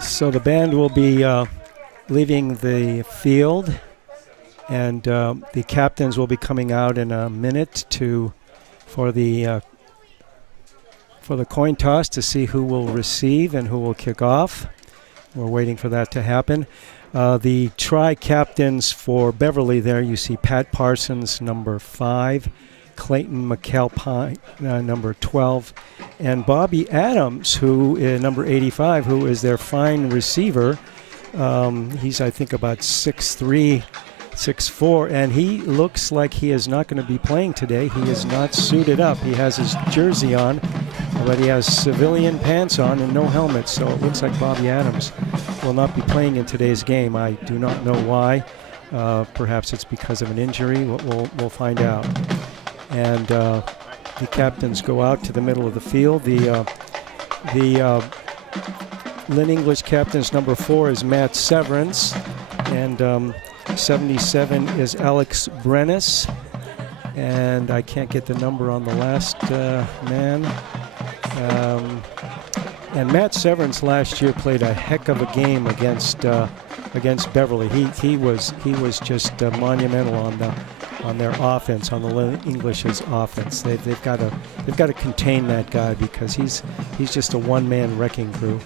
So the band will be leaving the field, and the captains will be coming out in a minute for the coin toss to see who will receive and who will kick off. We're waiting for that to happen. The tri-captains for Beverly there, you see Pat Parsons, number 5, Clayton McAlpine, number 12, and Bobby Adams, who is number 85, who is their fine receiver. He's, I think, about 6'3", 6'4", and he looks like he is not going to be playing today. He is not suited up. He has his jersey on, but he has civilian pants on and no helmet, so it looks like Bobby Adams will not be playing in today's game. I do not know why. Perhaps it's because of an injury. We'll find out. And the captains go out to the middle of the field. The Lynn English captain's number 4 is Matt Severance, and 77 is Alex Brennis, and I can't get the number on the last man. And Matt Severance last year played a heck of a game against Beverly. He was just monumental on their offense, on the Lynn English's offense. They've got to contain that guy because he's just a one-man wrecking crew.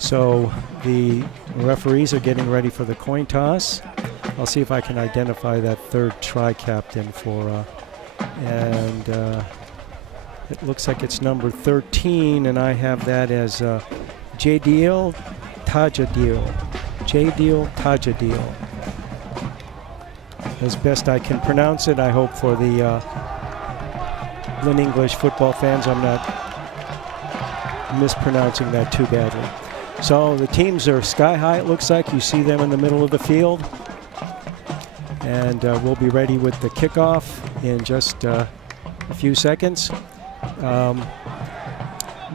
So the referees are getting ready for the coin toss. I'll see if I can identify that third tri-captain for, and it looks like it's number 13, and I have that as Jadil Tajadil. Jadil Tajadil. As best I can pronounce it, I hope for the Lynn English football fans I'm not mispronouncing that too badly. So the teams are sky high, it looks like. You see them in the middle of the field. And we'll be ready with the kickoff in just a few seconds.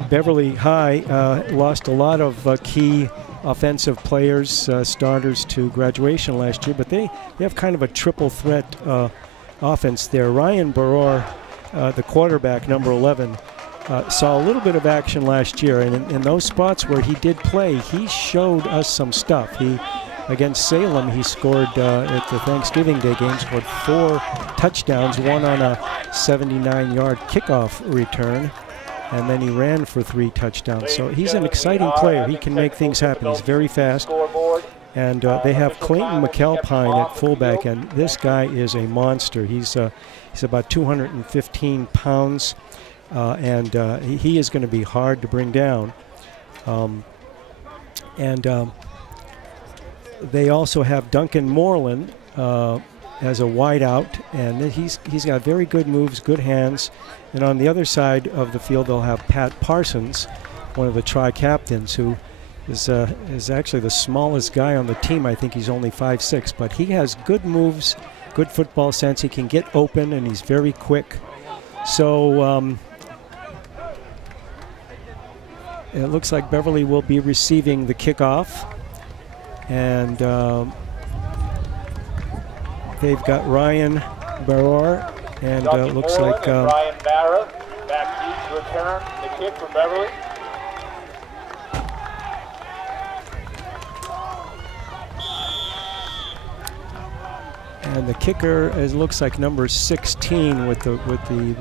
Beverly High lost a lot of key offensive players, starters to graduation last year, but they have kind of a triple threat offense there. Ryan Baror, the quarterback, number 11, saw a little bit of action last year, and in those spots where he did play, he showed us some stuff. Against Salem, he scored at the Thanksgiving Day game, scored 4 touchdowns, one on a 79-yard kickoff return, and then he ran for 3 touchdowns. So he's an exciting player. He can make things happen. He's very fast. And they have Clayton McAlpine at fullback, and this guy is a monster. He's about 215 pounds, and he is going to be hard to bring down. They also have Duncan Moreland as a wideout, and he's got very good moves, good hands. And on the other side of the field, they'll have Pat Parsons, one of the tri-captains, who is actually the smallest guy on the team. I think he's only 5'6", but he has good moves, good football sense. He can get open, and he's very quick. So it looks like Beverly will be receiving the kickoff. And they've got Ryan Baror, and looks like Ryan Barra back deep to return the kick for Beverly. And the kicker looks like number 16 with the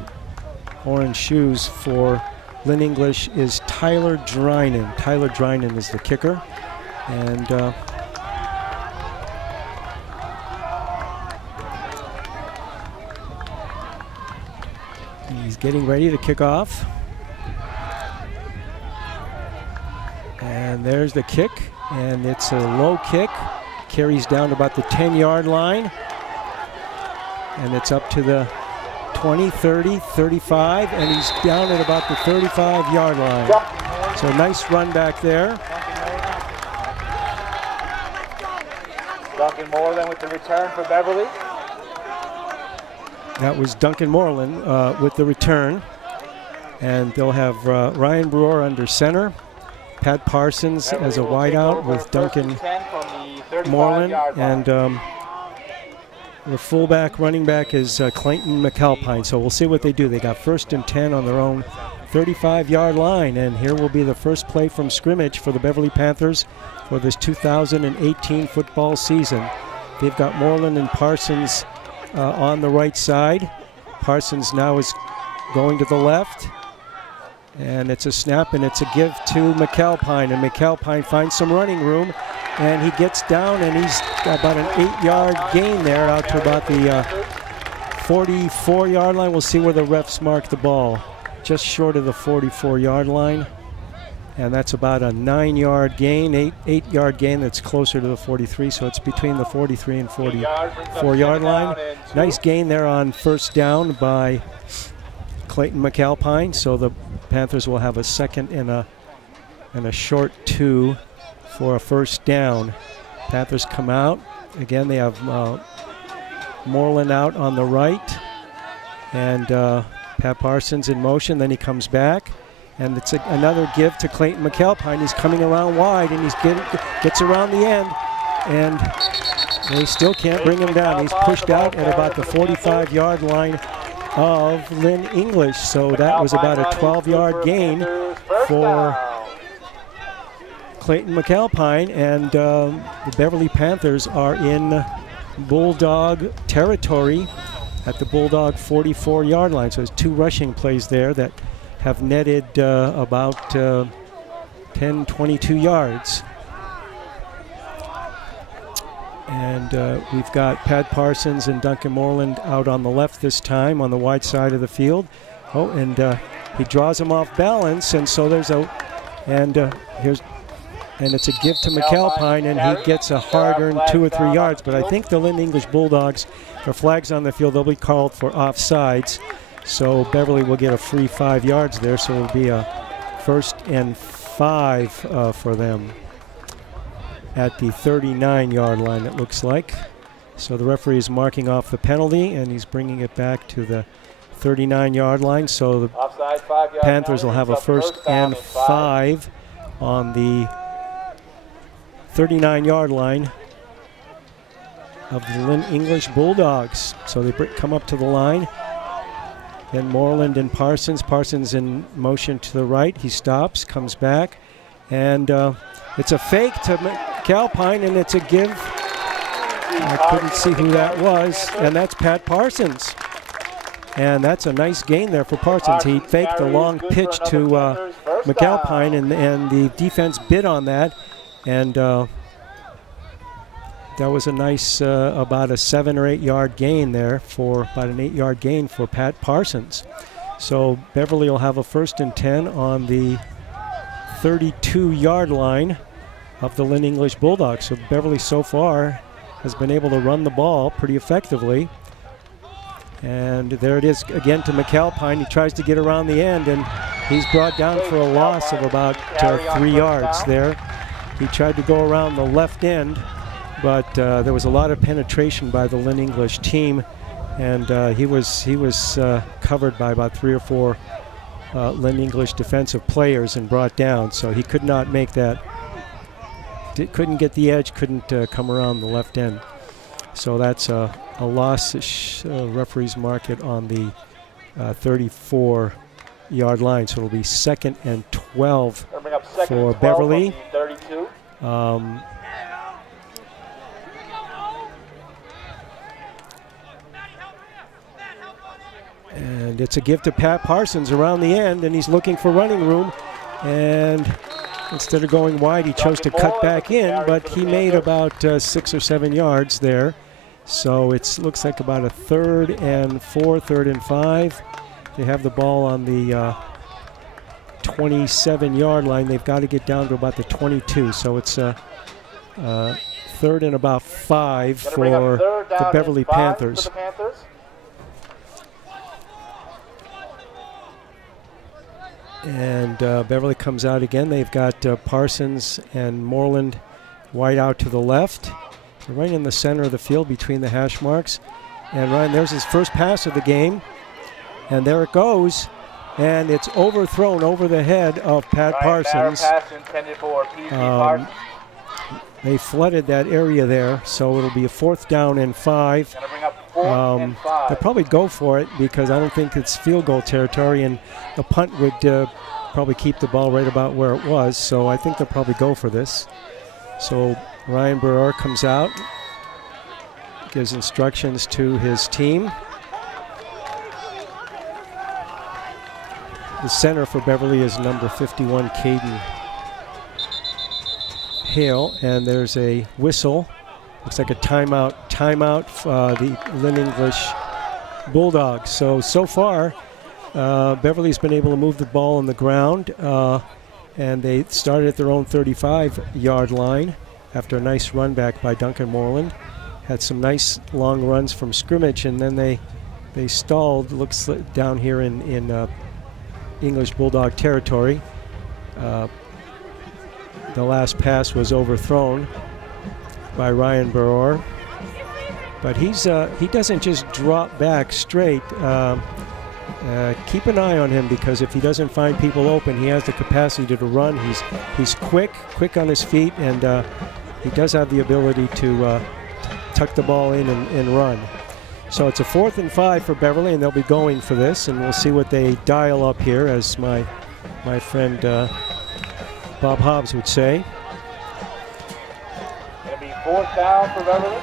orange shoes for Lynn English is Tyler Drinan. Tyler Drinan is the kicker, and he's getting ready to kick off. And there's the kick, and it's a low kick. Carries down to about the 10-yard line. And it's up to the 20, 30, 35, and he's down at about the 35-yard line. So nice run back there. Duncan Moreland with the return for Beverly. That was Duncan Moreland with the return. And they'll have Ryan Brewer under center. Pat Parsons as a wideout with Duncan Moreland, and the fullback, running back is Clayton McAlpine. So we'll see what they do. They got 1st and 10 on their own 35-yard line, and here will be the first play from scrimmage for the Beverly Panthers for this 2018 football season. They've got Moreland and Parsons on the right side. Parsons now is going to the left, and it's a snap, and it's a give to McAlpine, and McAlpine finds some running room, and he gets down, and he's about an 8-yard gain there out to about the 44-yard line. We'll see where the refs mark the ball. Just short of the 44-yard line, and that's about a 9-yard gain, 8-yard gain that's closer to the 43, so it's between the 43 and 44-yard line. Nice gain there on first down by Clayton McAlpine, so the Panthers will have a 2nd and a short 2 for a first down. Panthers come out. Again, they have Moreland out on the right, and Pat Parsons in motion. Then he comes back, and it's another give to Clayton McAlpine. He's coming around wide, and he gets around the end, and they still can't bring him down. He's pushed out at about the 45-yard line of Lynn English, so that was about a 12-yard gain for Clayton McAlpine, and the Beverly Panthers are in Bulldog territory at the Bulldog 44-yard line. So there's 2 rushing plays there that have netted about 10, 22 yards. And we've got Pat Parsons and Duncan Moreland out on the left this time on the wide side of the field. Oh, and he draws him off balance, and so there's a, and it's a give to McAlpine, and he gets a hard-earned 2 or 3 yards. But I think the Lynn English Bulldogs, their flags on the field, they'll be called for offsides. So Beverly will get a free 5 yards there, so it'll be a 1st and 5 for them at the 39-yard line, it looks like. So the referee is marking off the penalty, and he's bringing it back to the 39-yard line. So the Panthers will have a 1st and 5 on the 39-yard line of the Lynn English Bulldogs. So they come up to the line. Then Moreland and Parsons. Parsons in motion to the right. He stops, comes back, and it's a fake to McAlpine, and it's a give. I couldn't see who that was, and that's Pat Parsons. And that's a nice gain there for Parsons. He faked a long pitch to McAlpine, and the defense bid on that, and that was a nice about a 7 or 8 yard gain there, for about an 8 yard gain for Pat Parsons. So Beverly will have a 1st and 10 on the 32-yard line of the Lynn English Bulldogs. So Beverly so far has been able to run the ball pretty effectively. And there it is again to McAlpine. He tries to get around the end, and he's brought down for a loss of about 3 yards there. He tried to go around the left end, but there was a lot of penetration by the Lynn English team, and he was covered by about 3 or 4 Lynn English defensive players and brought down. So he could not make that. Couldn't get the edge. Couldn't come around the left end. So that's a loss. Referees mark it on the 34-yard line. So it'll be 2nd and 12 for Beverly. And it's a give to Pat Parsons around the end, and he's looking for running room. And instead of going wide, he chose to cut back in, but he made about 6 or 7 yards there. So it looks like about a 3rd and 4, 3rd and 5. They have the ball on the 27-yard line. They've got to get down to about the 22. So it's a 3rd and about 5 for the Beverly Panthers. And Beverly comes out again. They've got Parsons and Moreland wide out to the left. They're right in the center of the field between the hash marks. And Ryan, there's his first pass of the game. And there it goes. And it's overthrown over the head of Pat Parsons. Pass intended for Parsons. they flooded that area there, so it'll be a 4th down and 5. Gonna bring up 4th and 5. They'll probably go for it because I don't think it's field goal territory, and the punt would probably keep the ball right about where it was, so I think they'll probably go for this. So Ryan Burr comes out, gives instructions to his team. The center for Beverly is number 51, Caden Hale, and there's a whistle. Looks like a timeout. Timeout for the Lynn English Bulldogs. So far, Beverly's been able to move the ball on the ground, and they started at their own 35-yard line after a nice run back by Duncan Moreland. Had some nice long runs from scrimmage, and then they stalled. Looks down here in English Bulldog territory. The last pass was overthrown by Ryan Burr, but he doesn't just drop back straight. Keep an eye on him, because if he doesn't find people open, he has the capacity to run. He's quick on his feet, and he does have the ability to tuck the ball in and run. So it's a 4th and 5 for Beverly, and they'll be going for this, and we'll see what they dial up here, as my friend Bob Hobbs would say. Gonna be 4th down for Beverly.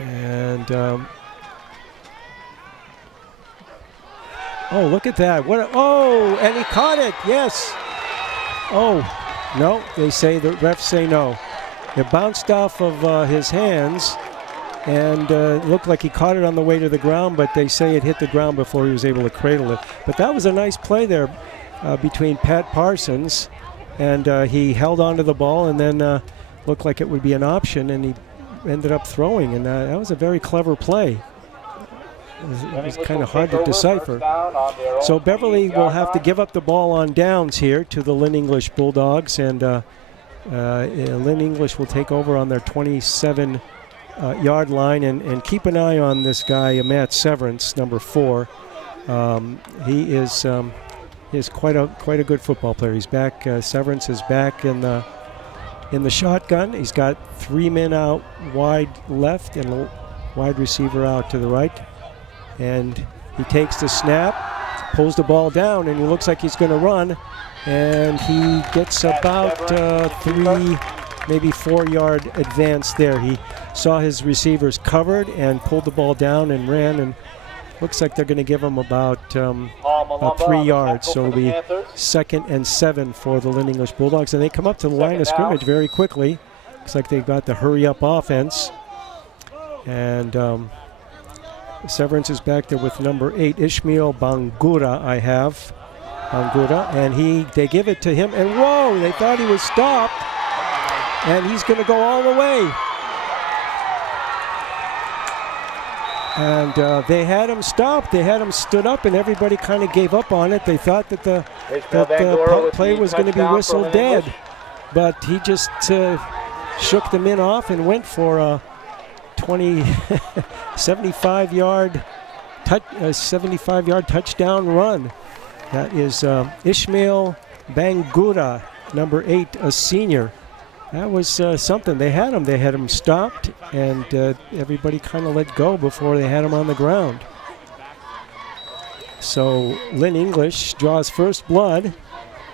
And oh, look at that! And he caught it. Yes. Oh, no. The refs say no. It bounced off of his hands, and looked like he caught it on the way to the ground, but they say it hit the ground before he was able to cradle it. But that was a nice play there between Pat Parsons, and he held onto the ball, and then looked like it would be an option, and he ended up throwing, and that was a very clever play. It was kind of hard to decipher. So Beverly will have to give up the ball on downs here to the Lynn English Bulldogs, and Lynn English will take over on their 27-yard line, and keep an eye on this guy, Matt Severance, number 4. He is quite a good football player. He's back. Severance is back in the shotgun. He's got 3 men out wide left and a wide receiver out to the right. And he takes the snap, pulls the ball down, and he looks like he's going to run. And he gets about 3, maybe 4-yard advance there. He saw his receivers covered and pulled the ball down and ran, and looks like they're going to give him about 3 yards. So it'll be 2nd and 7 for the Lynn English Bulldogs. And they come up to the line of scrimmage very quickly. Looks like they've got the hurry-up offense. And Severance is back there with number 8, Ishmael Bangura, and they give it to him, and whoa, they thought he was stopped, and he's going to go all the way. And they had him stopped, they had him stood up, and everybody kind of gave up on it. They thought that the play was going to be whistled dead, but he just shook the men off and went for a 75-yard touchdown run. That is Ishmael Bangura, number 8, a senior. That was something. They had him stopped, and everybody kind of let go before they had him on the ground. So Lynn English draws first blood,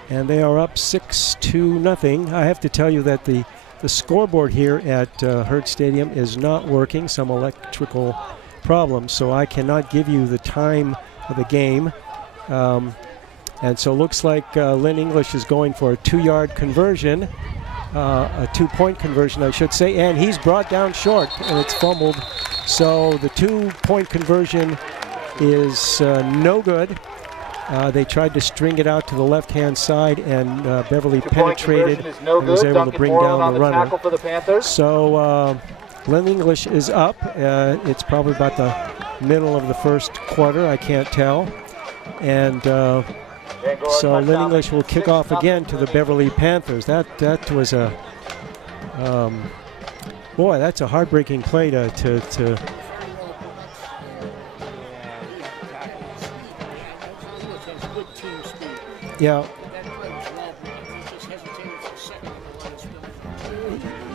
and they are up 6-0. I have to tell you that the scoreboard here at Hurd Stadium is not working, some electrical problems, so I cannot give you the time of the game. And so it looks like Lynn English is going for a 2-yard conversion, a 2-point conversion, I should say, and he's brought down short, and it's fumbled. So the 2-point conversion is no good. They tried to string it out to the left-hand side, and Beverly penetrated and was able to bring down the runner. So Lynn English is up. It's probably about the middle of the first quarter. I can't tell. And so Lynn English will kick off again to the Beverly Panthers. That was a boy. That's a heartbreaking play to yeah.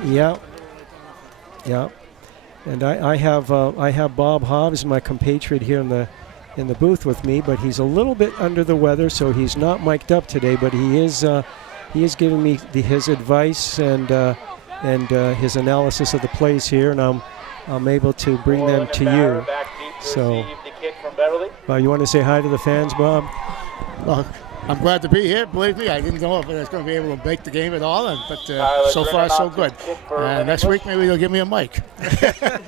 Yeah. Yeah. And I have Bob Hobbs, my compatriot, here in the booth with me, but he's a little bit under the weather, so he's not mic'd up today. But he is giving me his advice and his analysis of the plays here, and I'm able to bring them to you. So, you want to say hi to the fans, Bob? Well, I'm glad to be here. Believe me, I didn't know if I was going to be able to make the game at all, but so far so good. Next week maybe they'll give me a mic,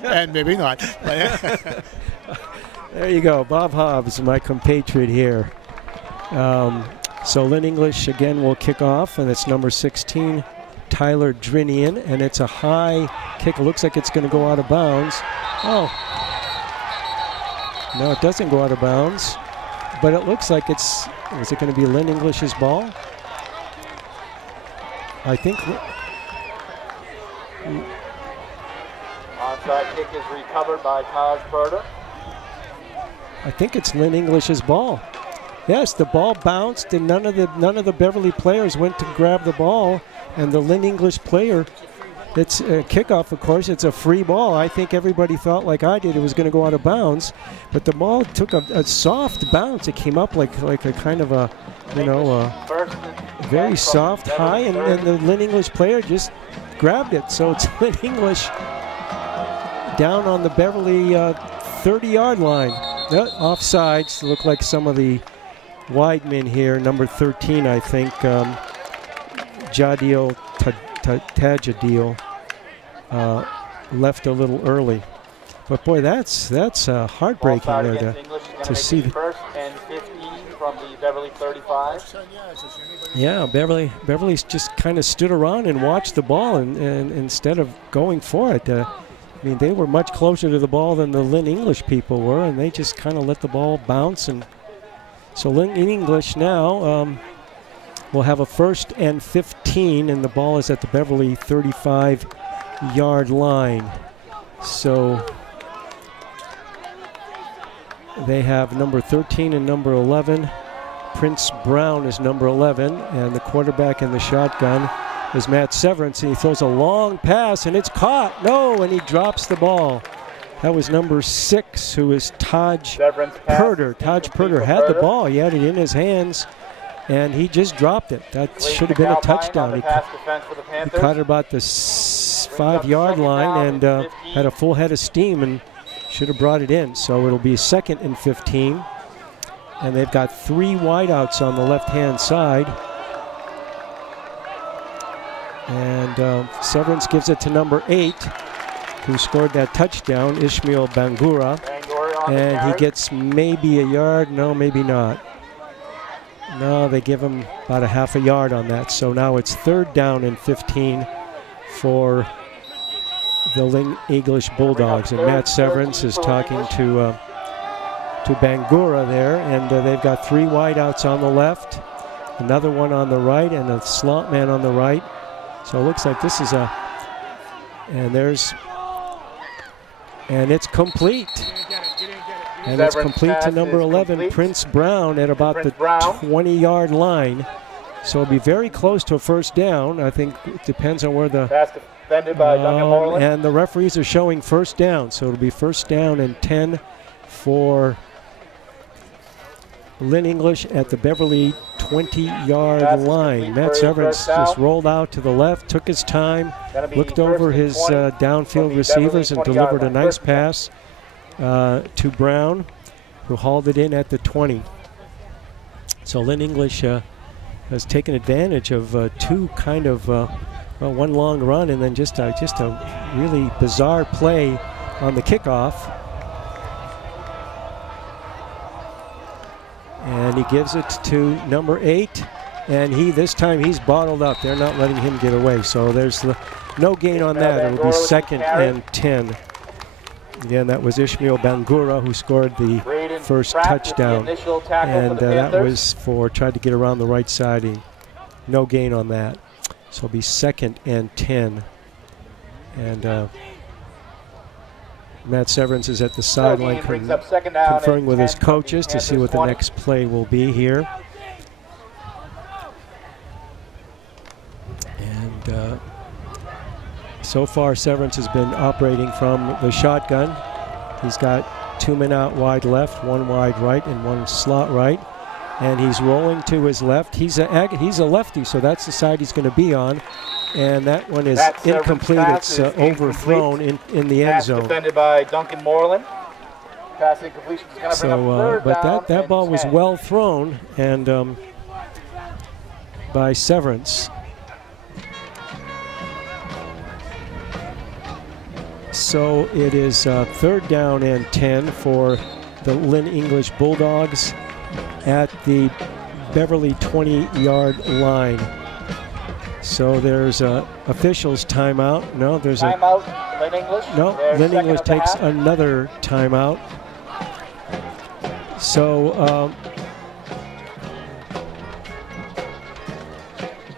and maybe not. There you go, Bob Hobbs, my compatriot here. So Lynn English again will kick off, and it's number 16, Tyler Drinian, and it's a high kick. It looks like it's going to go out of bounds. Oh, no, it doesn't go out of bounds, but it looks like is it going to be Lynn English's ball? I think. Onside kick is recovered by Taj Purder. I think it's Lynn English's ball. Yes, the ball bounced, and none of the Beverly players went to grab the ball, and the Lynn English player. It's a kickoff, of course. It's a free ball. I think everybody thought, like I did, it was going to go out of bounds, but the ball took a soft bounce. It came up like a kind of a, very soft high, and the Lynn English player just grabbed it. So it's Lynn English down on the Beverly 30-yard line. Offsides. Look like some of the wide men here. Number 13, I think, Jadiel Tajadil left a little early, but boy, that's heartbreaking there to see. First and 15 from the Beverly 35. Yeah, Beverly's just kind of stood around and watched the ball, and instead of going for it, I mean, they were much closer to the ball than the Lynn English people were, and they just kind of let the ball bounce. And so Lynn English now. We'll have a 1st and 15, and the ball is at the Beverly 35-yard line. So they have number 13 and number 11. Prince Brown is number 11, and the quarterback in the shotgun is Matt Severance, and he throws a long pass, and it's caught. No, and he drops the ball. That was number 6, who is Taj Purder. Taj Purder had the ball. He had it in his hands, and he just dropped it. That should have been a touchdown. He caught it about the 5-yard line and had a full head of steam and should have brought it in. So it'll be 2nd and 15. And they've got 3 wideouts on the left-hand side. And Severance gives it to number 8, who scored that touchdown, Ishmael Bangura. And he gets maybe a yard. No, maybe not. No, they give him about a half a yard on that. So now it's 3rd down and 15 for the Lynn English Bulldogs. And Matt Severance is talking to Bangura there. And they've got 3 wideouts on the left, another one on the right, and a slot man on the right. So it looks like this is and it's complete. And it's complete to number 11, Prince Brown, at about the 20-yard line. So it'll be very close to a 1st down. I think it depends on where the pass defended by Duncan Moreland. And the referees are showing 1st down. So it'll be 1st down and 10 for Lynn English at the Beverly 20-yard line. Matt Severance just rolled out to the left, took his time, looked over his downfield receivers, and delivered a nice pass to Brown, who hauled it in at the 20. So Lynn English has taken advantage of 2 kind of one long run and then just a really bizarre play on the kickoff. And he gives it to number 8, and this time he's bottled up. They're not letting him get away. So there's no gain on that. It'll be 2nd and 10. Again, that was Ishmael Bangura who scored the first touchdown. And that was tried to get around the right side. No gain on that. So it'll be 2nd and 10. And Matt Severance is at the sideline conferring with his coaches to see what the next play will be here. And So far, Severance has been operating from the shotgun. He's got 2 men out wide left, 1 wide right, and 1 slot right. And he's rolling to his left. He's a lefty, so that's the side he's going to be on. And that one is incomplete. It's overthrown in the end zone. Defended by Duncan Moreland. Pass incompletion is going to bring up third but down that ball and was 10. well thrown, and by Severance. So it is third down and 10 for the Lynn English Bulldogs at the Beverly 20-yard line. So there's a official's timeout. No, there's timeout. Lynn English. No, Lynn English takes another timeout. So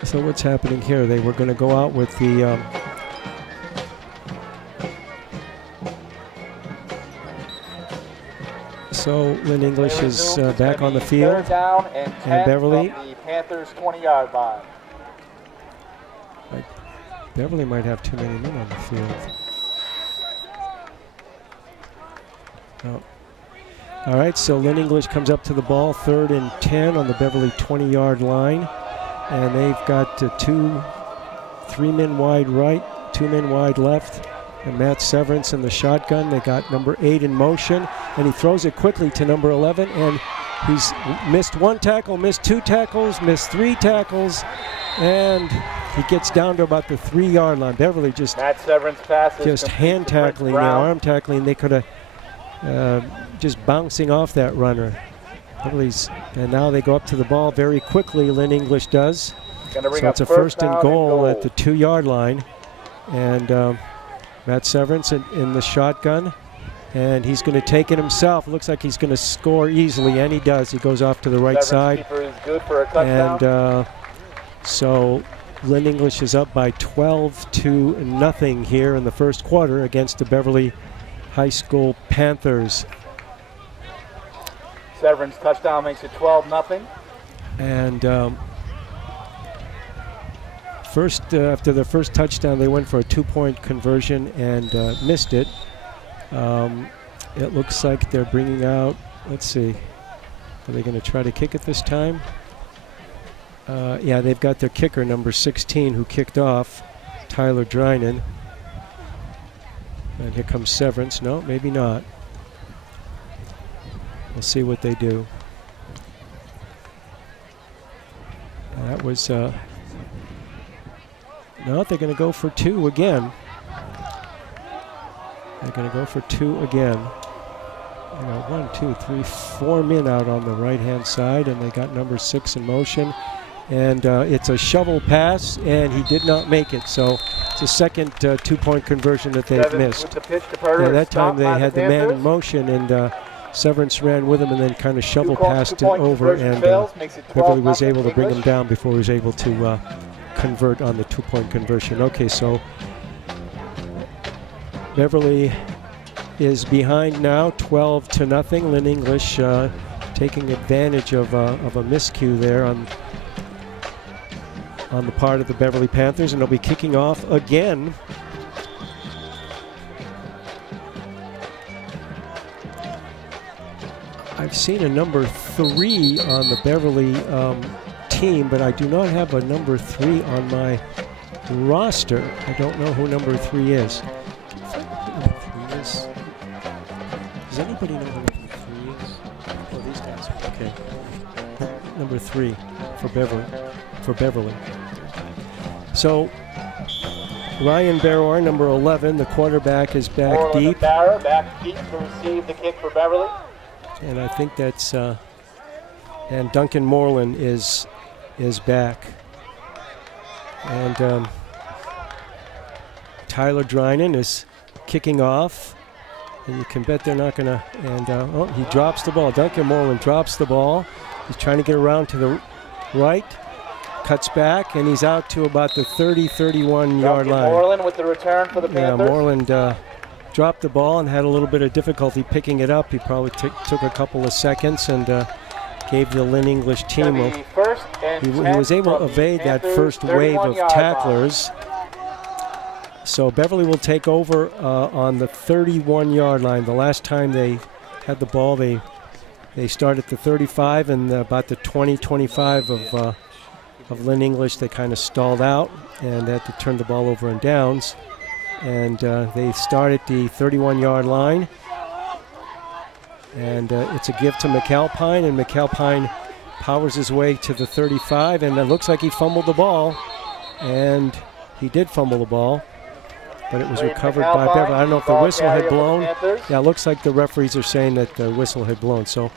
so what's happening here? They were going to go out with the so Lynn English is back on the field, third down and 10 Beverly. from the Panthers' 20-yard line. Beverly might have too many men on the field. Oh. All right, so Lynn English comes up to the ball, 3rd and 10 on the Beverly 20-yard line. And they've got 3 men wide right, 2 men wide left. And Matt Severance in the shotgun. They got number 8 in motion, and he throws it quickly to number 11, and he's missed 1 tackle, missed 2 tackles, missed 3 tackles, and he gets down to about the 3-yard line. Beverly just Matt Severance passes just hand tackling now, arm tackling. They could have just bouncing off that runner. Beverly's, and now they go up to the ball very quickly. Lynn English does. So it's a 1st and goal at the 2-yard line, and Matt Severance in the shotgun, and he's going to take it himself. It looks like he's going to score easily, and he does. He goes off to the right side. Keeper is good for a touchdown. And so Lynn English is up by 12-0 here in the first quarter against the Beverly High School Panthers. Severance touchdown makes it 12-0. And first, after the first touchdown, they went for a 2-point conversion and missed it. It looks like they're bringing out, let's see, are they going to try to kick it this time? Yeah, they've got their kicker, number 16, who kicked off, Tyler Drynan. And here comes Severance. No, maybe not. We'll see what they do. That was... No, they're going to go for 2 again. They're going to go for 2 again. They got 1, 2, 3, 4 men out on the right-hand side, and they got number 6 in motion. And it's a shovel pass, and he did not make it. So it's the second 2-point conversion that they've missed. Yeah, that time they had the man in motion, and Severance ran with him and then kind of shovel passed it over, and Beverly was able to bring him down before he was able to convert on the 2-point conversion. Okay, so Beverly is behind now, 12-0. Lynn English taking advantage of a miscue there on the part of the Beverly Panthers, and they'll be kicking off again. I've seen a number 3 on the Beverly team, but I do not have a number 3 on my roster. I don't know who number 3 is. Does anybody know who number 3 is? Oh, these guys. Okay. Number 3 for Beverly. So Ryan Barrow, number 11, the quarterback, is back Moreland deep. Barrow back deep to receive the kick for Beverly. And I think that's and Duncan Moreland is back. And Tyler Drynan is kicking off. And you can bet they're not going to. And oh, he drops the ball. Duncan Moreland drops the ball. He's trying to get around to the right. Cuts back, and he's out to about the 30-31-yard line. Moreland with the return for the Panthers. Yeah, Moreland dropped the ball and had a little bit of difficulty picking it up. He probably took a couple of seconds and gave the Lynn English team he was able to evade that first wave of tacklers. So Beverly will take over on the 31-yard line. The last time they had the ball, they start at the 35, and about the 20-25 of Lynn English, they kind of stalled out and had to turn the ball over in downs. And they start at the 31-yard line. And it's a give to McAlpine, and McAlpine powers his way to the 35, and it looks like he fumbled the ball. And he did fumble the ball, but it was recovered by Beverly. I don't know if the whistle had blown. Yeah, it looks like the referees are saying that the whistle had blown. So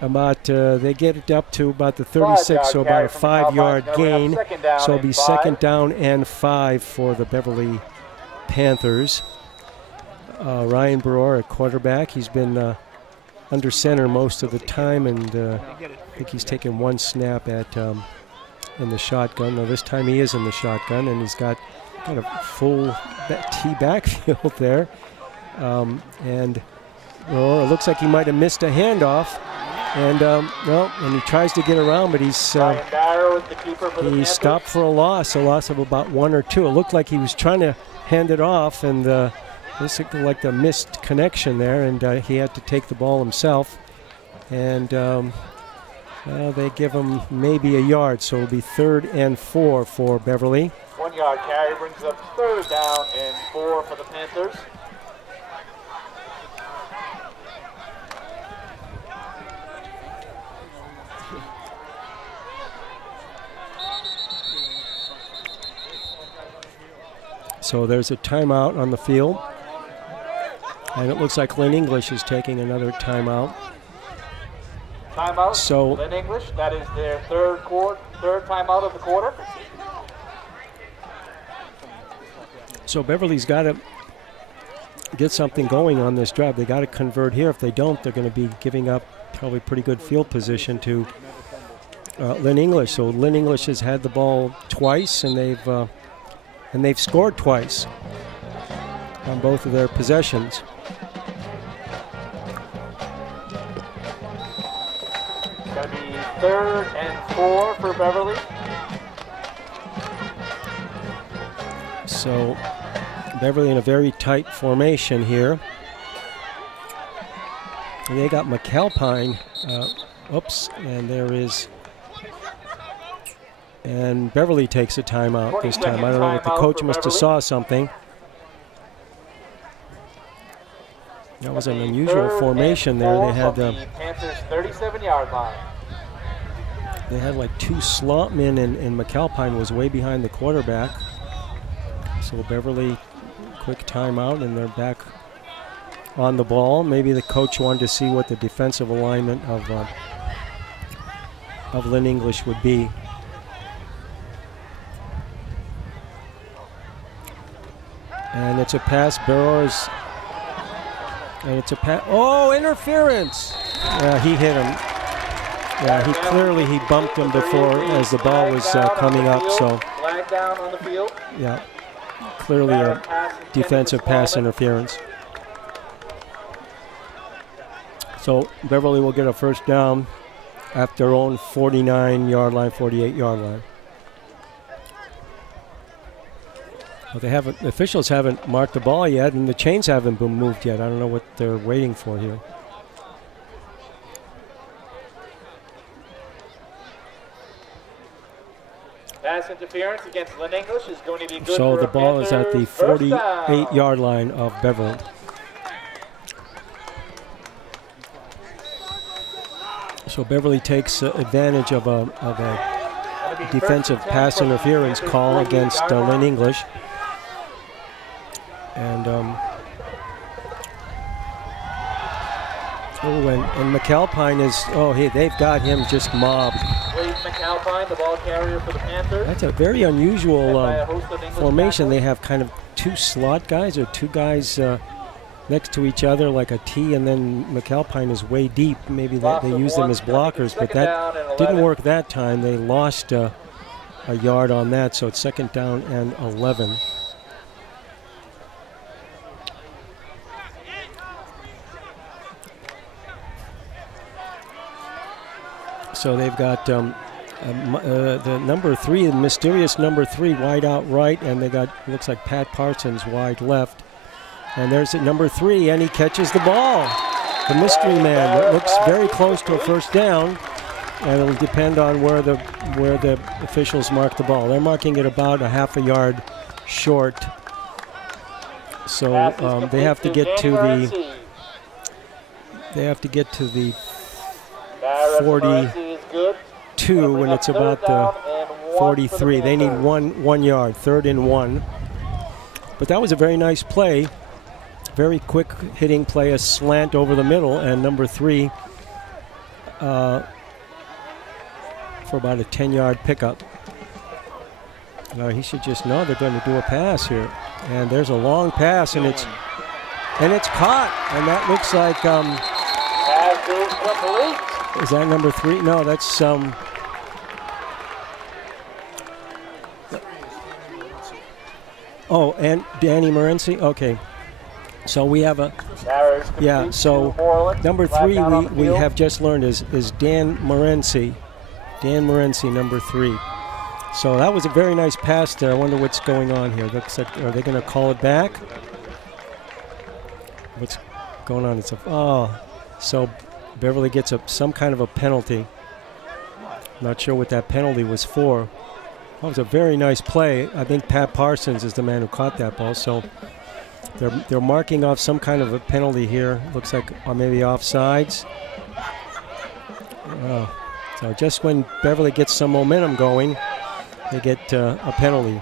about they get it up to about the 36, so about a 5-yard gain. So it'll be second down and 5 for the Beverly Panthers. Ryan Brewer at quarterback. He's been under center most of the time, and I think he's taken one snap at in the shotgun. Now this time he is in the shotgun, and he's got kind of full T backfield there. And it looks like he might have missed a handoff. And and he tries to get around, but he stopped for a loss of about 1 or 2. It looked like he was trying to hand it off, and it looked like the missed connection there, and he had to take the ball himself. And they give him maybe a yard, so it'll be 3rd and 4 for Beverly. 1 yard carry brings up 3rd down and 4 for the Panthers. So there's a timeout on the field. And it looks like Lynn English is taking another timeout. Timeout, so Lynn English, that is their third timeout of the quarter. So Beverly's got to get something going on this drive. They got to convert here. If they don't, they're going to be giving up probably pretty good field position to Lynn English. So Lynn English has had the ball twice, and they've scored twice on both of their possessions. It's going to be 3rd and 4 for Beverly. So Beverly in a very tight formation here. And they got McAlpine. And there is. And Beverly takes a timeout this time. I don't know if the coach must have saw something. That was an unusual formation there. They had the Panthers 37-yard line. They had like 2 slot men, and McAlpine was way behind the quarterback. So Beverly, quick timeout, and they're back on the ball. Maybe the coach wanted to see what the defensive alignment of Lynn English would be. And it's a pass. Burrows. And it's a pass. Oh, interference! Yeah, he hit him. Yeah, he bumped him before as the ball was coming up. So. Flag down on the field. Yeah, clearly a defensive pass interference. So Beverly will get a first down at their own 49-yard line, 48-yard line. Well, the officials haven't marked the ball yet, and the chains haven't been moved yet. I don't know what they're waiting for here. Pass interference against Lynn English is going to be good. So for the ball is at the 48-yard line of Beverly. So Beverly takes advantage of a defensive pass interference call against Lynn English. And and McAlpine is, they've got him just mobbed. Wade McAlpine, the ball carrier for the Panthers. That's a very unusual formation. They have kind of 2 slot guys, or 2 guys next to each other like a T, and then McAlpine is way deep. Maybe they use them as blockers, but that didn't work that time. They lost a yard on that, so it's 2nd down and 11. So they've got the number 3, the mysterious number 3, wide out right, and they got, looks like Pat Parsons wide left. And there's number 3, and he catches the ball. The mystery man. It looks very close to a first down, and it'll depend on where the officials mark the ball. They're marking it about a half a yard short. So they have to get to the 42 when it's about the 43. They need 1 yard, 3rd and 1. But that was a very nice play. Very quick hitting play, a slant over the middle, and number 3 for about a 10-yard pickup. He should just know they're going to do a pass here. And there's a long pass, and it's caught. And that looks like is that number 3? No, that's oh, and Danny Morency. Okay. So we have a, so number 3 we have just learned is Dan Morency. Dan Morency, number 3. So that was a very nice pass there. I wonder what's going on here. Looks like, are they going to call it back? What's going on? So Beverly gets some kind of a penalty. Not sure what that penalty was for. That was a very nice play. I think Pat Parsons is the man who caught that ball. So they're marking off some kind of a penalty here. Looks like maybe offsides. So just when Beverly gets some momentum going, they get a penalty.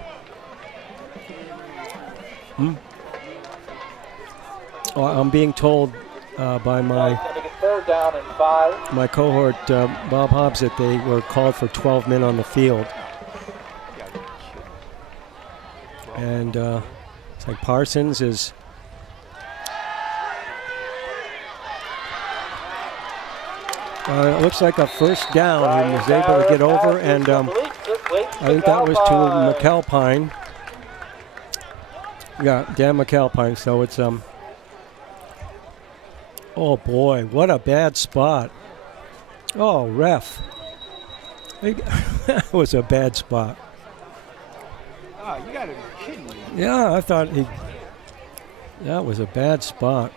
I'm being told by my cohort, Bob Hobbs, that they were called for 12 men on the field. And it's like Parsons is it looks like a first down. He was able to get over, and I think that was to McAlpine. Yeah, Dan McAlpine. So it's oh boy, what a bad spot. Oh, ref. That was a bad spot. Oh, you gotta be kidding me. Yeah, I thought that was a bad spot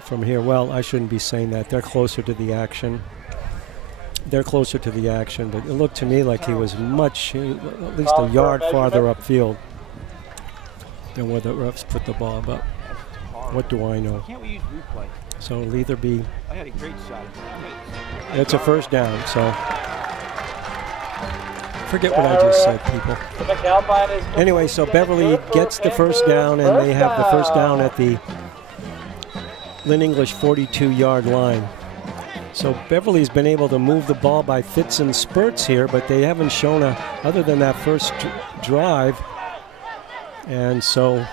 from here. Well, I shouldn't be saying that. They're closer to the action. But it looked to me like he was at least a yard farther upfield than where the refs put the ball. But what do I know? Can't we use replay? So it'll either be. I had a great shot. It's a first down. So forget what I just said, people. Anyway, so Beverly gets the first down, and they have the first down at the Lynn English 42-yard line. So Beverly's been able to move the ball by fits and spurts here, but they haven't shown other than that first drive. And so,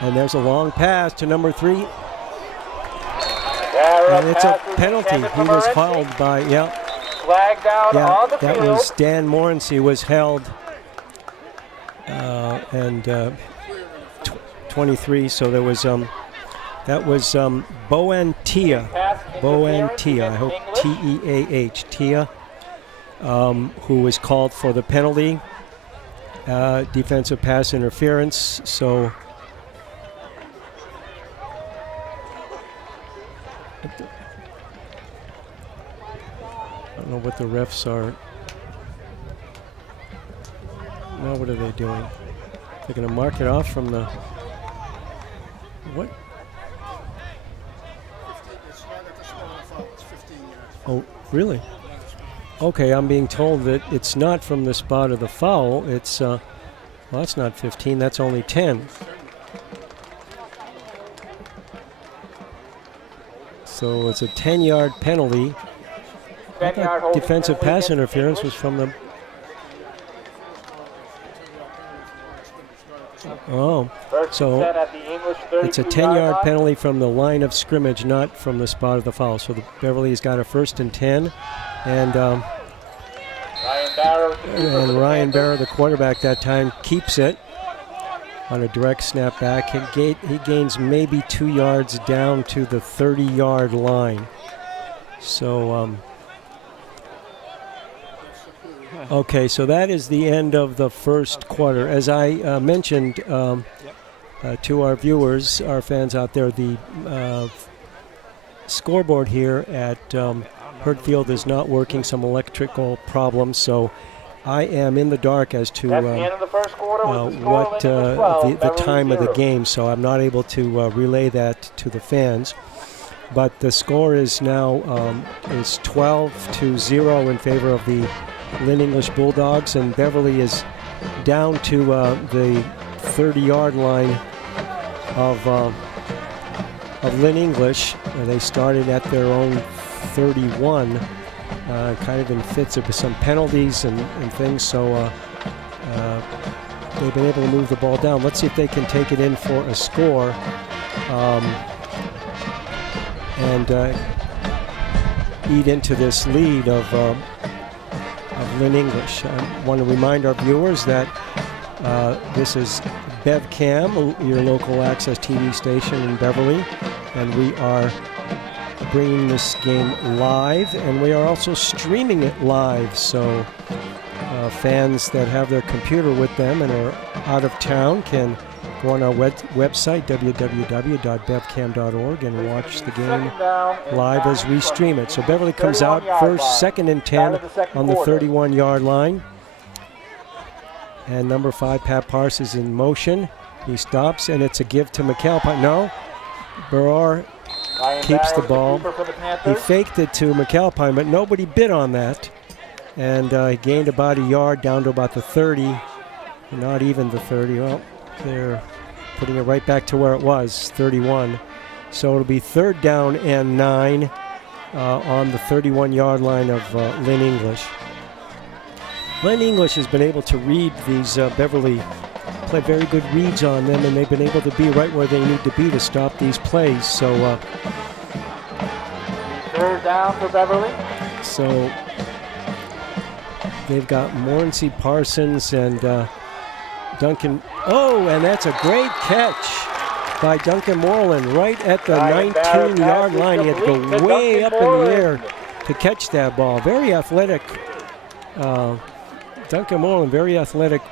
and there's a long pass to number 3. And it's a penalty. He was held by, Flag down on the that field. was Dan Morency was held. And 23, so there was, that was Boantia, I hope T-E-A-H, Tia, who was called for the penalty, defensive pass interference. So I don't know what the refs are. Now what are they doing? They're going to mark it off from the what? Oh, really? Okay, I'm being told that it's not from the spot of the foul. It's, well, that's not 15, that's only 10. So it's a 10-yard penalty. I thought defensive pass interference was from the... Oh, so it's a 10-yard penalty from the line of scrimmage, not from the spot of the foul. So the Beverly's got a 1st and 10, and Ryan Barrow, the quarterback that time, keeps it on a direct snap back. He gains maybe 2 yards down to the 30-yard line. So Okay, so that is the end of the first quarter. As I mentioned to our viewers, our fans out there, the scoreboard here at Hurd Field is not working, some electrical problems, so I am in the dark as to what the time of the game, so I'm not able to relay that to the fans. But the score is now is 12-0 in favor of the Lynn English Bulldogs, and Beverly is down to the 30-yard line of Lynn English. They started at their own 31, kind of in fits of some penalties and things, so they've been able to move the ball down. Let's see if they can take it in for a score and eat into this lead of Lynn English. I want to remind our viewers that this is BevCam, your local access TV station in Beverly, and we are bringing this game live, and we are also streaming it live, so fans that have their computer with them and are out of town can go on our website, www.bevcam.org, and watch the game live as we stream it. So Beverly comes out first, 2nd and 10 on the 31-yard line. And number 5, Pat Parse, is in motion. He stops, and it's a give to McAlpine. No, Barrar keeps the ball. He faked it to McAlpine, but nobody bid on that. And he gained about a yard down to about the 30, not even the 30. Well, they're putting it right back to where it was, 31. So it'll be 3rd down and 9 on the 31-yard line of Lynn English. Lynn English has been able to read these Beverly, play very good reads on them, and they've been able to be right where they need to be to stop these plays. So 3rd down for Beverly. So they've got Morency, Parsons, and Duncan. Oh, and that's a great catch by Duncan Moreland right at the 19-yard line. He had to go way up in the air to catch that ball. Very athletic. Duncan Moreland, very athletic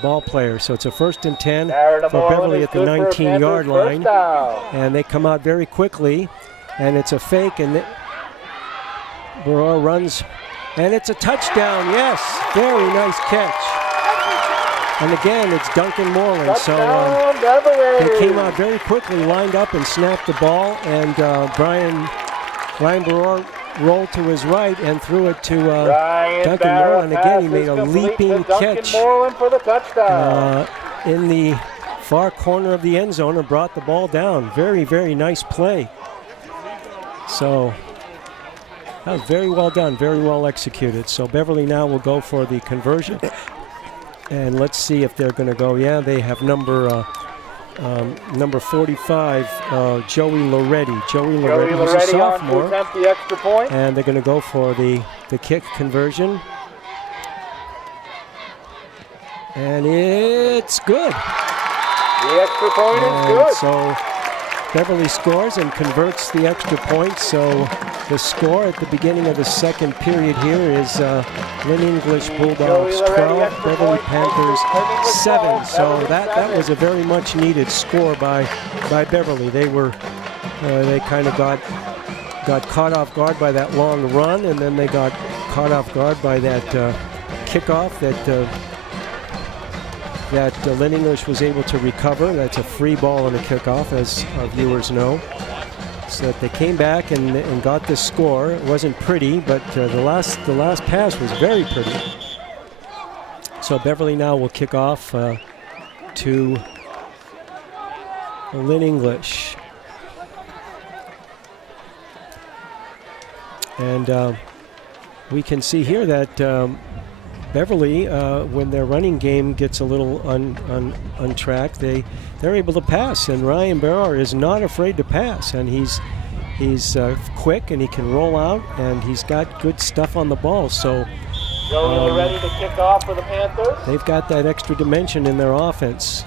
ball player. So it's a 1st and 10 for Beverly at the 19-yard line. And they come out very quickly. And it's a fake, and Barrar runs. And it's a touchdown, yes. Very nice catch. And again, it's Duncan Moreland. So they came out very quickly, lined up and snapped the ball. And Ryan Barrar rolled to his right and threw it to Duncan Moreland. Again, he made a leaping catch in the far corner of the end zone and brought the ball down. Very, very nice play. So that was very well done, very well executed. So Beverly now will go for the conversion. And let's see if they're going to go. Yeah, they have number 45, Joey Loretti. Joey Loretti is a sophomore. The extra point. And they're going to go for the kick conversion. And it's good. The extra point is good. So Beverly scores and converts the extra point. So the score at the beginning of the second period here is Lynn English Bulldogs 12, Beverly Panthers 7. So that was a very much needed score by Beverly. They kind of got caught off guard by that long run, and then they got caught off guard by that kickoff that Lynn English was able to recover. That's a free ball on a kickoff, as our viewers know. So that they came back and got this score. It wasn't pretty, but the last pass was very pretty. So Beverly now will kick off to Lynn English. And we can see here that Beverly, when their running game gets a little untracked, they're able to pass, and Ryan Barrar is not afraid to pass, and he's quick and he can roll out, and he's got good stuff on the ball. So ready to kick off for the Panthers. They've got that extra dimension in their offense.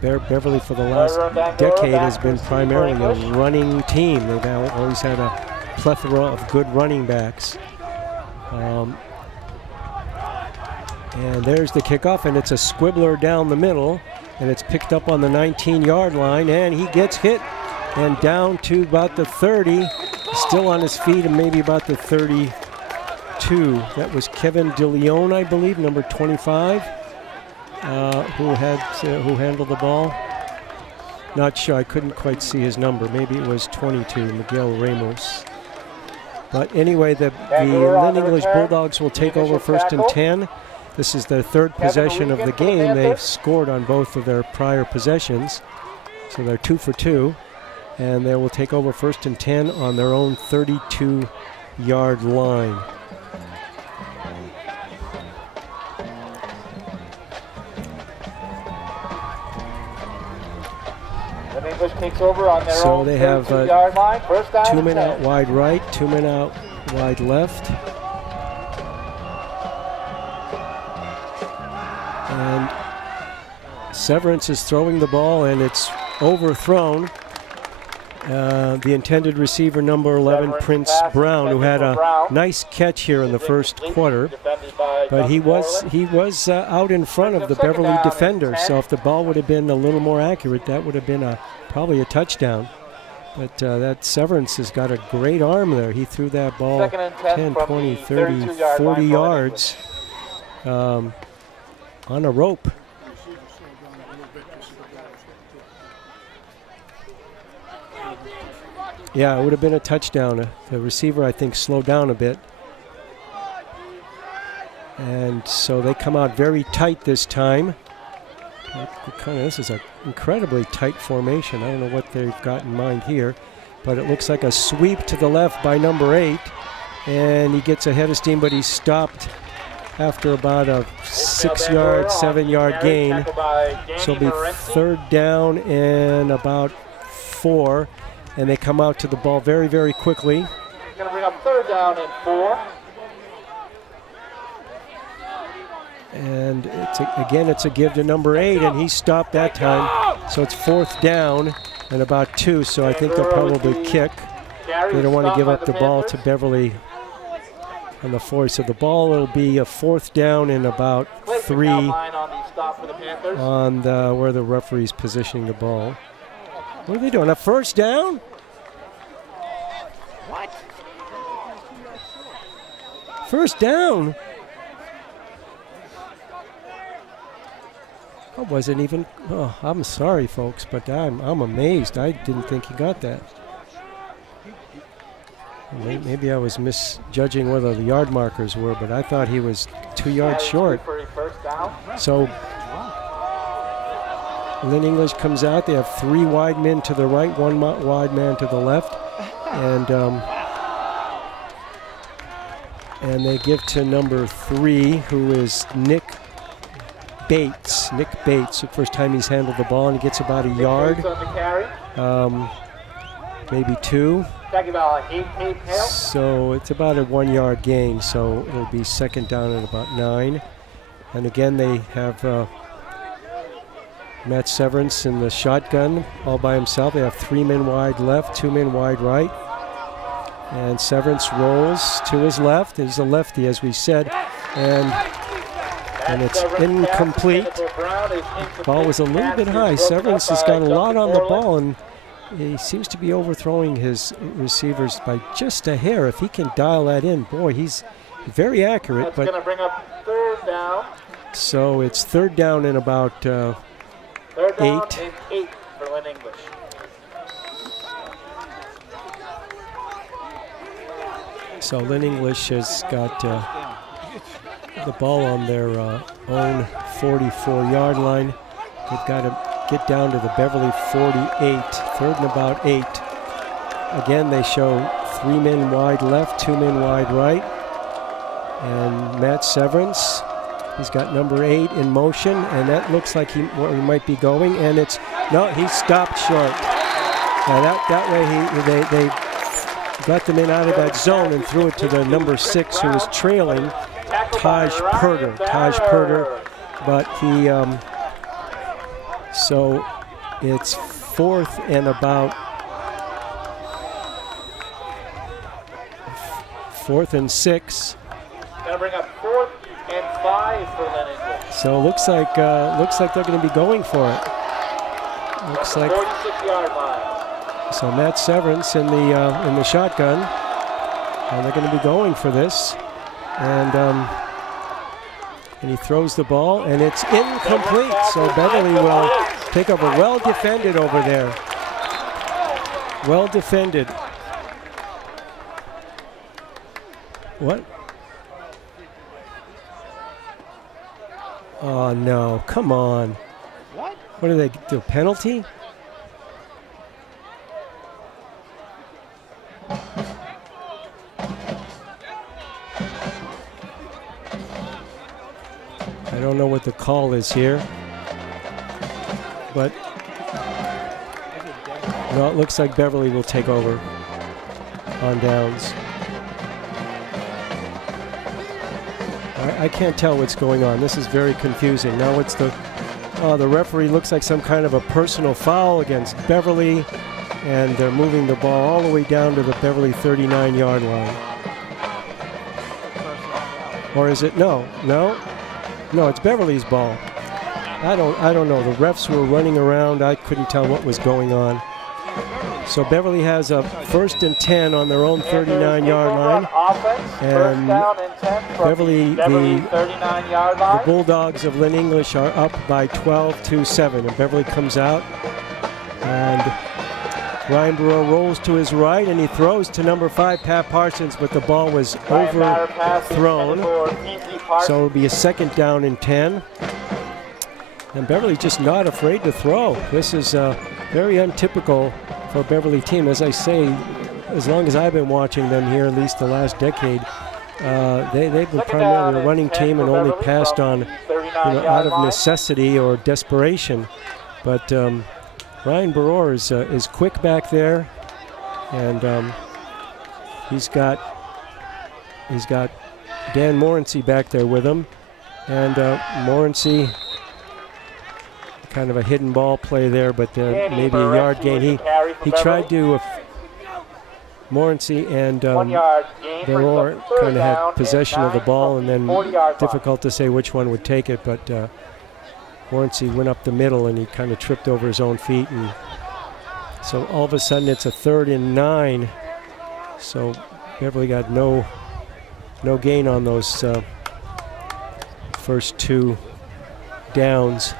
Beverly for the last decade has been primarily a running team. They've always had a plethora of good running backs. And there's the kickoff, and it's a squibbler down the middle, and it's picked up on the 19-yard line, and he gets hit and down to about the 30, still on his feet, and maybe about the 32. That was Kevin DeLeon, I believe, number 25, who handled the ball. Not sure, I couldn't quite see his number. Maybe it was 22, Miguel Ramos. But anyway, the Lynn English Bulldogs will take over 1st and 10. This is their 3rd possession of the game. They've scored on both of their prior possessions, so they're 2 for 2. And they will take over 1st and 10 on their own 32-yard line. English takes over on their so own they have 32-yard line. First down 2 men out wide right, 2 men out wide left. And Severance is throwing the ball, and it's overthrown. The intended receiver, number 11, Prince Brown, who had a nice catch here in the first quarter, but he was out in front of the Beverly defender. So if the ball would have been a little more accurate, that would have been probably a touchdown. But that Severance has got a great arm there. He threw that ball 10, 20, 30, 40 yards on a rope. Yeah, it would have been a touchdown. The receiver, I think, slowed down a bit. And so they come out very tight this time. This is an incredibly tight formation. I don't know what they've got in mind here, but it looks like a sweep to the left by number 8. And he gets ahead of steam, but he's stopped after about a 6-yard, 7-yard gain. So it'll be 3rd down and about 4. And they come out to the ball very, very quickly. He's going to bring up 3rd down and 4. And it's a give to number 8, and he stopped that time. So it's 4th down and about 2. So I think they'll probably kick. They don't want to give up the ball to Beverly on the 4. So the ball will be a 4th down and about 3 on where the referee's positioning the ball. What are they doing? A 1st down? What? 1st down? I wasn't even. Oh, I'm sorry, folks, but I'm amazed. I didn't think he got that. Maybe I was misjudging whether the yard markers were, but I thought he was 2 yards short. So Lynn English comes out. They have 3 wide men to the right, 1 wide man to the left, and they give to number 3, who is Nick Bates. The first time he's handled the ball, and he gets about a yard, maybe 2. So it's about a 1-yard gain. So it'll be 2nd down at about 9. And again, they have Matt Severance in the shotgun all by himself. They have 3 men wide left, 2 men wide right. And Severance rolls to his left. He's a lefty, as we said. And it's incomplete. The ball was a little bit high. Severance has got a lot on the ball, and he seems to be overthrowing his receivers by just a hair. If he can dial that in, boy, he's very accurate. That's going to bring up 3rd down. So it's 3rd down and about 3rd down 8. and 8 for Lynn English. So Lynn English has got the ball on their own 44-yard line. They've got to get down to the Beverly 48, 3rd and about 8. Again, they show 3 men wide left, 2 men wide right. And Matt Severance, he's got number 8 in motion, and that looks like he might be going. And he stopped short. That way they got them in out of that zone and threw it to the number 6, who was trailing, Taj Purder, but he, so it's 4th and about 4th and 6, Gonna bring up 4th and 5 for Lynn English. So looks like they're going to be going for it. Looks like 46-yard line. so. Matt Severance in the shotgun, and they're going to be going for this, and he throws the ball, and it's incomplete. So Beverly will take over. Well defended over there. Well defended. What? Oh, no. Come on. What do they do? Penalty? I don't know what the call is here. But no, it looks like Beverly will take over on downs. I can't tell what's going on. This is very confusing. Now it's the referee looks like some kind of a personal foul against Beverly, and they're moving the ball all the way down to the Beverly 39-yard line. Or is it? No, it's Beverly's ball. I don't know. The refs were running around. I couldn't tell what was going on. So Beverly has a 1st and 10 on their own 39-yard line. And Beverly, the 39-yard line. The Bulldogs of Lynn English are up by 12-7. And Beverly comes out. And Ryan Burrow rolls to his right, and he throws to number 5, Pat Parsons, but the ball was overthrown. So it'll be a 2nd down and 10. And Beverly's just not afraid to throw. This is very untypical for a Beverly team. As I say, as long as I've been watching them here, at least the last decade, they've been primarily a running team and only passed on out of necessity or desperation. But Ryan Burrow is quick back there, and he's got Dan Morency back there with him, and Morency, kind of a hidden ball play there, but maybe a yard gain. He tried to Morency and Burrow kind of had possession of the ball, and then difficult to say which one would take it, but Morency went up the middle and he kind of tripped over his own feet, and so all of a sudden it's a 3rd and 9. So Beverly got no gain on those first 2 downs.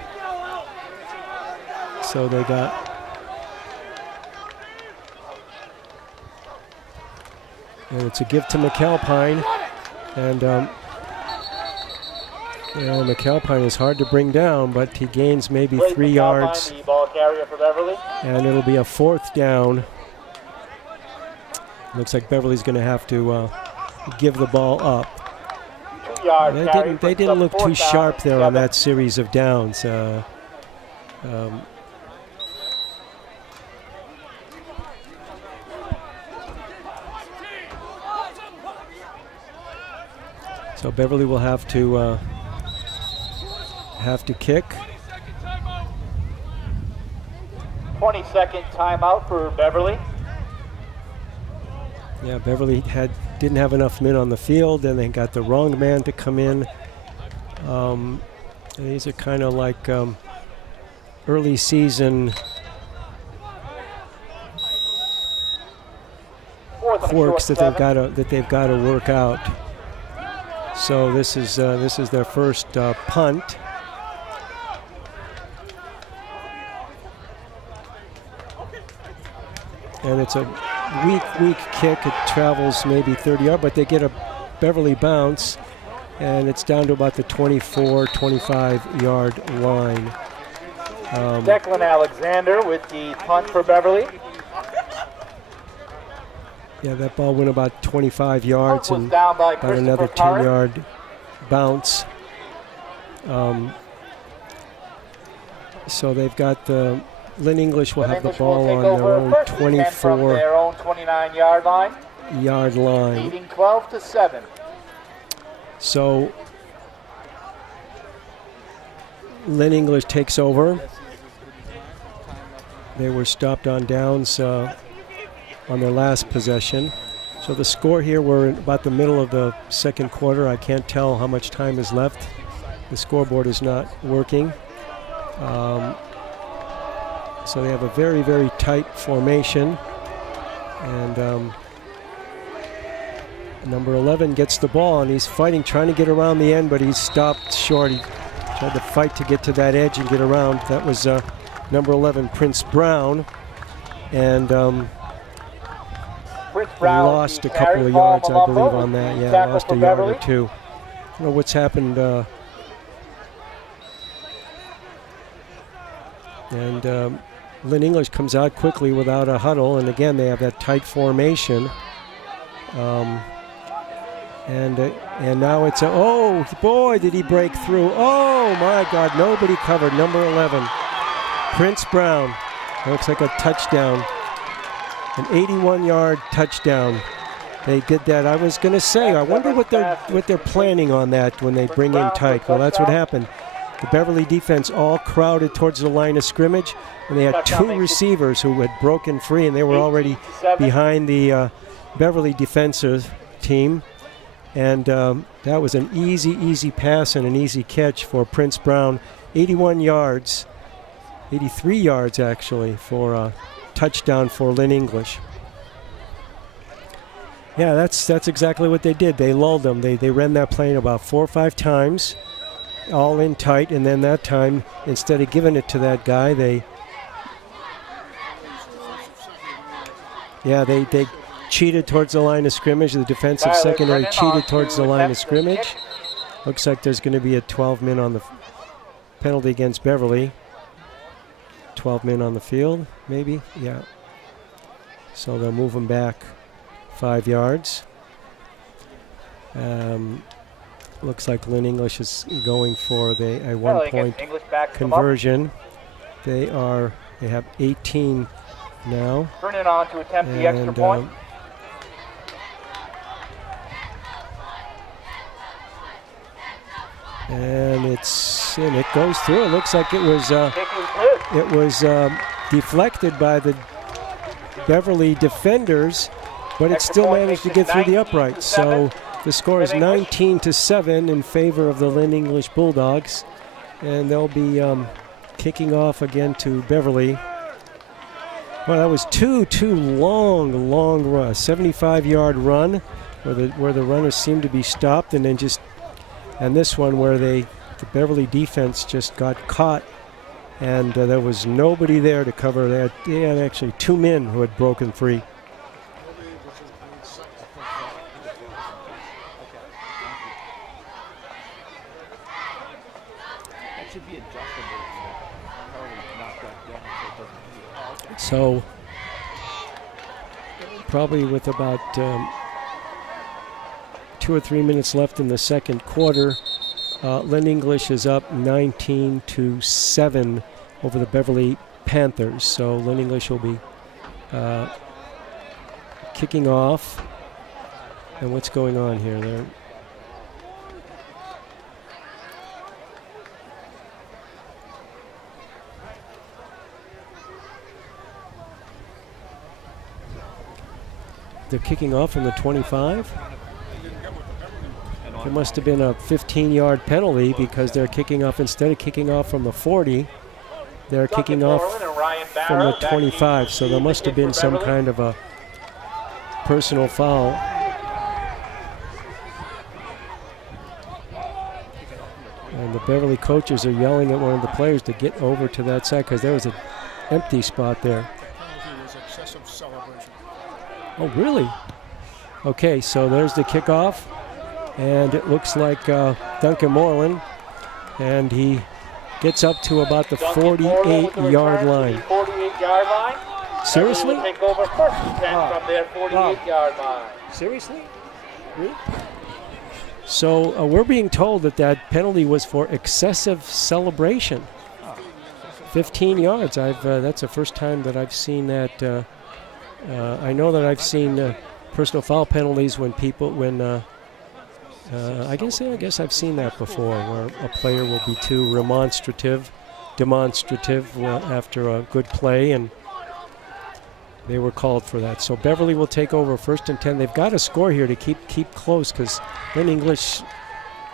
So they got and it's a give to McAlpine, and McAlpine is hard to bring down, but he gains maybe 3 yards, and it'll be a 4th down. Looks like Beverly's going to have to give the ball up. They didn't look too sharp there on that series of downs. So Beverly will have to kick. 20-second timeout for Beverly. Yeah, Beverly didn't have enough men on the field, and they got the wrong man to come in. These are kind of like early season quirks that they've got to work out. So this is their first punt. And it's a weak kick. It travels maybe 30 yards, but they get a Beverly bounce, and it's down to about the 24, 25-yard line. Declan Alexander with the punt for Beverly. Yeah, that ball went about 25 yards and about another 10-yard bounce. So they've got the Lynn English will have the ball on their own 24 their own 29-yard line. Leading 12-7. So Lynn English takes over. They were stopped on downs on their last possession. So the score here, we're in about the middle of the second quarter. I can't tell how much time is left. The scoreboard is not working. So they have a very, very tight formation. And number 11 gets the ball, and he's fighting, trying to get around the end, but he's stopped short. He tried to fight to get to that edge and get around. That was number 11, Prince Brown. And Prince Brown lost a couple of yards, I believe, on that. Yeah, lost a yard or two. I don't know what's happened. And Lynn English comes out quickly without a huddle, and again they have that tight formation. And now it's oh boy, did he break through. Oh my God, nobody covered. Number 11, Prince Brown. Looks like a touchdown, an 81-yard touchdown. They did that. I was going to say, I wonder what they're planning on that when they bring in tight. Well, that's what happened. The Beverly defense all crowded towards the line of scrimmage, and they had two receivers who had broken free, and they were already behind the Beverly defensive team. And that was an easy pass and an easy catch for Prince Brown. 81 yards, 83 yards actually, for a touchdown for Lynn English. Yeah, that's exactly what they did. They lulled them. They ran that play about 4 or 5 times, all in tight, and then that time, instead of giving it to that guy, they cheated towards the line of scrimmage. The defensive secondary cheated towards the line of scrimmage. Looks like there's going to be a 12-min on the penalty against Beverly. 12 men on the field, maybe, yeah. So they'll move them back 5 yards. Looks like Lynn English is going for a 1-point conversion. They have 18 now. Turn it on to attempt the extra point. And it goes through. It looks like it was deflected by the Beverly defenders, but it still managed to get through the uprights. So the score is 19-7 in favor of the Lynn English Bulldogs, and they'll be kicking off again to Beverly. Well, that was two long runs, 75-yard run, where the runners seemed to be stopped, and then and this one where the Beverly defense just got caught, and there was nobody there to cover that. They had actually 2 men who had broken free. So probably with about 2 or 3 minutes left in the second quarter, Lynn English is up 19-7 over the Beverly Panthers. So Lynn English will be kicking off. And what's going on here? They're kicking off from the 25. There must have been a 15-yard penalty because they're kicking off, instead of kicking off from the 40, they're kicking off from the 25. So there must have been some kind of a personal foul. And the Beverly coaches are yelling at one of the players to get over to that side because there was an empty spot there. Oh, really? Okay, so there's the kickoff. And it looks like Duncan Moreland, and he gets up to about the 48-yard line. 48-yard line. Seriously? Take over first and 10 from their 48-yard line. Seriously? Really? So we're being told that penalty was for excessive celebration. 15 yards. That's the first time that I've seen that. I know that I've seen personal foul penalties when I guess I've seen that before, where a player will be too demonstrative after a good play, and they were called for that. So Beverly will take over 1st and 10. They've got to score here to keep close, because Lynn English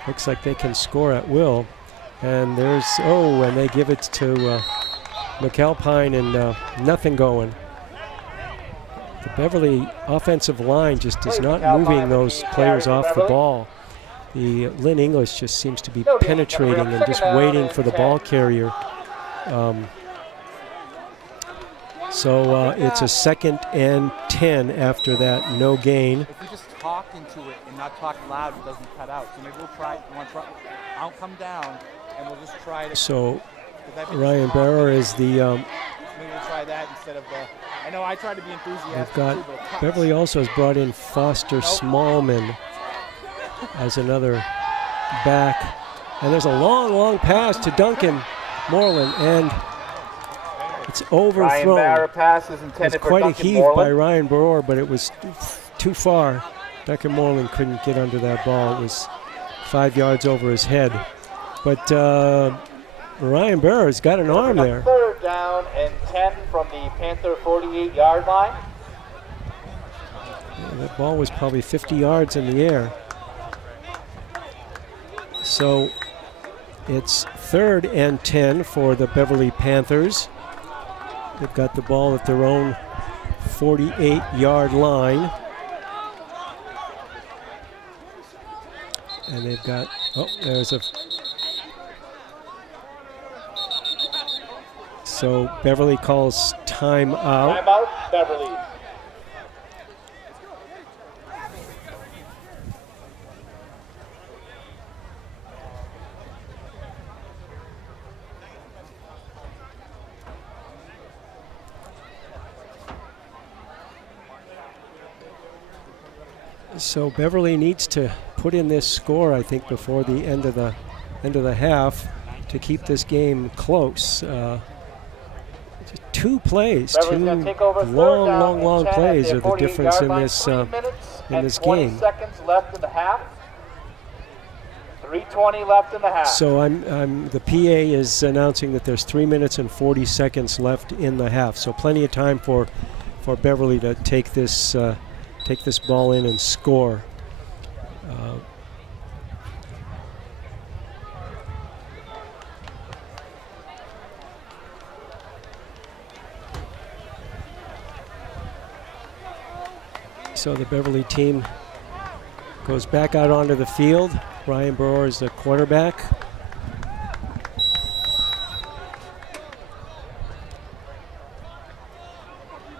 looks like they can score at will. And and they give it to McAlpine, and nothing going. The Beverly offensive line just is not moving those players off the ball. The Lynn English just seems to be penetrating and just waiting for the ball carrier. So it's a 2nd and 10 after that, no gain. If we just talk into it and not talk loud, it doesn't cut out. So maybe we'll try. I'll come down and we'll just try to. So Ryan Barrow is the. Maybe we'll try that instead of the. I know I try to be enthusiastic. They've got Beverly also has brought in Foster Smallman as another back, and there's a long pass to Duncan Moreland, and it's overthrown. Ryan passes intended it's quite for a Duncan heave Moreland. by Ryan Barrow, but it was too far. Duncan Moreland couldn't get under that ball. It was 5 yards over his head. But Ryan Barrow's got an arm there. 3rd down and 10 from the Panther 48-yard line. Yeah, that ball was probably 50 yards in the air. So it's 3rd and 10 for the Beverly Panthers. They've got the ball at their own 48-yard line. And they've got, there's a. So Beverly calls timeout. Timeout, Beverly. So Beverly needs to put in this score, I think, before the end of the half to keep this game close. Just 2 plays, Beverly's 2 long plays are the difference in this game. 20 seconds left in the half. 3:20 left in the half. So the PA is announcing that there's 3 minutes and 40 seconds left in the half. So plenty of time for Beverly to take this ball in and score. So the Beverly team goes back out onto the field. Ryan Barrow is the quarterback.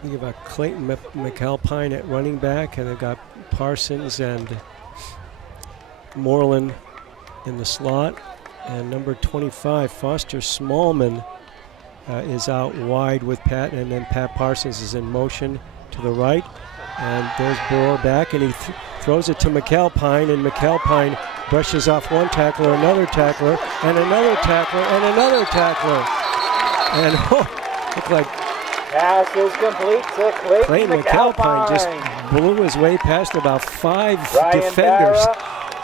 You've got Clayton McAlpine at running back, and they've got Parsons and Moreland in the slot. And number 25, Foster Smallman, is out wide with Pat, and then Pat Parsons is in motion to the right. And there's Barrow back, and he throws it to McAlpine, and McAlpine brushes off one tackler, another tackler, and another tackler, and another tackler. And looked like pass is complete to Clayton McAlpine just blew his way past about 5 defenders.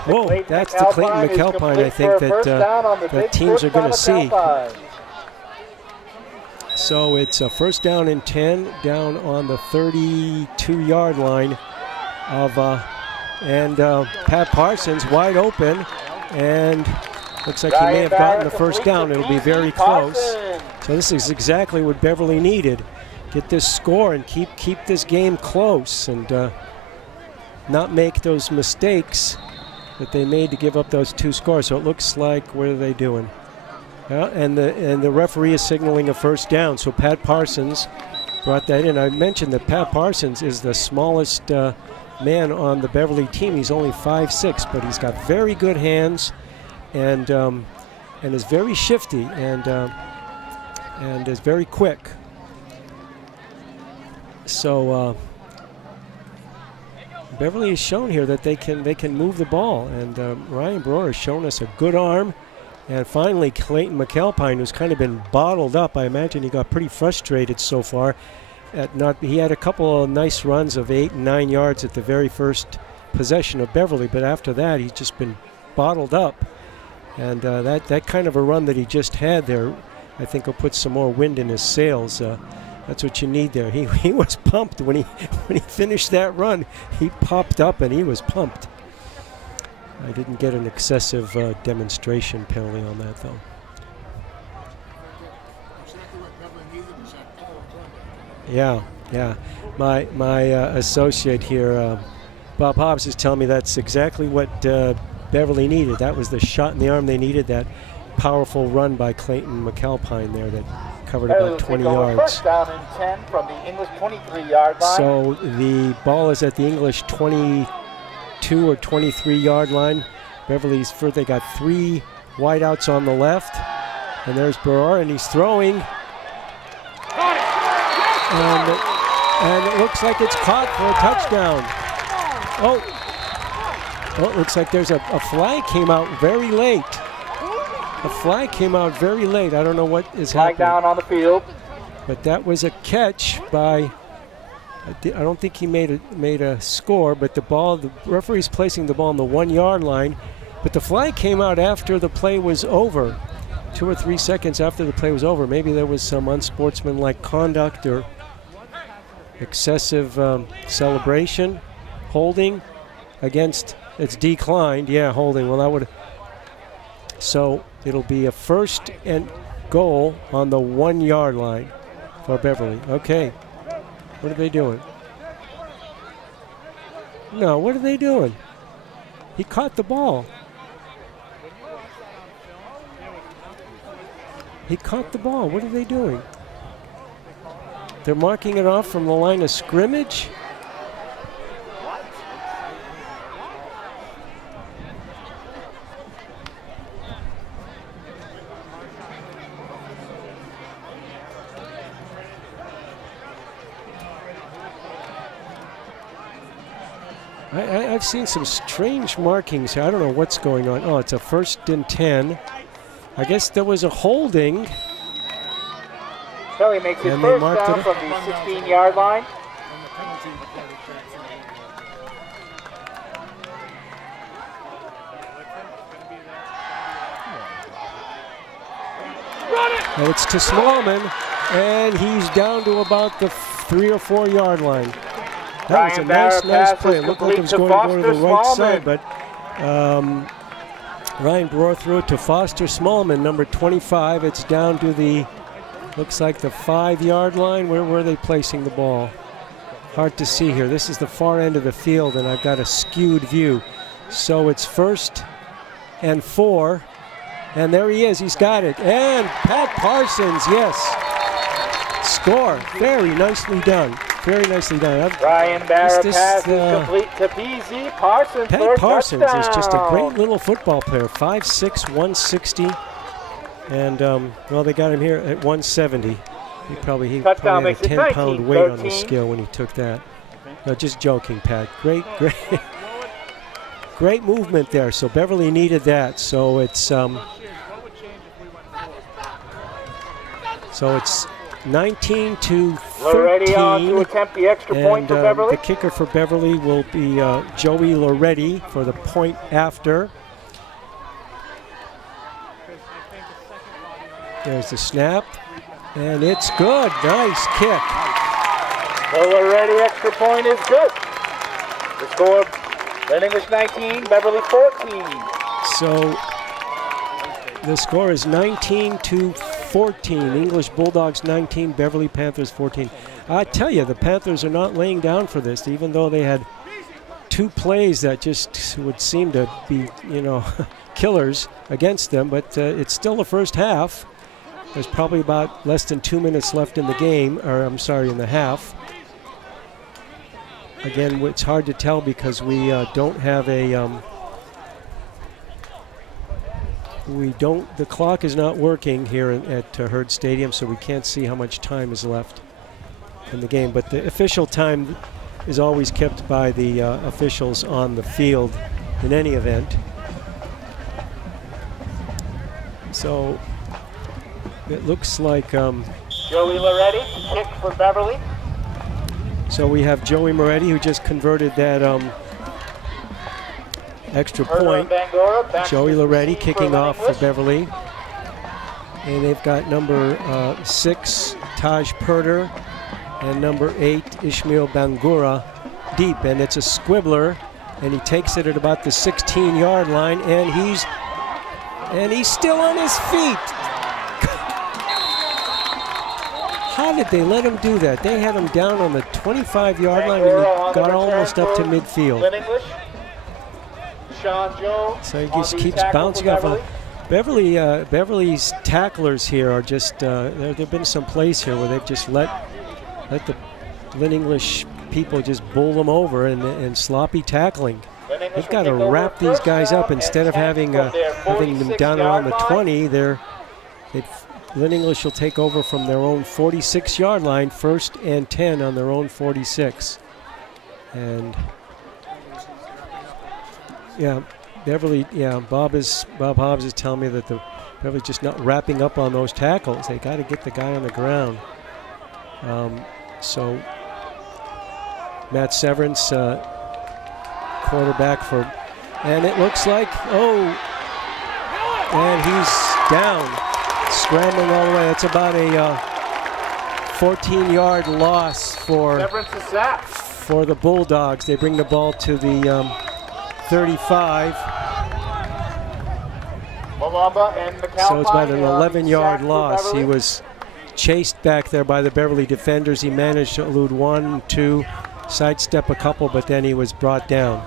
Whoa, that's the Clayton McAlpine I think that teams are going to see. So it's a 1st down and 10 down on the 32-yard line of Pat Parsons wide open, and looks like he may have gotten the 1st down. It'll be very close. So this is exactly what Beverly needed. Get this score and keep this game close, and not make those mistakes that they made to give up those 2 scores. So it looks like, what are they doing? And the referee is signaling a 1st down. So Pat Parsons brought that in. I mentioned that Pat Parsons is the smallest man on the Beverly team. He's only 5'6", but he's got very good hands, and is very shifty, and is very quick. So Beverly has shown here that they can move the ball, and Ryan Barrow has shown us a good arm. And finally, Clayton McAlpine, who's kind of been bottled up. I imagine he got pretty frustrated so far. He had a couple of nice runs of 8 and 9 yards at the very first possession of Beverly, but after that, he's just been bottled up. And that kind of a run that he just had there, I think, will put some more wind in his sails. That's what you need there. He was pumped when he finished that run. He popped up and he was pumped. I didn't get an excessive demonstration penalty on that though. Yeah. My associate here, Bob Hobbs, is telling me that's exactly what Beverly needed. That was the shot in the arm they needed. That powerful run by Clayton McAlpine there that covered about 20 yards. First down and 10 from the English 23-yard line. So the ball is at the English 22 or 23-yard line. Beverly's first. They got 3 wideouts on the left, and there's Burr, and he's throwing. And it looks like it's caught for a touchdown. Oh, it looks like there's a flag came out very late. A flag came out very late. I don't know what is happening. Flag down on the field. But that was a catch by, I don't think he made a score, but the referee's placing the ball on the 1-yard line. But the flag came out after the play was over, 2 or 3 seconds after the play was over. Maybe there was some unsportsmanlike conduct or excessive celebration, holding against, it's declined. Yeah, holding. Well, that would, so it'll be a first and goal on the 1-yard line for Beverly. Okay, what are they doing? No, what are they doing? He caught the ball. He caught the ball. What are they doing? They're marking it off from the line of scrimmage. I've seen some strange markings here. I don't know what's going on. Oh, it's a 1st and 10. I guess there was a holding. So he makes his first down from the 16-yard line. And it's to Smallman, and he's down to about the 3 or 4 yard line. That was a nice play. It looked like it was going to go to the right side, but Ryan Brewer threw it to Foster Smallman, number 25. It's down to the, looks like the 5-yard line. Where were they placing the ball? Hard to see here. This is the far end of the field, and I've got a skewed view. So it's 1st and 4. And there he is. He's got it. And Pat Parsons, yes. Score. Very nicely done. Very nicely done. Ryan Barra pass is complete to PZ Parsons. Pat Parsons is just a great little football player. 5'6", 160. And, well, they got him here at 170. He probably had a 10-pound weight on the scale when he took that. No, just joking, Pat. Great movement there. So Beverly needed that. So it's 19 to 13. Loretti on to attempt the extra point for Beverly. The kicker for Beverly will be Joey Loretti for the point after. There's the snap, and it's good. Nice kick. The Loretti extra point is good. The score, Lynn English 19, Beverly 14. So the score is 19 to 14. English Bulldogs 19, Beverly Panthers 14. I tell you, the Panthers are not laying down for this, even though they had 2 plays that just would seem to be, killers against them. But it's still the first half. There's probably about less than 2 minutes left in the game, or I'm sorry, in the half. Again, it's hard to tell because we don't have a the clock is not working here at Hurd Stadium, so we can't see how much time is left in the game. But the official time is always kept by the officials on the field in any event. So it looks like Joey Loretti, kick for Beverly. So we have Joey Moretti, who just converted that extra point. Joey Loretti kicking off for Beverly. And they've got number 6, Taj Purder, and number 8, Ishmael Bangura, deep. And it's a squibbler, and he takes it at about the 16-yard line, and he's still on his feet. How did they let him do that? They had him down on the 25-yard line, and he got almost up to midfield. Lynn English. Sean Joe. So he just keeps bouncing off. Beverly's tacklers here are just, there've been some plays here where they've just let the Lynn English people just bowl them over and sloppy tackling. They've got to wrap these guys up instead of having them down around the 20. Lynn English will take over from their own 46-yard line, 1st and 10 on their own 46. And yeah, Beverly, Bob Hobbs is telling me that Beverly's just not wrapping up on those tackles. They got to get the guy on the ground. So Matt Severance, quarterback and it looks like, and he's down, scrambling all the way. It's about a 14-yard loss for the Bulldogs. They bring the ball to the 35. So it's about an 11-yard loss. He was chased back there by the Beverly defenders. He managed to elude 1, 2, sidestep a couple, but then he was brought down.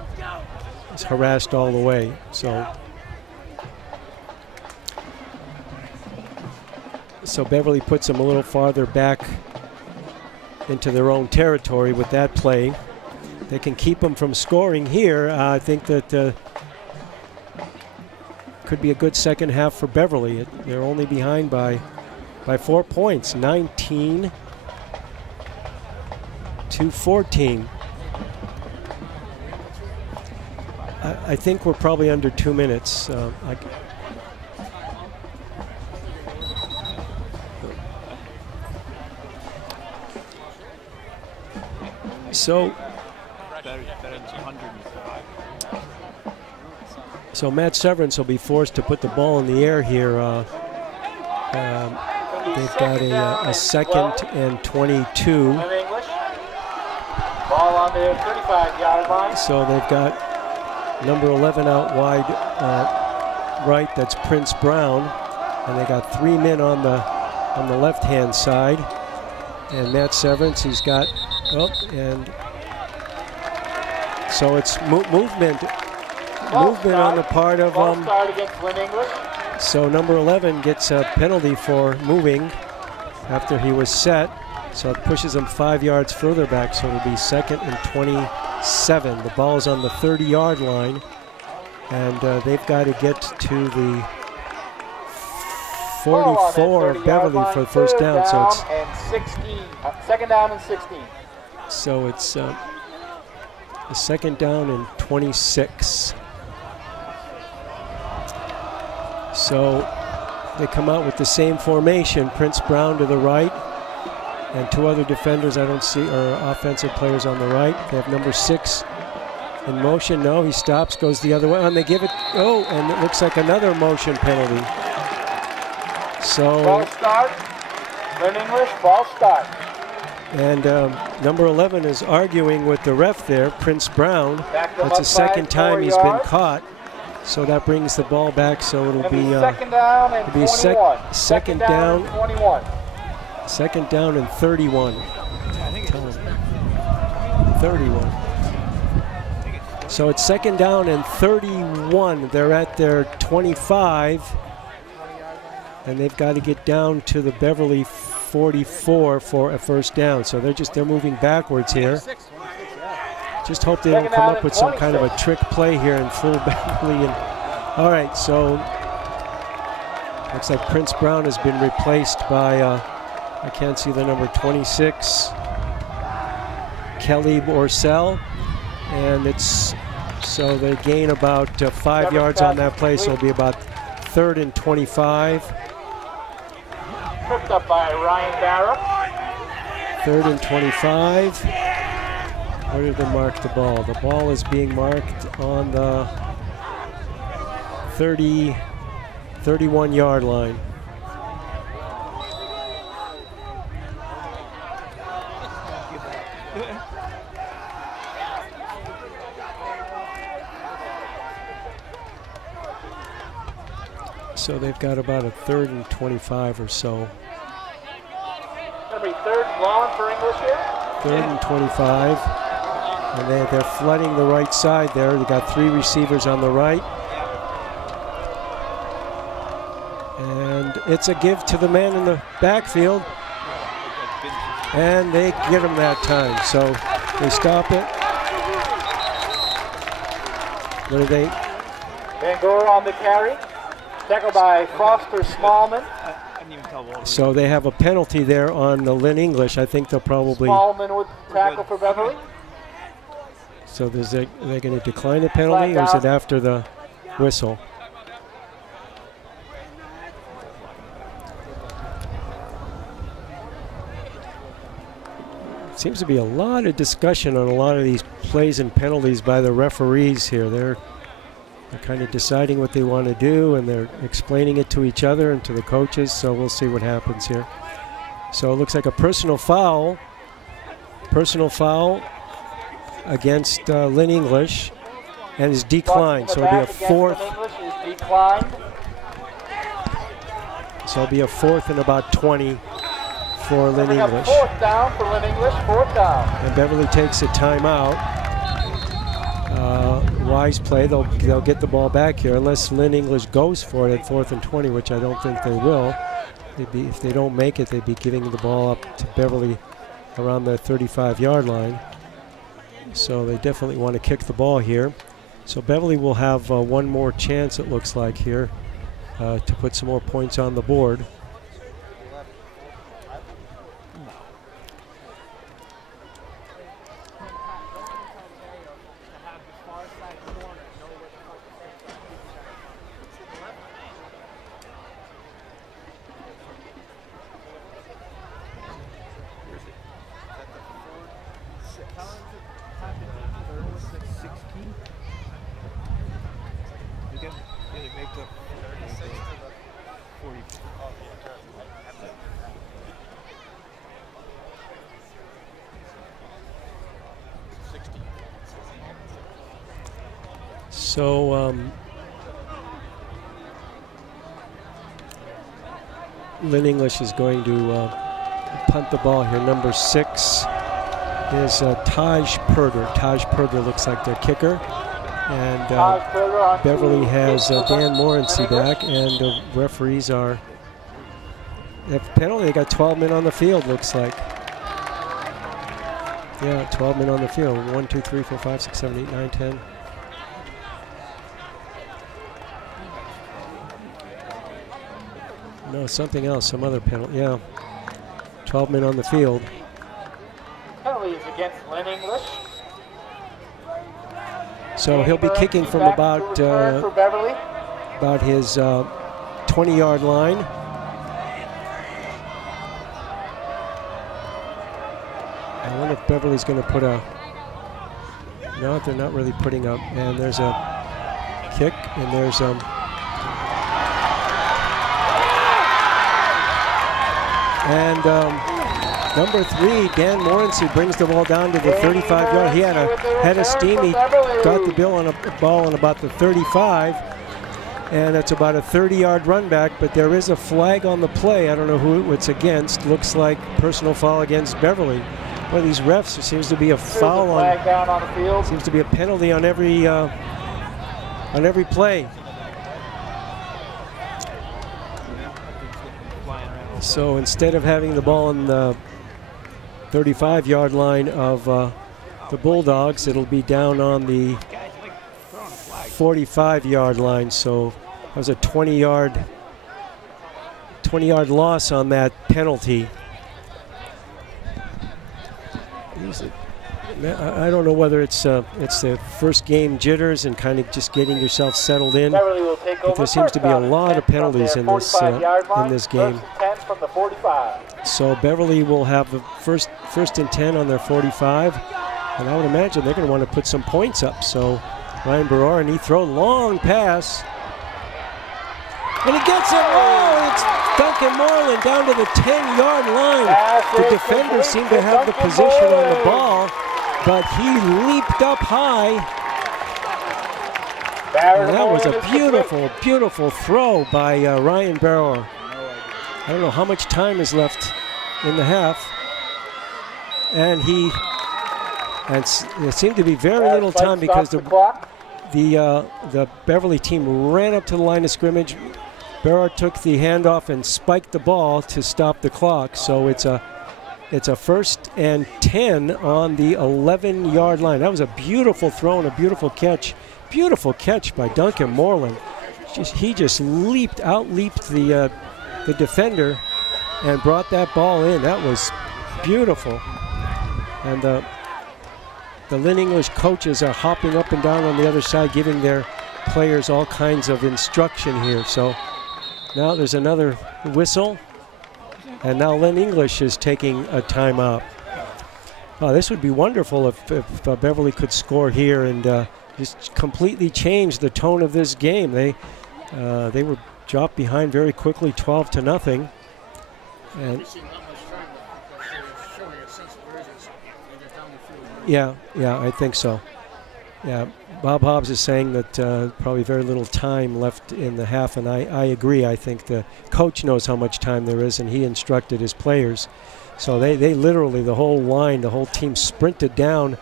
He's harassed all the way. So Beverly puts him a little farther back into their own territory with that play. They can keep them from scoring here. I think that could be a good second half for Beverly. They're only behind by 4 points, 19-14. I think we're probably under 2 minutes. So Matt Severance will be forced to put the ball in the air here. They've got a 2nd and 22. Ball on the 35-yard line. So they've got number 11 out wide right. That's Prince Brown, and they got 3 men on the left-hand side. And Matt Severance, he's got and so it's movement on the part of so number 11 gets a penalty for moving after he was set, so it pushes him 5 yards further back, so it'll be 2nd and 27. The ball is on the 30-yard line, and they've got to get to the 44 of Beverly for the first down. So it's 2nd down and 16. So it's a 2nd down and 26. So they come out with the same formation. Prince Brown to the right, and 2 other defenders I don't see, or offensive players on the right. They have number 6 in motion. No, he stops, goes the other way, and they give it. And it looks like another motion penalty. So ball start. Lynn English, ball start. And number 11 is arguing with the ref there, Prince Brown. That's the 2nd time he's been caught. So that brings the ball back. So it'll be 2nd down and 21. 2nd down. 21. 2nd down and 31. 31. So it's 2nd down and 31. They're at their 25, and they've got to get down to the Beverly 44 for a first down. So they're moving backwards here. Just hope they don't come up with some kind of a trick play here in full Beverly. All right, so looks like Prince Brown has been replaced by, I can't see the number, 26, Kelly Orcell. And so they gain about 5 yards on that play, so it'll be about 3rd and 25. Picked up by Ryan Barra. 3rd and 25. Where did they mark the ball? The ball is being marked on the 31-yard line. So they've got about a 3rd and 25 or so. Going to be 3rd and long for English here. 3rd and 25. And they're flooding the right side there. They got 3 receivers on the right. And it's a give to the man in the backfield. And they get him that time. So they stop it. What are they? Van Gore on the carry. Tackled by Foster Smallman. So they have a penalty there on the Lynn English. I think they'll probably. Smallman with tackle for Beverly. So are they going to decline the penalty, or is it after the whistle? Seems to be a lot of discussion on a lot of these plays and penalties by the referees here. They're kind of deciding what they want to do, and they're explaining it to each other and to the coaches, so we'll see what happens here. So it looks like a personal foul. Personal foul against Lynn English, and is declined. So it'll be a 4th. So it'll be a 4th and about 20 for Lynn English. 4th down for Lynn English, 4th down. And Beverly takes a timeout. Wise play, they'll get the ball back here unless Lynn English goes for it at 4th and 20, which I don't think they will. If they don't make it, they'd be giving the ball up to Beverly around the 35-yard line. So they definitely want to kick the ball here. So Beverly will have one more chance, it looks like, here to put some more points on the board. So Lynn English is going to punt the ball here. Number 6 is Taj Perger. Taj Perger looks like their kicker. And Beverly has Dan Morency back, and the referees are they have a penalty. They got 12 men on the field, looks like. Yeah, 12 men on the field. 1, 2, 3, 4, 5, 6, 7, 8, 9, 10. No, something else, some other penalty. Yeah, 12 men on the field. Penalty is against Lynn English. So he'll be kicking from about his 20-yard line. I wonder if Beverly's going to put a. No, they're not really putting up. And there's a kick, and there's And number 3, Dan Morency, brings the ball down to the 35-yard. He had a steam. He got the ball on about the 35, and it's about a 30-yard run back. But there is a flag on the play. I don't know who it's against. Looks like personal foul against Beverly. Well, these refs, there seems to be a foul on the field. Seems to be a penalty on every play. So instead of having the ball on the 35-yard line of the Bulldogs, it'll be down on the 45-yard line. So that was a 20-yard loss on that penalty. I don't know whether it's the first game jitters and kind of just getting yourself settled in. But there seems to be a lot of penalties in this game. So Beverly will have the first and 10 on their 45, and I would imagine they're going to want to put some points up. So Ryan Barrar, and he throws a long pass, and he gets it. Oh, it's Duncan Moreland down to the 10-yard line. The defenders seem to have the position on the ball, but he leaped up high And that was a beautiful, beautiful throw by Ryan Barrow. I don't know how much time is left in the half. And there seemed to be very little time because the Beverly team ran up to the line of scrimmage. Barrow took the handoff and spiked the ball to stop the clock. So it's a 1st and 10 on the 11-yard line. That was a beautiful throw and a beautiful catch. Beautiful catch by Duncan Moreland. He just outleaped the defender and brought that ball in. That was beautiful. And the Lynn English coaches are hopping up and down on the other side, giving their players all kinds of instruction here. So now there's another whistle. And now Lynn English is taking a timeout. This would be wonderful if Beverly could score here and just completely change the tone of this game. They were dropped behind very quickly, 12-0. And yeah, I think so. Yeah, Bob Hobbs is saying that probably very little time left in the half, and I agree. I think the coach knows how much time there is, and he instructed his players. So they literally, the whole line, the whole team sprinted down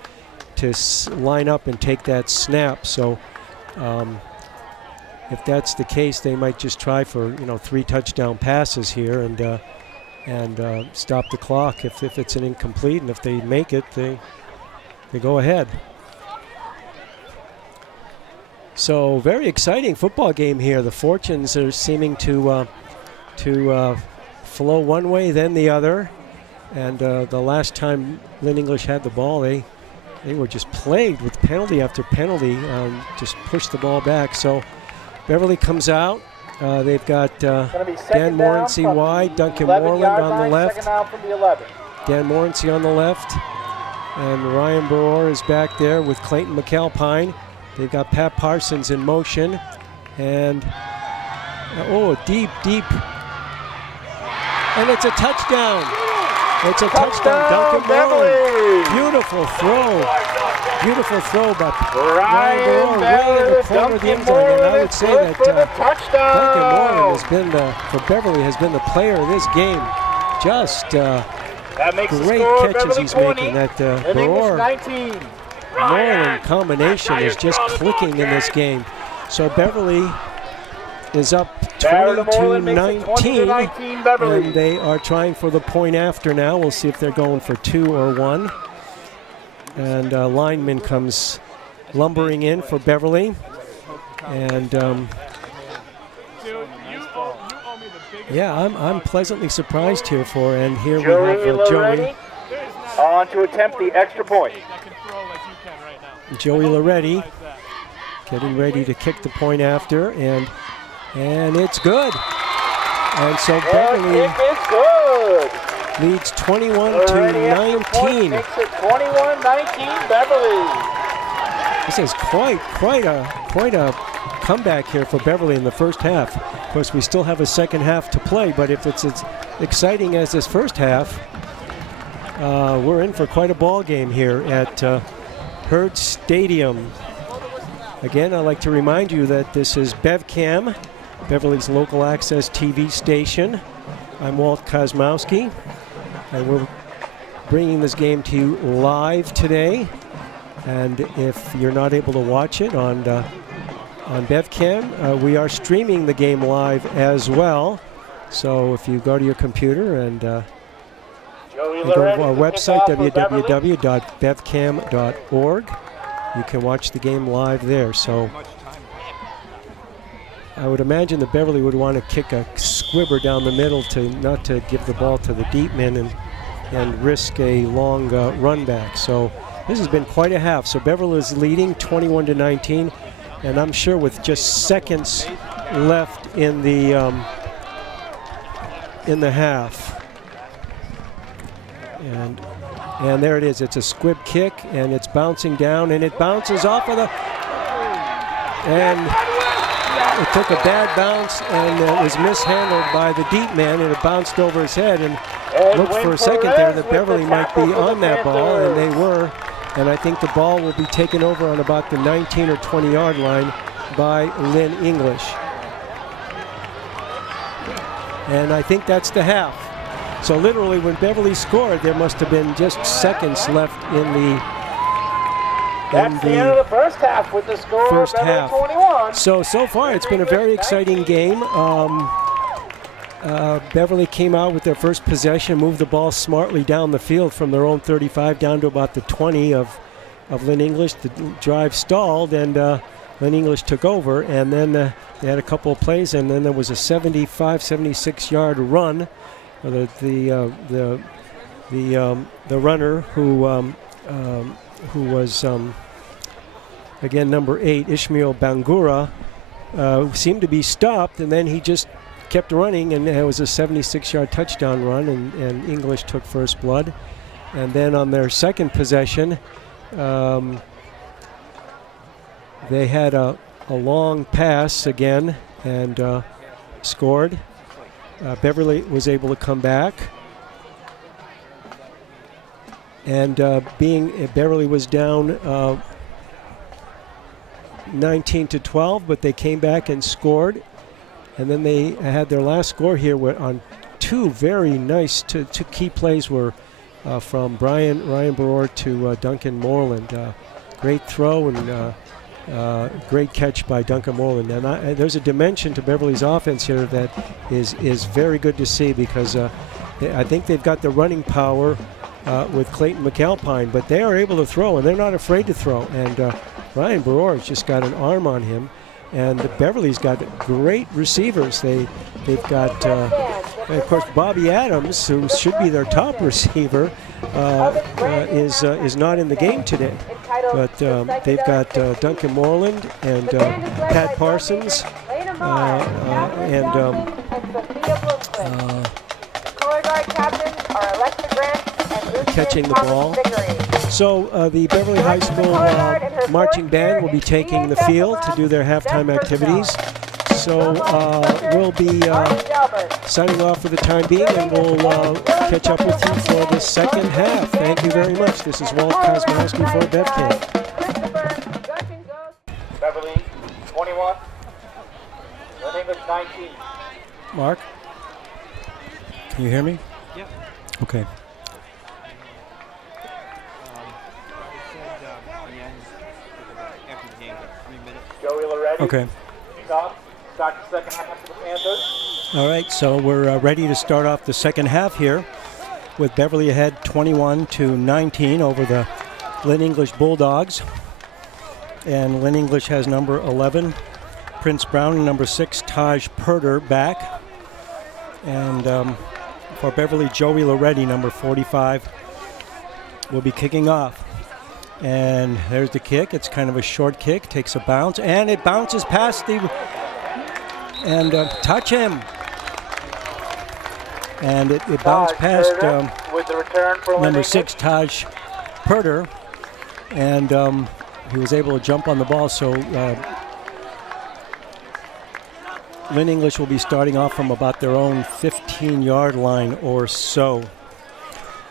to line up and take that snap. So if that's the case, they might just try for 3 touchdown passes here and stop the clock if it's an incomplete, and if they make it, they go ahead. So very exciting football game here. The fortunes are seeming to flow one way, then the other. And the last time Lynn English had the ball, they were just plagued with penalty after penalty, just pushed the ball back. So Beverly comes out. They've got Dan Morency wide, Duncan Moreland on the left. Dan Morency on the left. And Ryan Barrow is back there with Clayton McAlpine. They've got Pat Parsons in motion. And, deep. And it's a touchdown. It's a touchdown, Duncan Moreland. Beautiful throw by Ryan Barrow, way in the corner of the end zone. And I would say that Duncan Moreland has been for Beverly has been the player of this game. Just great catches he's making. That Barrow Moreland combination is just clicking in this game. So Beverly is up 20-19, and they are trying for the point after now. We'll see if they're going for 2 or 1. And lineman comes lumbering in for Beverly. And I'm pleasantly surprised here and here we have Joey. On to attempt the extra point. Joey Loretti getting ready to kick the point after, and it's good. And so Beverly leads 21-19. Makes it 21-19 Beverly. This is quite a comeback here for Beverly in the first half. Of course, we still have a second half to play, but if it's as exciting as this first half, we're in for quite a ball game here at Hurd Stadium. Again, I'd like to remind you that this is BevCam, Beverly's local access TV station. I'm Walt Kosmowski, and we're bringing this game to you live today. And if you're not able to watch it on BevCam, we are streaming the game live as well. So if you go to your computer and go to our website, www.bevcam.org, you can watch the game live there. So I would imagine that Beverly would want to kick a squibber down the middle not to give the ball to the deep men and risk a long run back. So this has been quite a half. So Beverly is leading 21-19, and I'm sure with just seconds left in the half. And there it is. It's a squib kick, and it's bouncing down, and it bounces off of and it took a bad bounce, and it was mishandled by the deep man, and it bounced over his head, and looked for a second there that Beverly might be on that ball, and they were. And I think the ball will be taken over on about the 19 or 20 yard line by Lynn English. And I think that's the half. So literally when Beverly scored, there must have been just seconds left in the That's the end of the first half with the score first of half. 21. So far it's been a very exciting game. Beverly came out with their first possession, moved the ball smartly down the field from their own 35 down to about the 20 of Lynn English. The drive stalled, and Lynn English took over, and then they had a couple of plays, and then there was a 75, 76-yard run. The runner who was again number 8, Ishmael Bangura, seemed to be stopped, and then he just kept running, and it was a 76-yard touchdown run, and English took first blood. And then on their second possession, they had a long pass again and scored. Beverly was able to come back. And Beverly was down 19-12, but they came back and scored. And then they had their last score here on two very nice, two key plays were from Ryan Baror to Duncan Moreland. Great throw and great catch by Duncan Moreland. And there's a dimension to Beverly's offense here that is very good to see, because I think they've got the running power with Clayton McAlpine, but they are able to throw, and they're not afraid to throw. And Ryan Baror has just got an arm on him. And Beverly's got great receivers. They've got, and of course, Bobby Adams, who should be their top receiver, is not in the game today. But they've got Duncan Moreland and Pat Parsons and catching the ball. So the Beverly High School marching band will be taking the field to do their halftime activities. So we'll be signing off for the time being, and we'll catch up with you for the second half. Thank you very much. This is Walt Kosmowski for BevCam. Beverly 21, Lynn English 19. Mark, can you hear me? Yep. Okay. Joey Loretti. Okay. Start the second half for the Panthers. All right, so we're ready to start off the second half here with Beverly ahead 21-19 over the Lynn English Bulldogs. And Lynn English has number 11, Prince Brown, and number 6, Taj Purder back. And for Beverly, Joey Loretti, number 45, will be kicking off. And there's the kick. It's kind of a short kick, takes a bounce, and it bounces past the, and touch him. And it bounced past with the return for number 6, Taj Purder, and he was able to jump on the ball. So Lynn English will be starting off from about their own 15-yard line or so.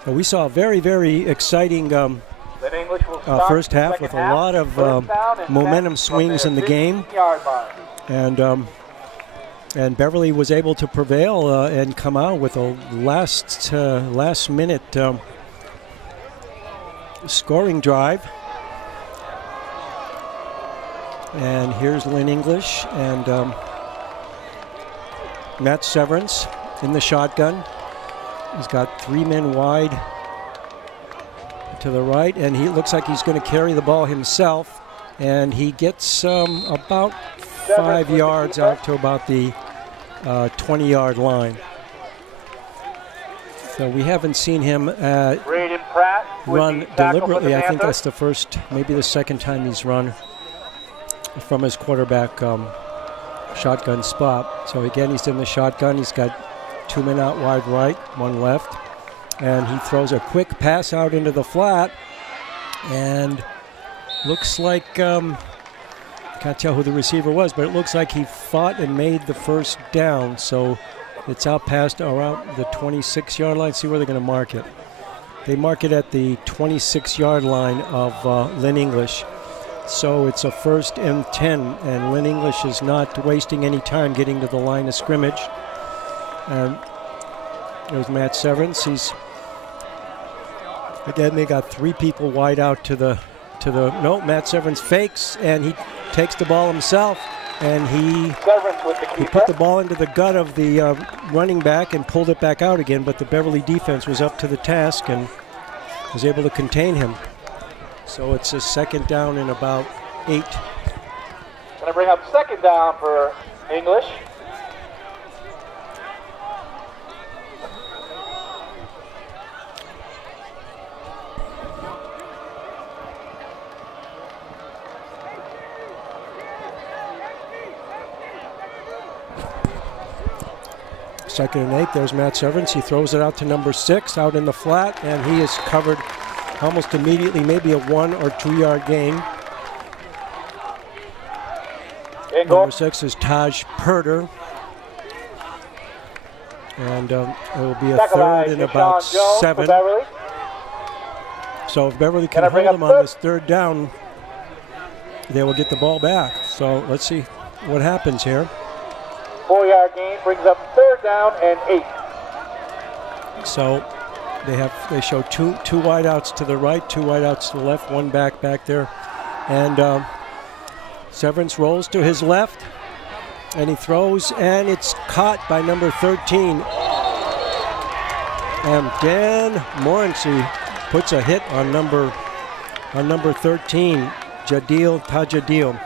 We saw a very, very exciting first half with a lot of momentum swings in the game, and Beverly was able to prevail and come out with a last minute scoring drive. And here's Lynn English and Matt Severance in the shotgun. He's got 3 men wide to the right, and he looks like he's going to carry the ball himself, and he gets about 5 yards out to about the 20-yard line. So we haven't seen him run deliberately. I think that's the first, maybe the second time he's run from his quarterback shotgun spot. So again, he's in the shotgun. He's got 2 men out wide right, 1 left. And he throws a quick pass out into the flat. And looks like, can't tell who the receiver was, but it looks like he fought and made the first down. So it's out past around the 26-yard line. See where they're going to mark it. They mark it at the 26-yard line of Lynn English. So it's a 1st and 10, and Lynn English is not wasting any time getting to the line of scrimmage. And there's Matt Severance. Again, they got 3 people wide out to the no, Matt Severance fakes, and he takes the ball himself, and he put the ball into the gut of the running back and pulled it back out again, but the Beverly defense was up to the task and was able to contain him. So it's a 2nd down and about 8. Going to bring up 2nd down for English. Second and 8, there's Matt Severance. He throws it out to number 6 out in the flat, and he is covered almost immediately, maybe a 1 or 2 yard gain. Number 6 is Taj Purder. And it will be a 3rd and about 7. So if Beverly can hold him on this 3rd down, they will get the ball back. So let's see what happens here. 4-yard gain brings up 3rd down and 8. So they show two wideouts to the right, 2 wideouts to the left, 1 back there. And Severance rolls to his left, and he throws, and it's caught by number 13. And Dan Morency puts a hit on number 13, Tajadil.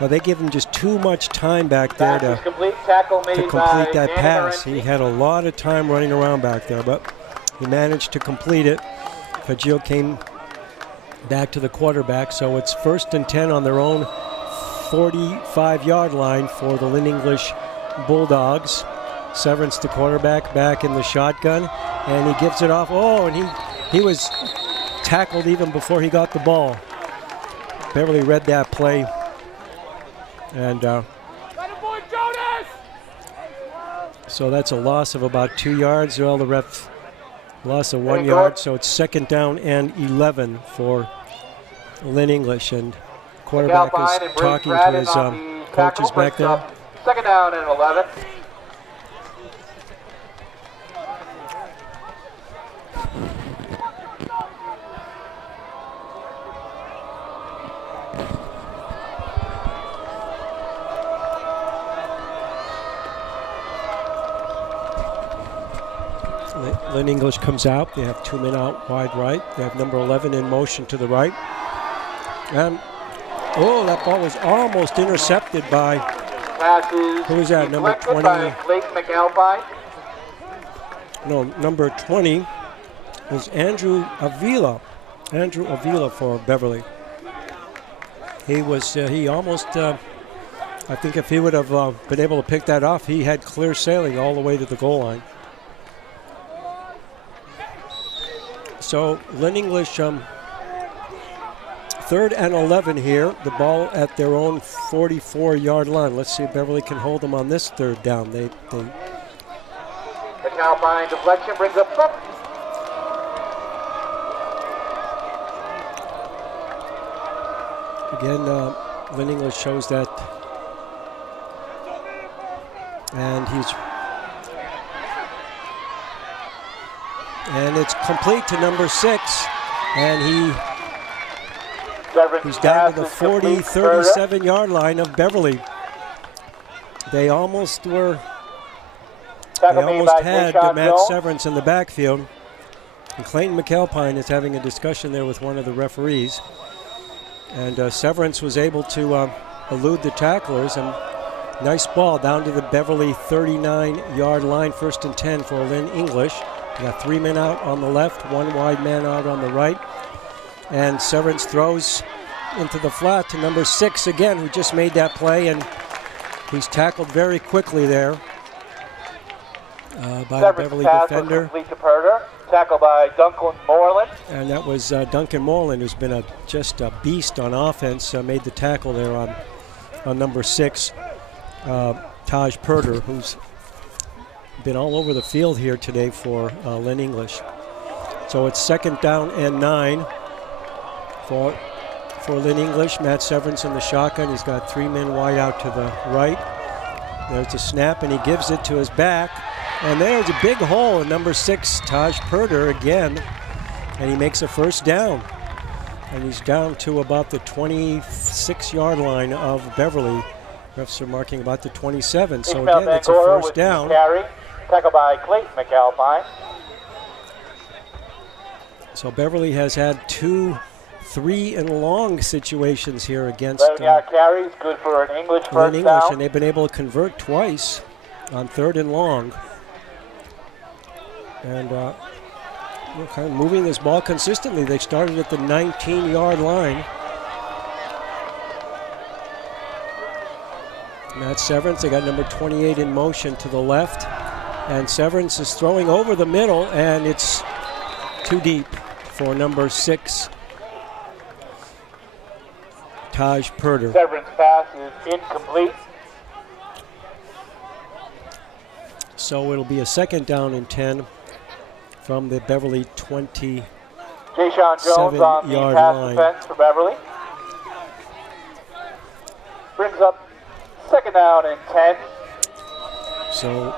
Well, they give him just too much time back there to complete that pass. He had a lot of time running around back there, but he managed to complete it. Tajil came back to the quarterback, so it's 1st and 10 on their own 45-yard line for the Lynn English Bulldogs. Severance, the quarterback, back in the shotgun, and he gives it off. Oh, and he was tackled even before he got the ball. Beverly read that play. And so that's a loss of about 2 yards. Well, the ref loss of 1 yard. So it's 2nd down and 11 for Lynn English. And quarterback is talking to his coaches back there. 2nd down and 11. Lynn English comes out. They have 2 men out wide right. They have number 11 in motion to the right. And, oh, that ball was almost intercepted by, who is that, number 20? No, number 20 was Andrew Avila. Andrew Avila for Beverly. He was, he almost, I think if he would have been able to pick that off, he had clear sailing all the way to the goal line. So Lynn English, 3rd and 11 here. The ball at their own 44-yard line. Let's see if Beverly can hold them on this 3rd down. The Calpine deflection brings up front. Again, Lynn English shows that, and it's complete to number 6, and he's down to the 37-yard line of Beverly. They almost had Matt Severance in the backfield. And Clayton McAlpine is having a discussion there with one of the referees. And Severance was able to elude the tacklers, and nice ball down to the Beverly 39-yard line, 1st and 10 for Lynn English. They got 3 men out on the left, 1 wide man out on the right. And Severance throws into the flat to number 6 again, who just made that play, and he's tackled very quickly there by the Beverly defender. Tackled by Duncan Moreland. And that was Duncan Moreland, who's been just a beast on offense, made the tackle there on number 6, Taj Purder, who's been all over the field here today for Lynn English. So it's 2nd down and 9 for for Lynn English. Matt Severance in the shotgun. He's got 3 men wide out to the right. There's a snap, and he gives it to his back. And there's a big hole in number 6, Taj Purder again. And he makes a first down. And he's down to about the 26-yard line of Beverly. Refs are marking about the 27. So again, it's a first down. Carry, tackled by Clayton McAlpine. So Beverly has had 2 3-and-long situations here against 7-yard carries, good for an English first down. And they've been able to convert twice on 3rd and long. And kind of moving this ball consistently. They started at the 19-yard line. Matt Severance, they got number 28 in motion to the left. And Severance is throwing over the middle, and it's too deep for number 6, Taj Purder. Severance pass is incomplete. So it'll be a 2nd down and 10 from the Beverly 27-yard Jayshawn Jones on the pass line. defense for Beverly. Brings up 2nd down and 10. So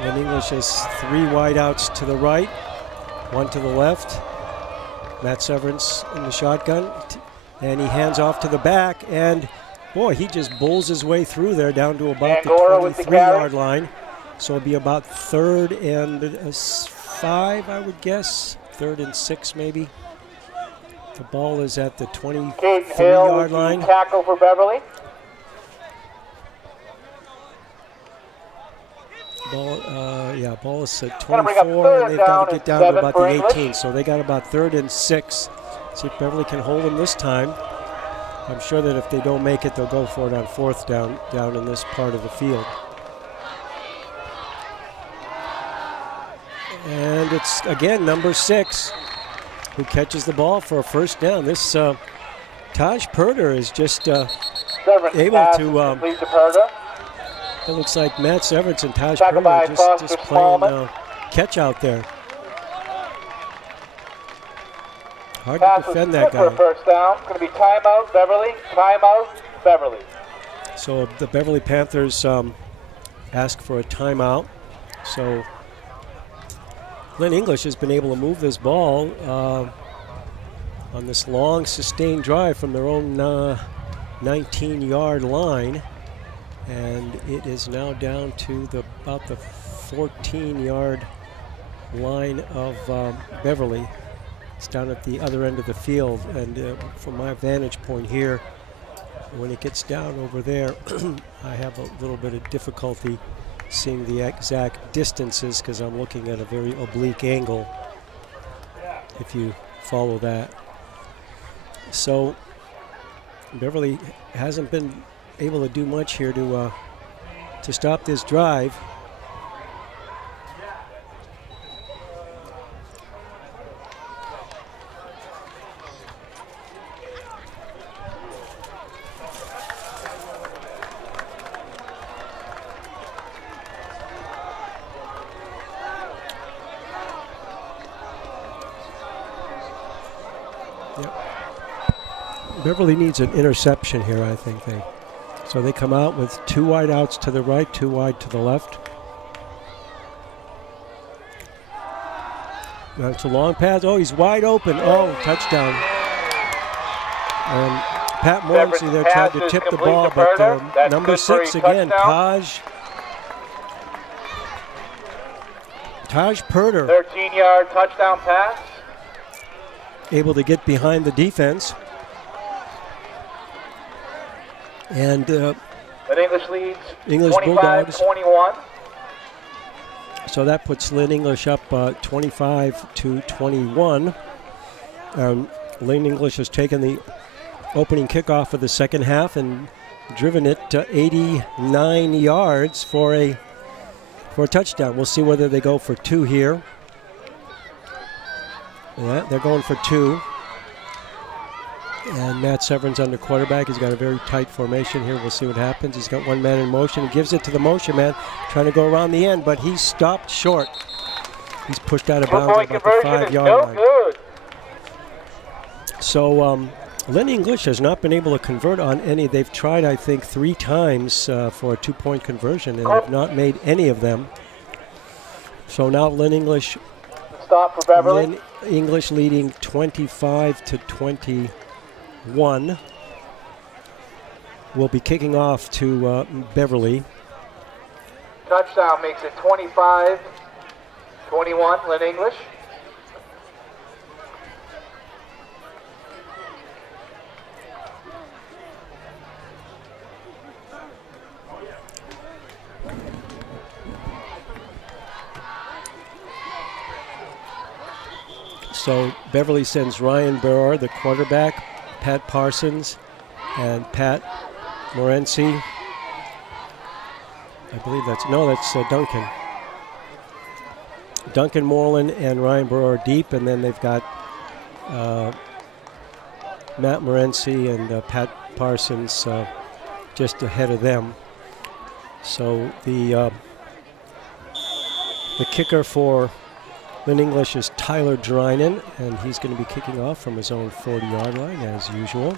Lynn English has 3 wideouts to the right, 1 to the left. Matt Severance in the shotgun, and he hands off to the back, and boy, he just bowls his way through there down to about the 23-yard line. So it'll be about 3rd and 5, I would guess. 3rd and 6, maybe. The ball is at the 23-yard line. Tackle for Beverly. Ball is at 24, and they've got to get down to about the 18. So they got about 3rd and 6. See if Beverly can hold them this time. I'm sure that if they don't make it, they'll go for it on 4th down in this part of the field. And it's, again, number 6 who catches the ball for a first down. This Taj Purder is just able to... It looks like Matt Severance and Taj Purder are just playing catch out there. Hard to defend that guy. First down. Going to be timeout, Beverly. Timeout, Beverly. So the Beverly Panthers ask for a timeout. So Lynn English has been able to move this ball on this long sustained drive from their own 19-yard line. And it is now down to about the 14-yard line of Beverly. It's down at the other end of the field. And from my vantage point here, when it gets down over there, I have a little bit of difficulty seeing the exact distances because I'm looking at a very oblique angle, if you follow that. So Beverly hasn't been able to do much here to stop this drive. Beverly needs an interception here, I think. So they come out with 2 wideouts to the right, 2 wide to the left. That's a long pass. Oh, he's wide open. Oh, touchdown. Pat Morrissey there tried to tip the ball, but number 6 again, Taj Purder. 13-yard touchdown pass. Able to get behind the defense. And English leads English 25-21. So that puts Lynn English up 25-21. Lynn English has taken the opening kickoff of the second half and driven it to 89 yards for a touchdown. We'll see whether they go for 2 here. Yeah, they're going for 2. And Matt Severance under quarterback. He's got a very tight formation here. We'll see what happens. He's got 1 man in motion. He gives it to the motion man, trying to go around the end, but he's stopped short. He's pushed out of bounds at about the 5-yard line. Good. So Lynn English has not been able to convert on any. They've tried, I think, 3 times for a 2-point conversion, and have not made any of them. So now Lynn English. Stop for Beverly. Lynn English leading 25-21. Will be kicking off to Beverly. Touchdown makes it 25-21, Lynn English. So Beverly sends Ryan Burr, the quarterback, Pat Parsons, and Pat Morency. I believe that's Duncan. Duncan Moreland and Ryan Burr are deep, and then they've got Matt Morency and Pat Parsons just ahead of them. So the kicker for Lynn English is Tyler Drinan, and he's going to be kicking off from his own 40-yard line as usual.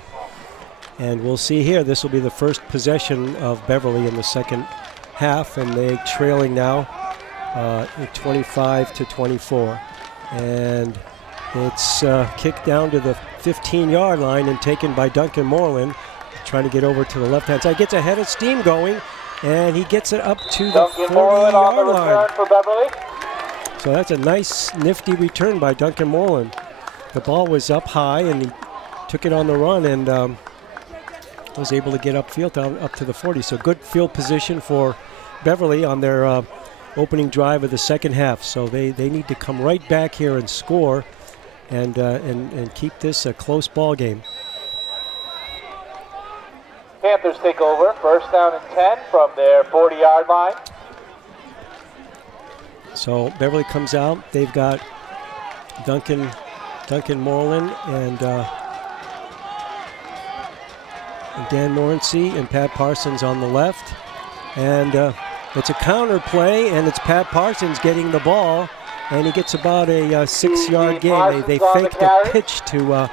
And we'll see here, this will be the first possession of Beverly in the second half, and they're trailing now 25-24. And it's kicked down to the 15-yard line and taken by Duncan Moreland, trying to get over to the left-hand side. Gets a head of steam going, and he gets it up to the 40-yard line. For Beverly. So that's a nice, nifty return by Duncan Moreland. The ball was up high, and he took it on the run and was able to get upfield up to the 40. So good field position for Beverly on their opening drive of the second half. So they need to come right back here and score and keep this a close ball game. Panthers take over, first down and 10 from their 40-yard line. So Beverly comes out. They've got Duncan Moreland and Dan Morency and Pat Parsons on the left. And it's a counter play, and it's Pat Parsons getting the ball, and he gets about a 6-yard gain. They faked the pitch to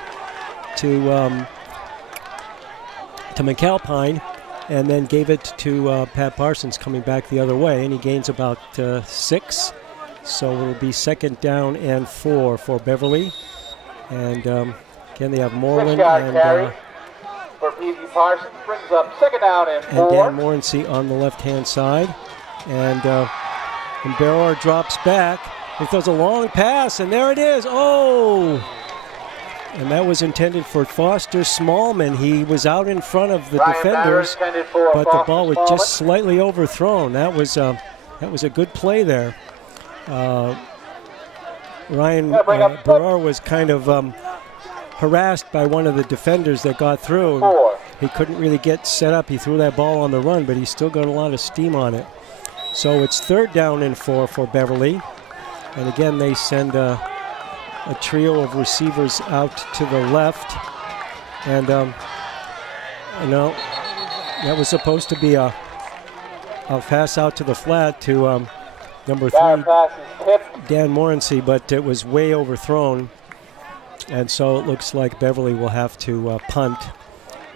McAlpine, and then gave it to Pat Parsons coming back the other way, and he gains about 6. So it'll be second down and 4 for Beverly. And again, they have Moreland and for P.T. Parsons, brings up second down and 4. And Dan Morency on the left-hand side. And Barrow drops back. He throws a long pass, and there it is. Oh! And that was intended for Foster Smallman. He was out in front of the defenders, but the ball was just slightly overthrown. That was a good play there. Ryan Barrar was kind of harassed by one of the defenders that got through. He couldn't really get set up. He threw that ball on the run, but he still got a lot of steam on it. So it's third down and 4 for Beverly. And again, they send a trio of receivers out to the left. And, that was supposed to be a pass out to the flat to number 3, Dan Morency, but it was way overthrown. And so it looks like Beverly will have to punt.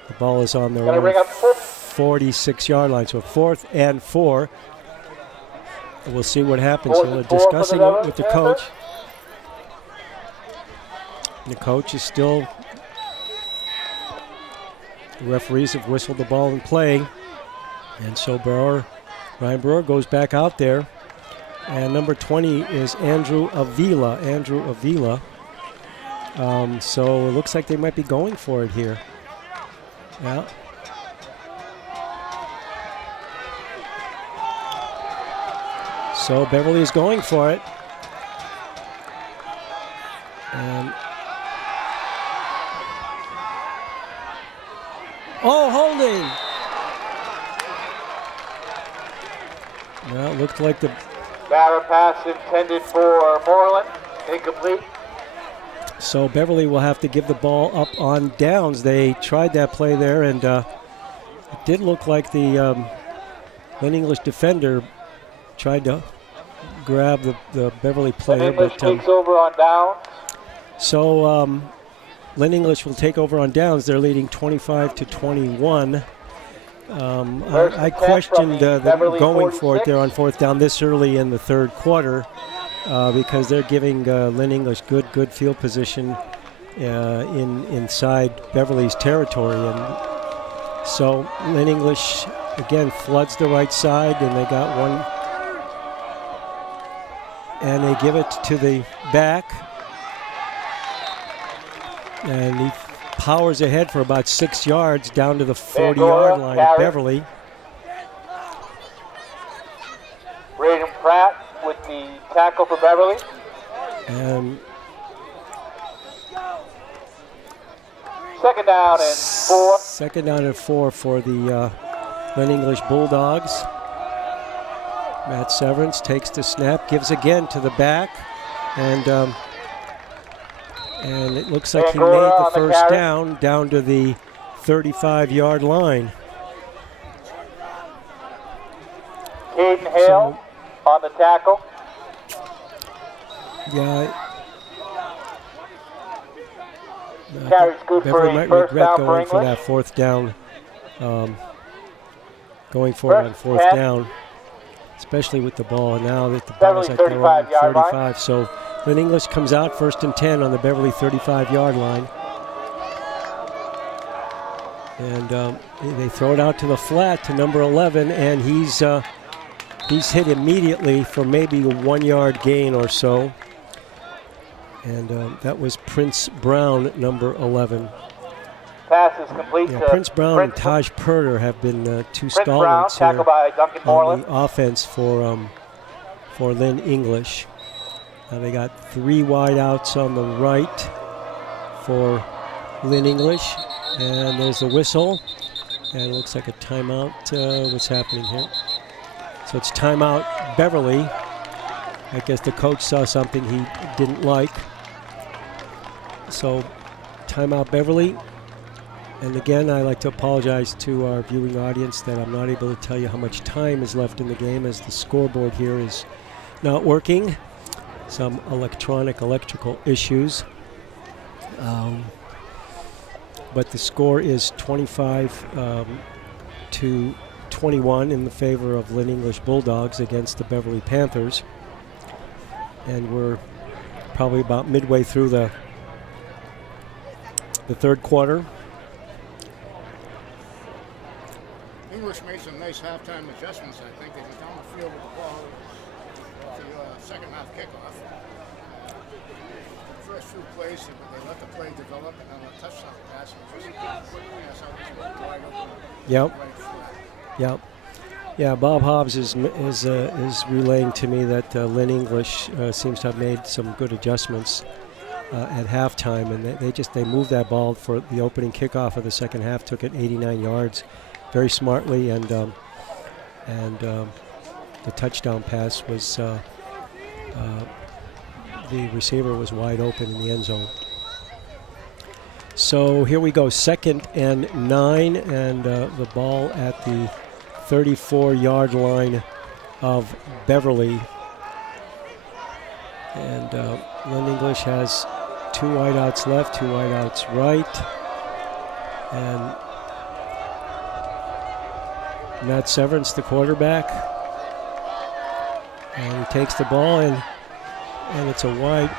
The ball is on their own 46-yard line, so 4th and 4. We'll see what happens. They're discussing it with the coach. The coach is still, the referees have whistled the ball in play. And so Ryan Brewer goes back out there. And number 20 is Andrew Avila. So it looks like they might be going for it here. Yeah. So Beverly is going for it. And holding. Well, it looked like the Barra pass intended for Moreland, incomplete. So Beverly will have to give the ball up on downs. They tried that play there, and it did look like the Lynn English defender tried to grab the Beverly player. English takes over on down. So Lynn English will take over on downs. They're leading 25-21. I questioned them going for it there on fourth down this early in the third quarter because they're giving Lynn English good field position inside Beverly's territory. And so Lynn English, again, floods the right side, and they got one. And they give it to the back. And he powers ahead for about 6 yards down to the 40-yard line of Beverly. Braden Pratt with the tackle for Beverly. And second down and 4. Second down and 4 for the Lynn English Bulldogs. Matt Severance takes the snap, gives again to the back, and it looks like he made the first down to the 35-yard line. Caden Hale on the tackle. Yeah. Carries good for Beverly a might first regret down going for for English. that fourth down. Going for it on fourth down, especially with the ball. Now that the ball is at their own 35, so Lynn English comes out first and 10 on the Beverly 35-yard line. And they throw it out to the flat to number 11, and he's hit immediately for maybe a 1-yard gain or so. And that was Prince Brown, number 11. Pass is complete. Yeah, Prince Brown and Taj Purder have been two stalwarts Brown, here by Duncan on Moreland. the offense for Lynn English. Now they got 3 wideouts on the right for Lynn English, and there's the whistle, and it looks like a timeout. What's happening here? So it's timeout Beverly. I guess the coach saw something he didn't like. So timeout Beverly. And again, I like to apologize to our viewing audience that I'm not able to tell you how much time is left in the game, as the scoreboard here is not working. Some electrical issues. But the score is 25-21 in the favor of Lynn English Bulldogs against the Beverly Panthers. And we're probably about midway through the third quarter. English made some nice halftime adjustments, I think. They were down the field with the ball at the second half kickoff. The first few plays, they let the play develop, and on a touchdown pass, it was just pass out wide open. Yep. Right flat. Yep. Yeah, Bob Hobbs is relaying to me that Lynn English seems to have made some good adjustments at halftime, and they moved that ball for the opening kickoff of the second half, took it 89 yards very smartly, and the touchdown pass was the receiver was wide open in the end zone. So here we go, 2nd and 9, and the ball at the 34-yard line of Beverly. And Lynn English has 2 wideouts left, 2 wideouts right. And Matt Severance, the quarterback. And he takes the ball, and it's a wide.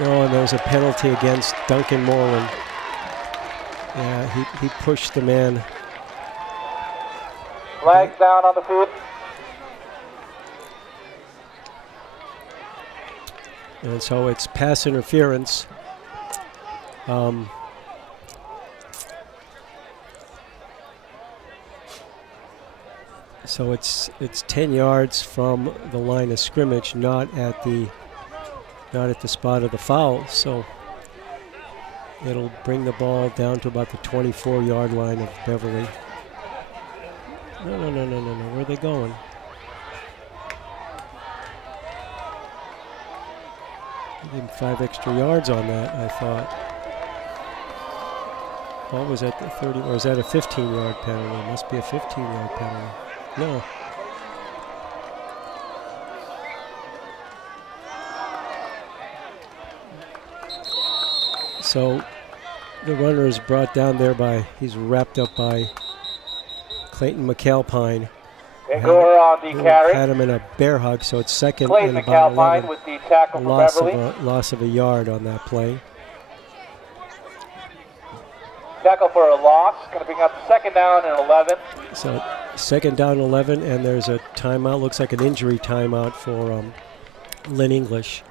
Oh, and there's a penalty against Duncan Moreland. Yeah, he pushed the man. Flags down on the field. And so it's pass interference. So it's 10 yards from the line of scrimmage, not at the spot of the foul. So it'll bring the ball down to about the 24-yard line of Beverly. No. Where are they going? Give him 5 extra yards on that, I thought. What was that, the 30, or is that a 15-yard penalty? It must be a 15-yard penalty. No. So the runner is brought down there he's wrapped up by Clayton McAlpine. Angora on the carry. Had him in a bear hug, so it's second Clayton and about McAlpine 11. with the tackle for Beverly. Loss of a yard on that play. Tackle for a loss. Going to bring up second down and 11. So second down 11, and there's a timeout. Looks like an injury timeout for Lynn English.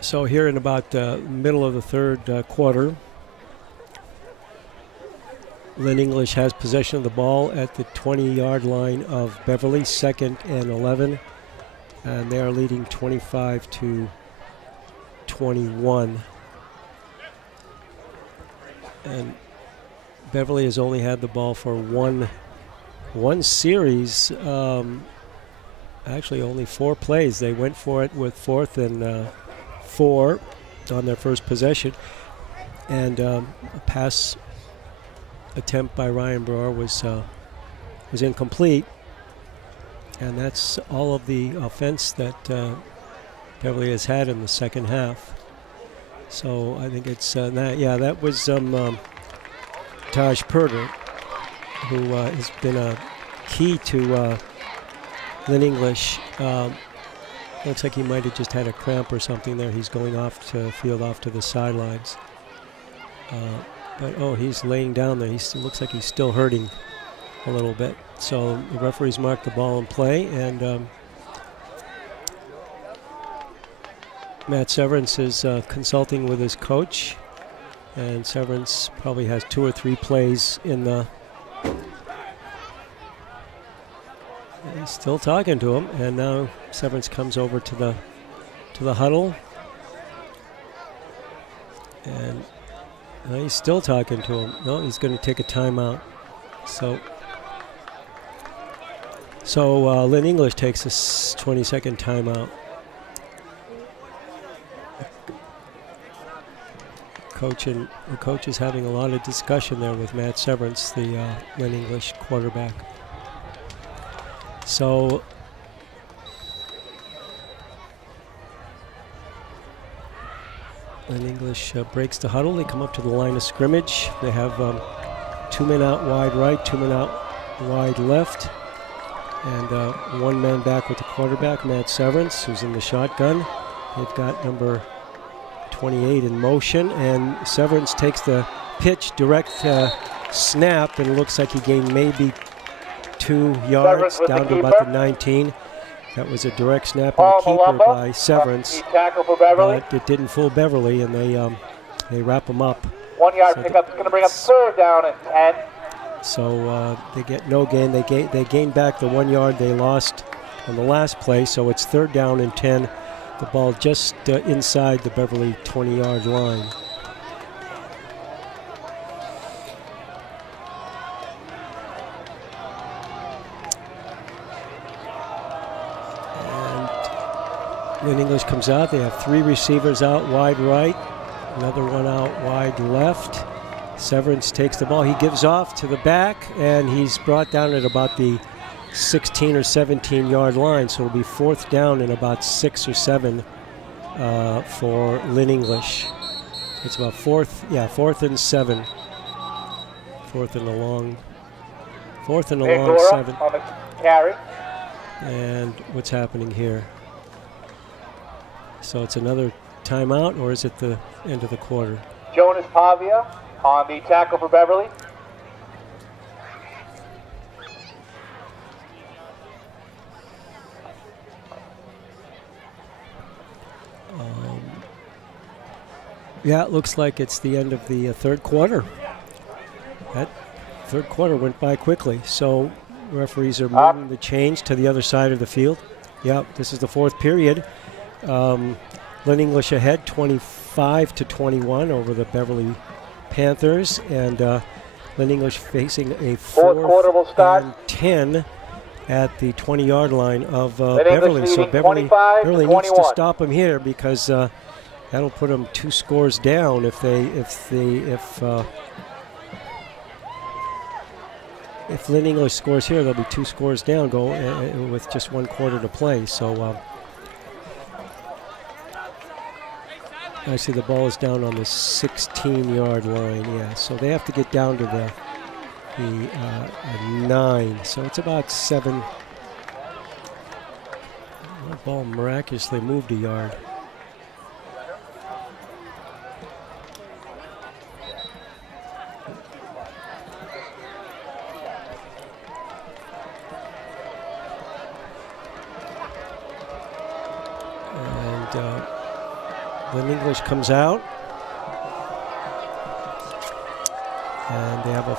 So here in about the middle of the third quarter, Lynn English has possession of the ball at the 20-yard line of Beverly, second and 11, and they are leading 25-21. And Beverly has only had the ball for one series, actually only 4 plays. They went for it with 4th and 4 on their first possession, and a pass attempt by Ryan Brewer was incomplete, and that's all of the offense that Beverly has had in the second half. So I think it's that was Taj Purder, who has been a key to Lynn English. Looks like he might have just had a cramp or something there. He's going off to field, off to the sidelines. But he's laying down there. He looks like he's still hurting a little bit. So the referees mark the ball in play, and Matt Severance is consulting with his coach, and Severance probably has 2 or 3 plays in the. He's still talking to him, and now Severance comes over to the huddle, and he's still talking to him. No, he's going to take a timeout. So Lynn English takes a 20-second timeout. The coach is having a lot of discussion there with Matt Severance, the Lynn English quarterback. So Lynn English breaks the huddle. They come up to the line of scrimmage. They have 2 men out wide right, 2 men out wide left, and 1 man back with the quarterback, Matt Severance, who's in the shotgun. They've got number 28 in motion, and Severance takes the pitch, direct snap, and it looks like he gained maybe 2 yards down to about the 19. That was a direct snap and a keeper by Severance, but it didn't fool Beverly, and they wrap him up. 1 yard pickup is going to bring up third down and 10. So they get no gain. They gain back the 1 yard they lost on the last play, so it's third down and 10. The ball just inside the Beverly 20-yard line. Lynn English comes out. They have 3 receivers out wide right, another one out wide left. Severance takes the ball. He gives off to the back, and he's brought down at about the 16 or 17-yard line. So it'll be 4th down and about 6 or 7 for Lynn English. It's about 4th and 7. 4th and a long 7. On the carry. And what's happening here? So it's another timeout, or is it the end of the quarter? Jonas Pavia on the tackle for Beverly. Yeah, it looks like it's the end of the third quarter. That third quarter went by quickly, so referees are moving the change to the other side of the field. Yeah, this is the 4th period. Lynn English ahead 25-21 over the Beverly Panthers, and Lynn English facing a 4th and 10 at the 20-yard line of Beverly. So Beverly needs to stop them here, because that'll put them 2 scores down if if Lynn English scores here, they'll be 2 scores down with just 1 quarter to play. So actually the ball is down on the 16-yard line. Yeah, so they have to get down to the 9. So it's about 7. The ball miraculously moved a yard. Lynn English comes out, and they have a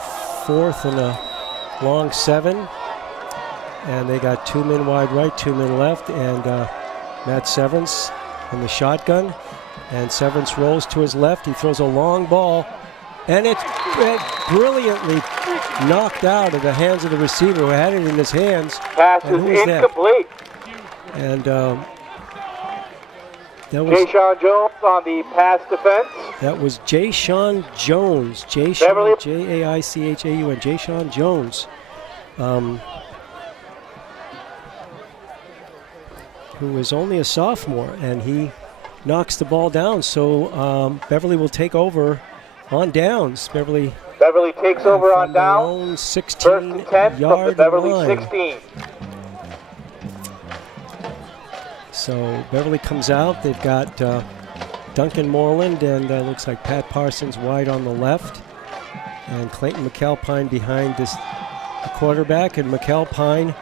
4th and a long 7, and they got 2 men wide right, 2 men left, and Matt Severance in the shotgun, and Severance rolls to his left. He throws a long ball, and it's brilliantly knocked out of the hands of the receiver who had it in his hands. Pass is incomplete. And that was Jay-Sean Jones on the pass defense. That was Jay-Sean Jones. Beverly. Jaichaun. Jay-Sean Jones. Who is only a sophomore, and he knocks the ball down. So Beverly will take over on downs. Beverly takes over on down. 16-yard Beverly line. 16. So Beverly comes out. They've got Duncan Moreland and looks like Pat Parsons wide on the left. And Clayton McAlpine behind the quarterback. And McAlpine,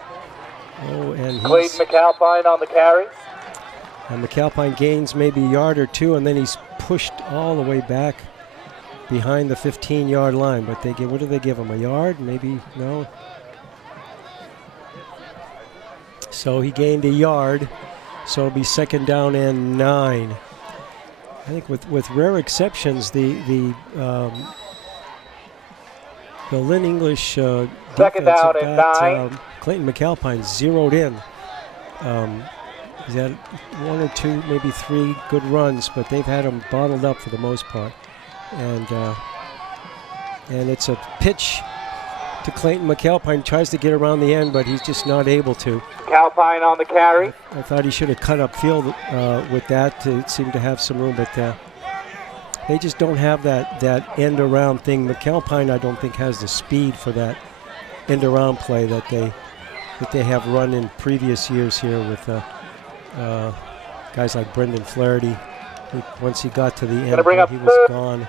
Clayton McAlpine on the carry. And McAlpine gains maybe a yard or 2, and then he's pushed all the way back behind the 15-yard line. But what do they give him, a yard? Maybe, no. So he gained a yard. So it'll be 2nd down and 9. I think with rare exceptions, the Lynn English defense 2nd down and 9. Clayton McAlpine zeroed in. He's had 1 or 2, maybe 3 good runs, but they've had him bottled up for the most part. And it's a pitch to Clayton McAlpine. Tries to get around the end, but he's just not able to. McAlpine on the carry. I thought he should have cut upfield with that to seem to have some room, but they just don't have that end around thing. McAlpine, I don't think, has the speed for that end around play that they have run in previous years here with guys like Brendan Flaherty. Once he got to the end, he was gone.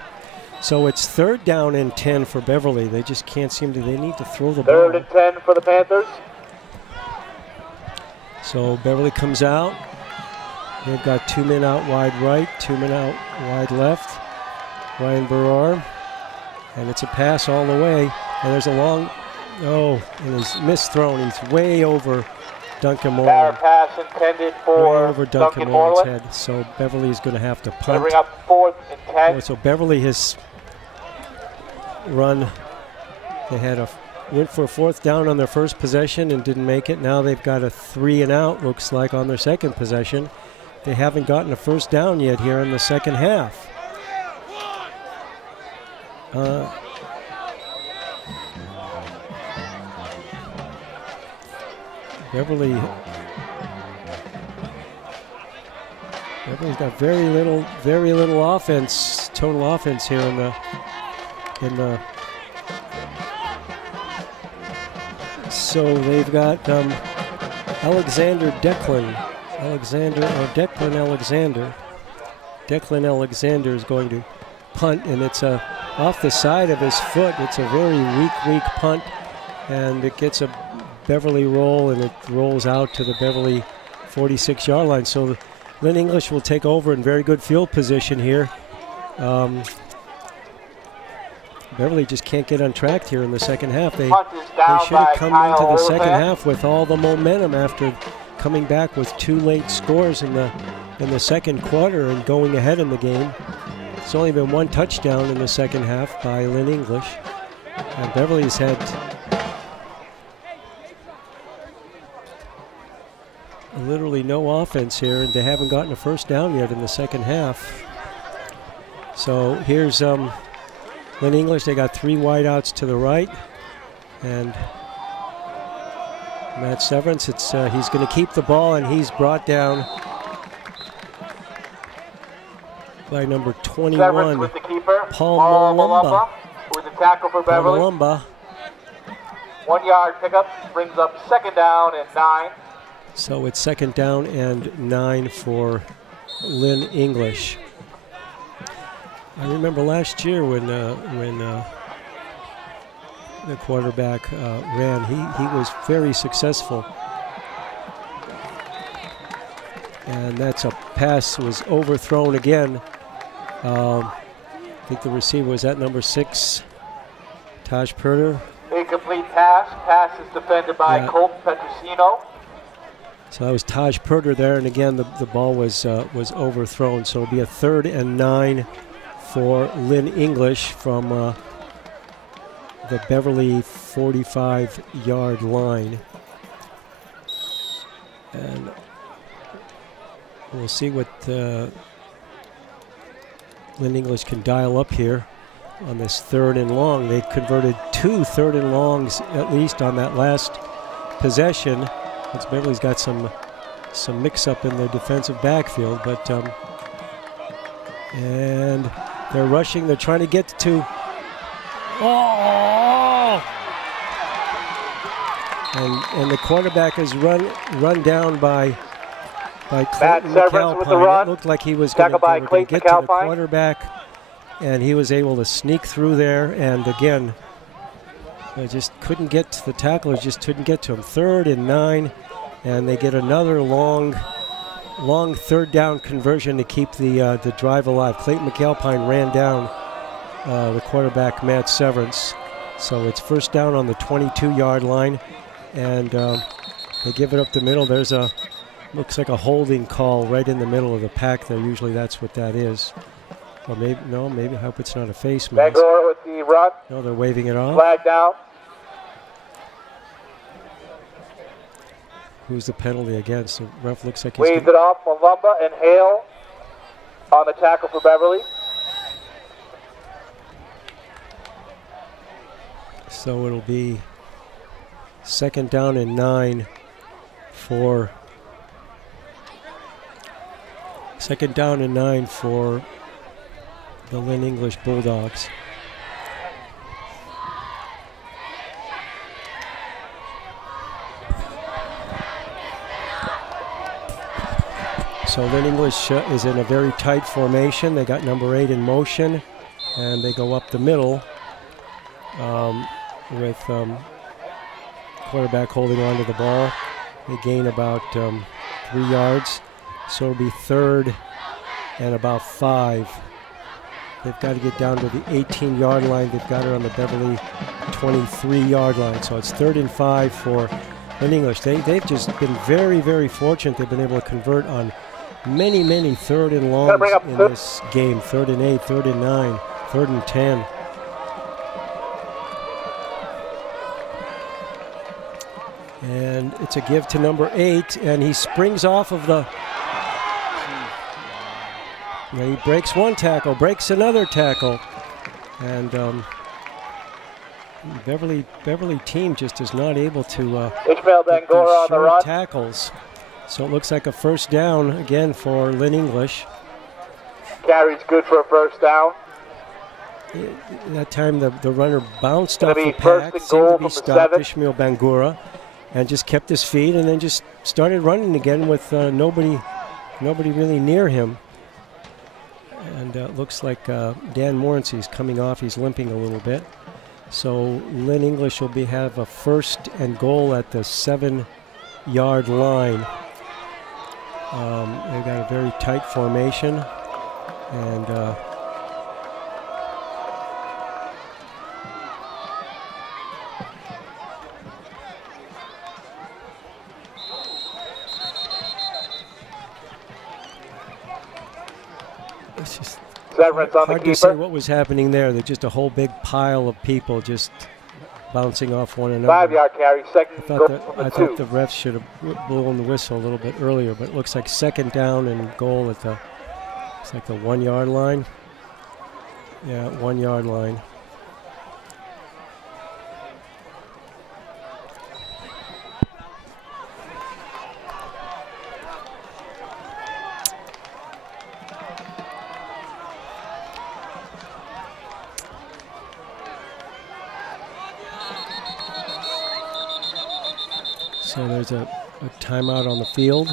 So it's 3rd down and 10 for Beverly. They just can't seem to. They need to throw the ball. 3rd and 10 for the Panthers. So Beverly comes out. They've got 2 men out wide right, 2 men out wide left. Ryan Barrar. And it's a pass all the way. And there's a long, and he's misthrown. He's way over Duncan Moreland. Pass intended for way over Duncan Moreland's head. So Beverly is going to have to punt. Bring up 4th and 10. So Beverly has run. They went for a 4th down on their first possession and didn't make it. Now they've got a 3 and out, looks like, on their second possession. They haven't gotten a 1st down yet here in the second half. Beverly's got very little offense, total offense here in the. So they've got Declan Alexander is going to punt, and it's off the side of his foot. It's a very weak punt, and it gets a Beverly roll, and it rolls out to the Beverly 46-yard line. So Lynn English will take over in very good field position here. Beverly just can't get on track here in the second half. They should have come into the second half with all the momentum after coming back with 2 late scores in the second quarter and going ahead in the game. It's only been 1 touchdown in the second half by Lynn English. And Beverly's had literally no offense here, and they haven't gotten a 1st down yet in the second half. So here's Lynn English. They got 3 wideouts to the right, And Matt Severance, he's going to keep the ball, and he's brought down by number 21, with the keeper, Paul Malumba, with the tackle for Beverly. Malumba. 1 yard pickup brings up second down and 9. So it's second down and 9 for Lynn English. I remember last year when the quarterback ran, he was very successful. And that's a pass was overthrown again. I think the receiver was at number 6, Taj Purder. Incomplete pass. Pass is defended by Colt Petrosino. So that was Taj Purder there, and again the ball was overthrown. So it'll be a 3rd and 9 for Lynn English from the Beverly 45-yard line. And we'll see what Lynn English can dial up here on this 3rd and long. They've converted 2 3rd and longs at least on that last possession. It's Beverly's got some mix-up in their defensive backfield, but and they're rushing. They're trying to get to. Oh! And the quarterback is run down by Clayton McAlpine. It looked like he was going to get to the quarterback, and he was able to sneak through there. And again, they just couldn't get to the tacklers. Just couldn't get to him. 3rd and 9, and they get another long 3rd down conversion to keep the drive alive. Clayton McAlpine ran down the quarterback Matt Severance, so it's 1st down on the 22-yard line, and they give it up the middle. There's looks like a holding call right in the middle of the pack there. Usually that's what that is. Or maybe, no, maybe I hope it's not a face mask. Bangor with the run. No, they're waving it off. Flag down. Who's the penalty against? The ref looks like he's waved it off. Malumba and Hale on the tackle for Beverly. So it'll be 2nd down and 9 for 2nd down and 9 for the Lynn English Bulldogs. So Lynn English is in a very tight formation. They got number 8 in motion, and they go up the middle with quarterback holding on to the ball. They gain about 3 yards. So it'll be 3rd and about 5. They've got to get down to the 18-yard line. They've got it on the Beverly 23-yard line. So it's 3rd and 5 for Lynn English. They've just been very, very fortunate. They've been able to convert on many 3rd and longs in this game. 3rd and 8, 3rd and 9, 3rd and 10. And it's a give to number 8, and he springs off of the. He breaks one tackle, breaks another tackle, and Beverly team just is not able to Ishmael get Bangor these on the short run. tackles. So it looks like a 1st down again for Lynn English. Carry's good for a 1st down. That time the runner bounced off the first pack, and seemed goal to be from the stopped, 7. Ishmael Bangura, and just kept his feet and then just started running again with nobody really near him. And it looks like Dan Morency's coming off. He's limping a little bit. So Lynn English will have a 1st and goal at the 7-yard line. They've got a very tight formation. And it's just hard to say what was happening there. There's just a whole big pile of people just bouncing off one another. 5-yard carry, second goal from the 2. I thought the refs should have blown the whistle a little bit earlier, but it looks like 2nd down and goal at the 1-yard line. Yeah, 1-yard line. So there's a timeout on the field.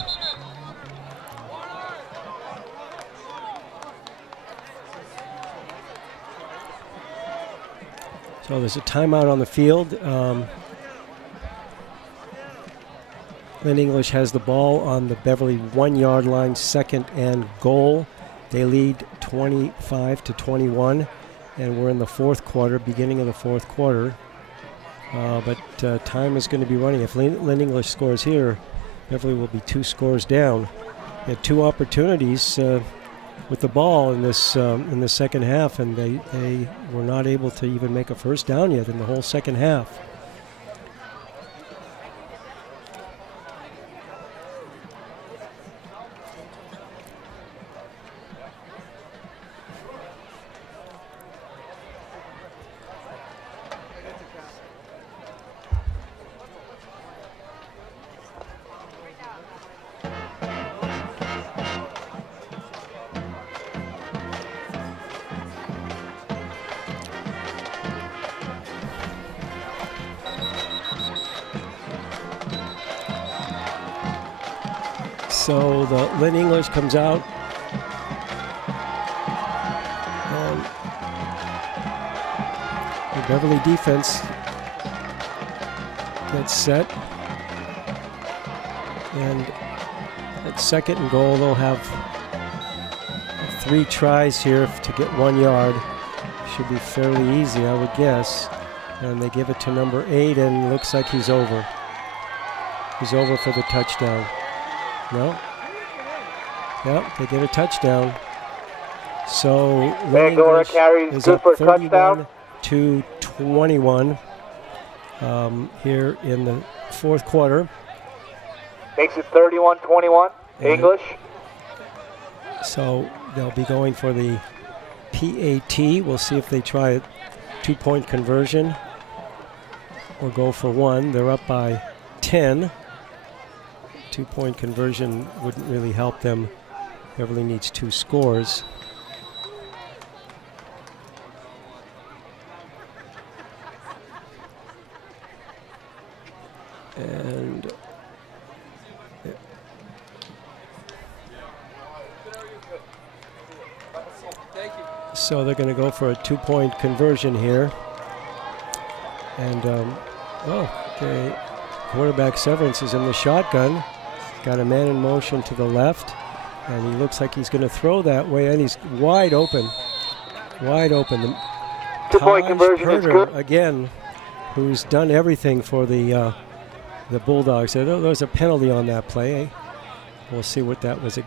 So there's a timeout on the field. Lynn English has the ball on the Beverly 1-yard line, 2nd and goal. They lead 25-21, and we're in the 4th quarter, beginning of the 4th quarter. But time is going to be running. If Lynn English scores here, Beverly will be 2 scores down. They had 2 opportunities with the ball in this second half, and they were not able to even make a first down yet in the whole second half. So the Lynn English comes out. And the Beverly defense gets set. And at 2nd and goal, they'll have 3 tries here to get 1 yard. Should be fairly easy, I would guess. And they give it to number 8, and looks like he's over. He's over for the touchdown. No. Yep, they get a touchdown. So Lynn English is up 31-21 here in the 4th quarter. Makes it 31-21, English. So they'll be going for the PAT. We'll see if they try a 2-point conversion or go for 1. They're up by 10. 2-point conversion wouldn't really help them. Beverly needs 2 scores. And so they're going to go for a 2-point conversion here. And, okay, quarterback Severance is in the shotgun. Got a man in motion to the left, and he looks like he's going to throw that way, and he's wide open. Wide open. 2-point conversion is good. Again, who's done everything for the Bulldogs. There was a penalty on that play. We'll see what that was.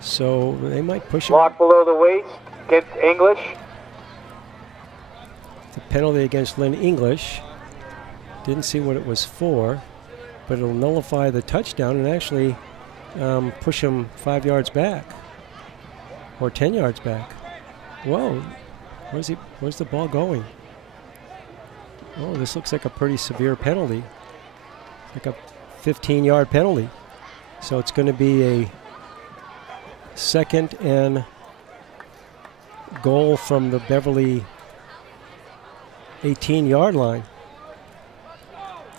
So they might push him. Block below the waist against English. The penalty against Lynn English. Didn't see what it was for, but it'll nullify the touchdown and actually push him 5 yards back or 10 yards back. Whoa, where's the ball going? Oh, this looks like a pretty severe penalty. Like a 15-yard penalty. So it's going to be a 2nd and goal from the Beverly 18-yard line.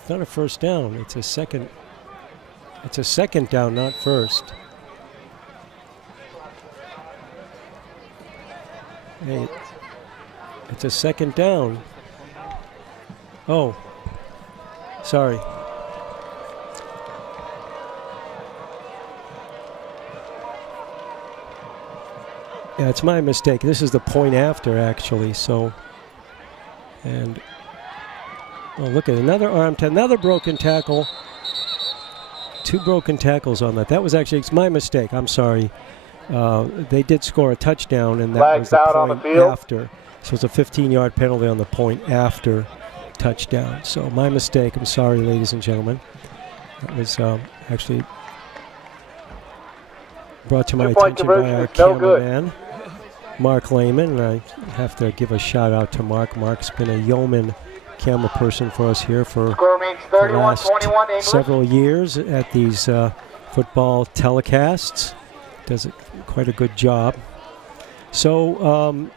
It's not a first down. It's a second. It's a 2nd down, not first. Hey, it's a 2nd down. Oh, sorry. Yeah, it's my mistake. This is the point after, actually. So, and oh, look at another another broken tackle. 2 broken tackles on that. That was actually, it's my mistake. I'm sorry. They did score a touchdown, and that Flags was the out point on the field. after. So it's a 15-yard penalty on the point after touchdown. So my mistake. I'm sorry, ladies and gentlemen. That was actually brought to my attention by our cameraman, Mark Lehman. And I have to give a shout out to Mark. Mark's been a yeoman camera person for us here for the last several years at these football telecasts. Does quite a good job. So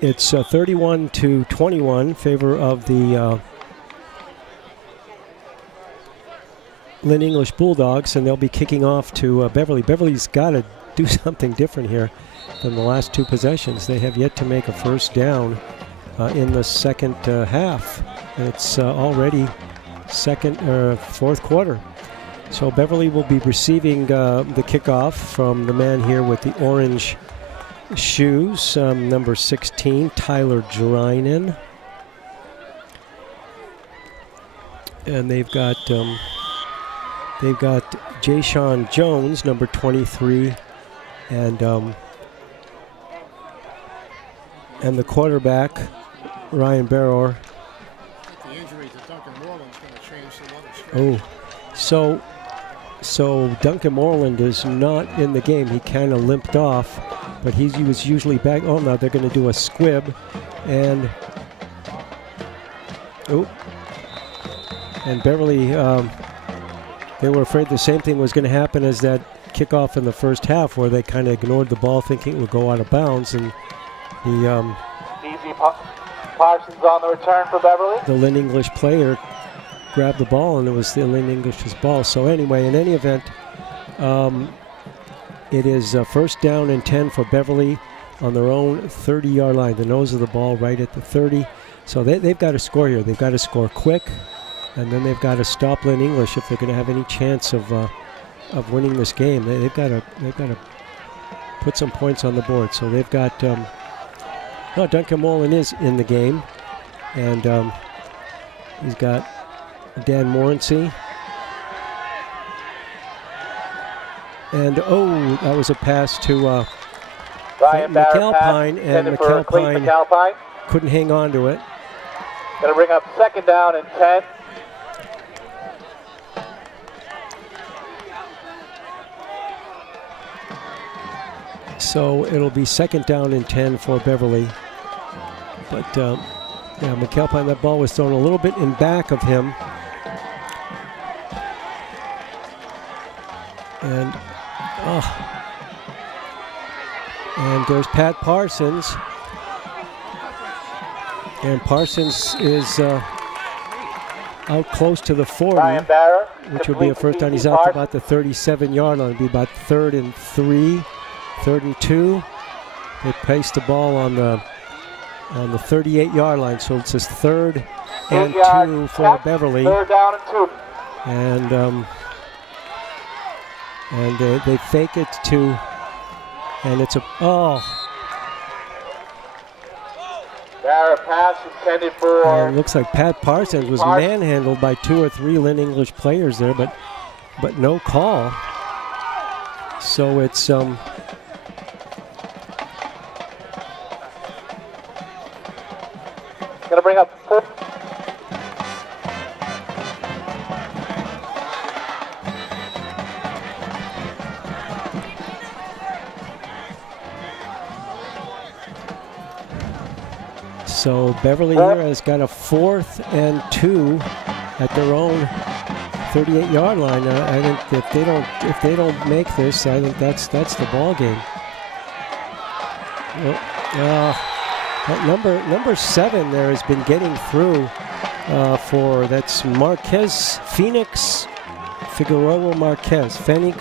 It's 31-21 favor of the Lynn English Bulldogs, and they'll be kicking off to Beverly. Beverly's got to do something different here than the last two possessions. They have yet to make a first down in the second half. It's already fourth quarter. So Beverly will be receiving the kickoff from the man here with the orange shoes, number 16, Tyler Drinen. And they've got Jay-Sean Jones, number 23, and the quarterback, Ryan Barrow. The injury to Duncan Moreland is going to change some other stuff. So Duncan Moreland is not in the game. He kind of limped off, but he was usually back. Oh, now they're going to do a squib, and Beverly. They were afraid the same thing was going to happen as that kickoff in the first half, where they kind of ignored the ball, thinking it would go out of bounds, and the Parsons on the return for Beverly. The Lynn English player grabbed the ball, and it was the Lynn English's ball. So anyway, in any event, it is first down and 10 for Beverly on their own 30-yard line, the nose of the ball right at the 30. So they've got to score here. They've got to score quick, and then they've got to stop Lynn English if they're going to have any chance of winning this game. They've got to put some points on the board. So they've got Duncan Moreland is in the game, and he's got Dan Morency. And that was a pass to McAlpine, and McAlpine couldn't hang on to it. Going to bring up second down and 10. So it'll be second down and 10 for Beverly. But McAlpine, that ball was thrown a little bit in back of him. And there's Pat Parsons. And Parsons is out close to the 40, which will be a first down. He's out to about the 37-yard line. It'll be about 3rd and 3, 3rd and 2. They placed the ball on the 38-yard line, so it's his 3rd and 2 for Beverly. 3rd down and 2. And they fake it to, and it's pass intended for. It looks like Pat Parsons was manhandled by 2 or 3 Lynn English players there, but no call. So it's going to bring up. So Beverly here has got a 4th and 2 at their own 38-yard line. I think if they don't make this, I think that's the ball game. Number 7 there has been getting through that's Phoenix Figueroa Marquez. Number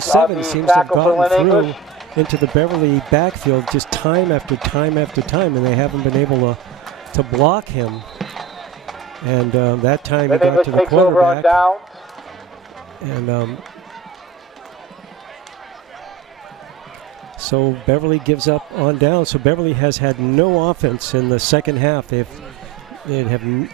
7 seems to have gotten through into the Beverly backfield just time after time after time, and they haven't been able to block him. And that time he got to the quarterback. And so Beverly gives up on down. So Beverly has had no offense in the second half. They have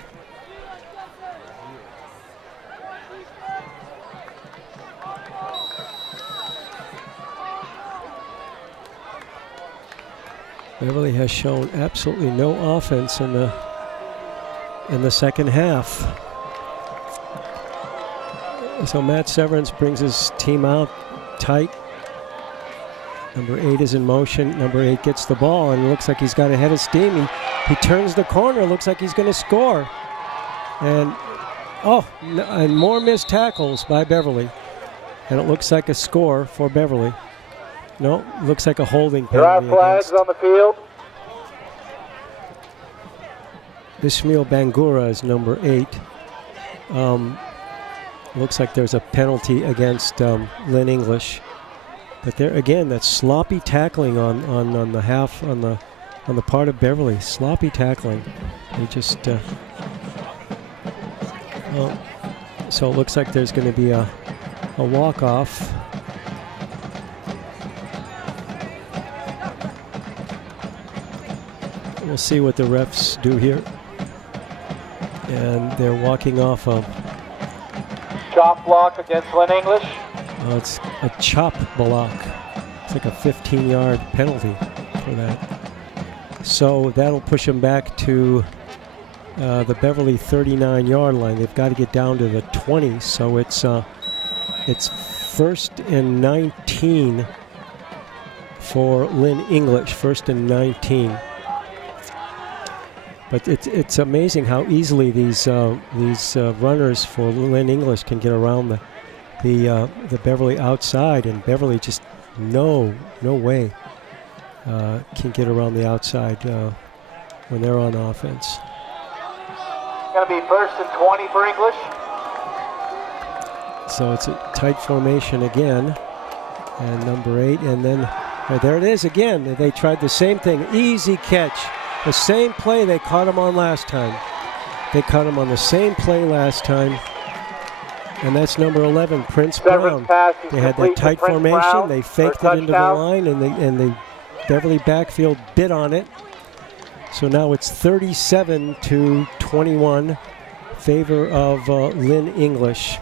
Beverly has shown absolutely no offense in the second half. So Matt Severance brings his team out tight. Number 8 is in motion. Number 8 gets the ball, and it looks like he's got a head of steam. He turns the corner. Looks like he's going to score. And more missed tackles by Beverly. And it looks like a score for Beverly. No, looks like a holding There are penalty flags against on the field. Ismail Bangura is number 8. Looks like there's a penalty against Lynn English. But there again, that's sloppy tackling on the half on the part of Beverly. Sloppy tackling. They just so it looks like there's going to be a walk-off. We'll see what the refs do here. And they're walking off a chop block against Lynn English. It's a chop block. It's like a 15-yard penalty for that. So that'll push them back to the Beverly 39-yard line. They've got to get down to the 20. So it's 1st and 19 for Lynn English. 1st and 19. But it's amazing how easily these runners for Lynn English can get around the Beverly outside, and Beverly just no way can get around the outside when they're on offense. Going to be 1st and 20 for English. So it's a tight formation again, and number 8, and then there it is again. They tried the same thing, easy catch. The same play they caught him on last time. They caught him on the same play last time. And that's number 11, Prince Brown. They had that tight formation. They faked it into the line, and the Beverly backfield bit on it. So now it's 37-21, favor of Lynn English.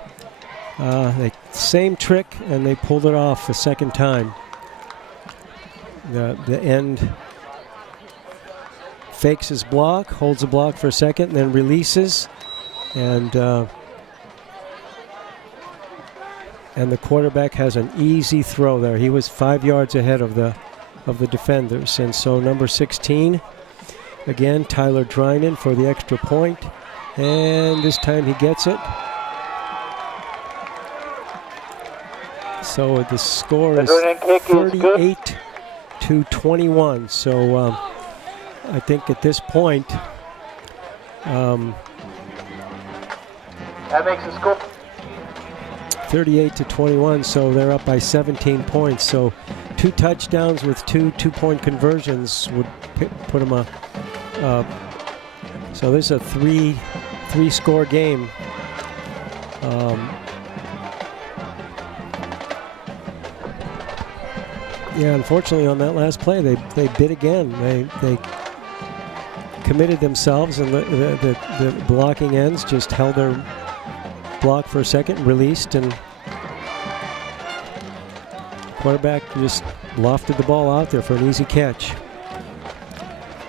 Same trick, and they pulled it off the second time. The end fakes his block, holds the block for a second, and then releases, and the quarterback has an easy throw there. He was 5 yards ahead of the defenders, and so number 16, again Tyler Drinan for the extra point, and this time he gets it. So the score is 38-21. So. I think at this point, that makes the score 38-21. So they're up by 17 points. So 2 touchdowns with 2 two-point conversions would put them up. So this is a three-score game. Yeah, unfortunately on that last play, they bit again. They committed themselves, and the blocking ends just held their block for a second, released, and quarterback just lofted the ball out there for an easy catch.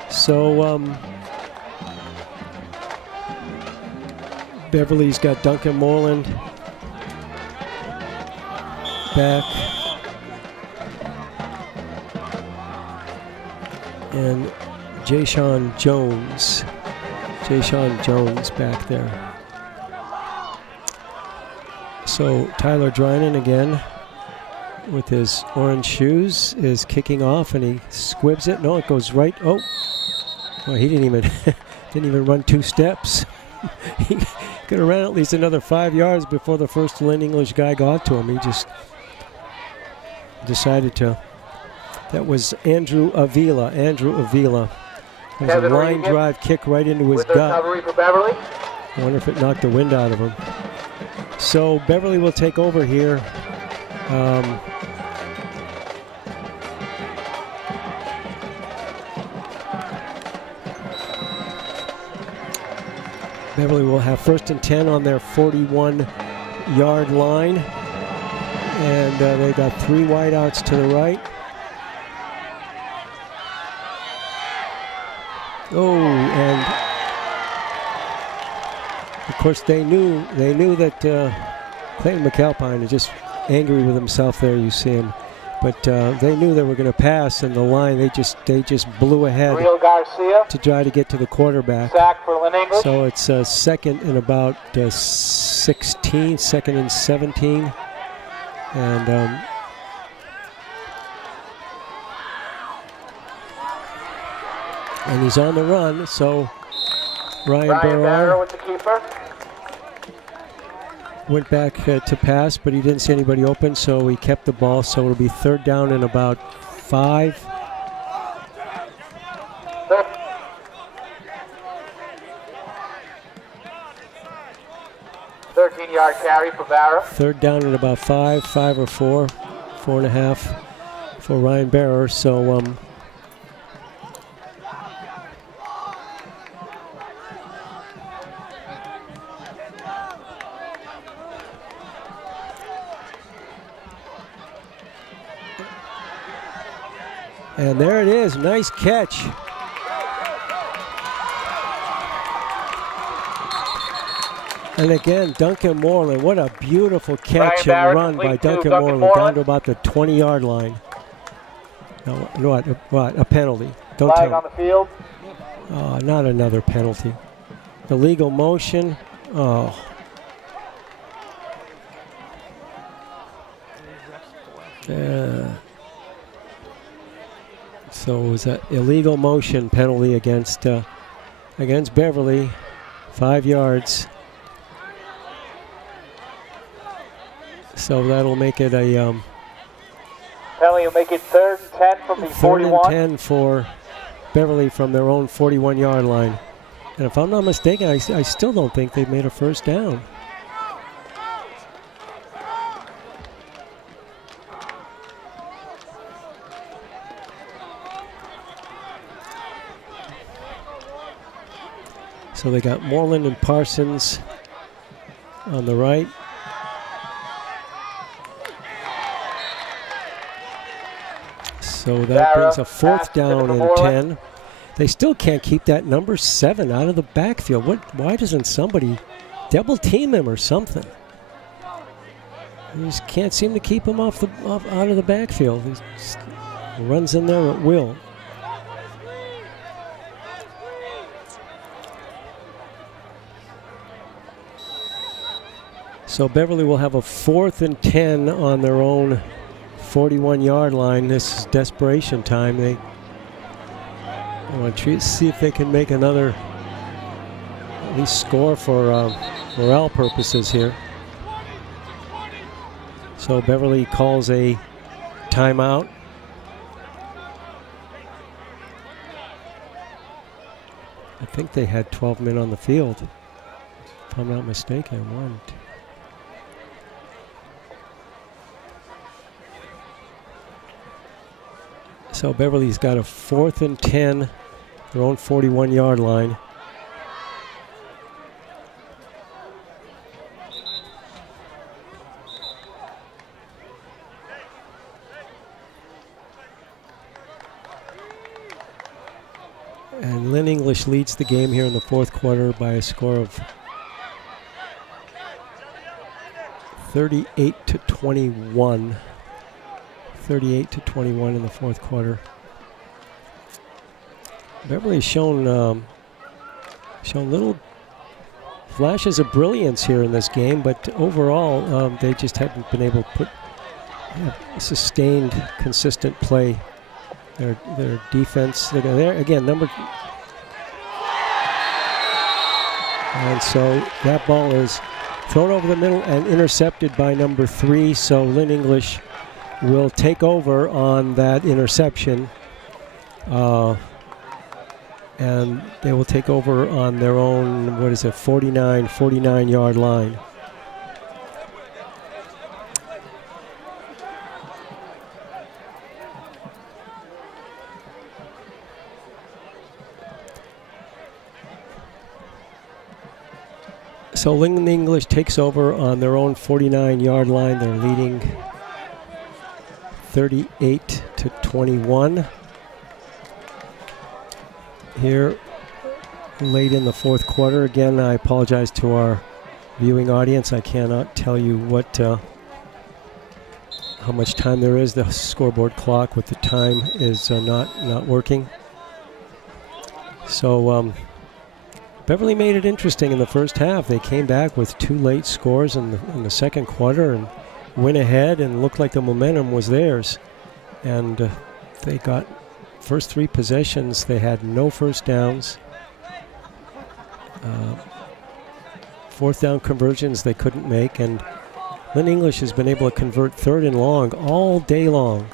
So Beverly's got Duncan Moreland back, and Jayshon Jones back there. So Tyler Drinan again with his orange shoes is kicking off, and he squibs it. No, it goes right. Oh, well, he didn't even run 2 steps. He could have ran at least another 5 yards before the first Lynn English guy got to him. He just decided to. That was Andrew Avila. It was a line drive kick right into his gut. For Beverly. I wonder if it knocked the wind out of him. So Beverly will take over here. Beverly will have 1st and 10 on their 41-yard line. And they got 3 wideouts to the right. Oh, and of course they knew that Clayton McAlpine is just angry with himself there. You see him, but they knew they were going to pass, and the line they just blew ahead to try to get to the quarterback. Sack for Lynn English. So it's 2nd and about 16, 2nd and 17, and And he's on the run, so Ryan Barrow Barrow with the keeper. went back to pass, but he didn't see anybody open, so he kept the ball. So it'll be 3rd down and about 5. 13-yard carry for Barrow. 3rd down and about 5 or 4.5 for Ryan Barrow. So and there it is, nice catch. And again, Duncan Moreland, what a beautiful catch and run by Duncan Moreland down to about the 20-yard line. No, what? A penalty. Don't Flag tell on the field. Oh, not another penalty. Illegal motion. Oh. Yeah. So it was an illegal motion penalty against Beverly, 5 yards. So that'll make it a Penalty will make it 3rd and 10 from the 41. 3rd and 10 for Beverly from their own 41-yard line. And if I'm not mistaken, I still don't think they've made a 1st down. So they got Moreland and Parsons on the right. So that brings a 4th down and 10. They still can't keep that number 7 out of the backfield. Why doesn't somebody double team him or something? They just can't seem to keep him out of the backfield. He just runs in there at will. So Beverly will have a 4th and 10 on their own 41-yard line. This is desperation time. They want to see if they can make another, at least score for morale purposes here. So Beverly calls a timeout. I think they had 12 men on the field, if I'm not mistaken. So Beverly's got a 4th and 10, their own 41-yard line. And Lynn English leads the game here in the 4th quarter by a score of 38-21. 38-21 in the 4th quarter. Beverly's shown little flashes of brilliance here in this game, but overall they just haven't been able to put sustained, consistent play. Their defense, they're again number. And so that ball is thrown over the middle and intercepted by number 3. So Lynn English will take over on that interception, and they will take over on their own, 49-yard line. So Lynn English takes over on their own 49-yard line. They're leading 38-21 here late in the 4th quarter. Again, I apologize to our viewing audience. I cannot tell you how much time there is. The scoreboard clock with the time is not working. So Beverly made it interesting in the first half. They came back with 2 late scores in the 2nd quarter and went ahead and looked like the momentum was theirs. And they got first 3 possessions, they had no first downs. 4th down conversions they couldn't make, and Lynn English has been able to convert 3rd and long all day long.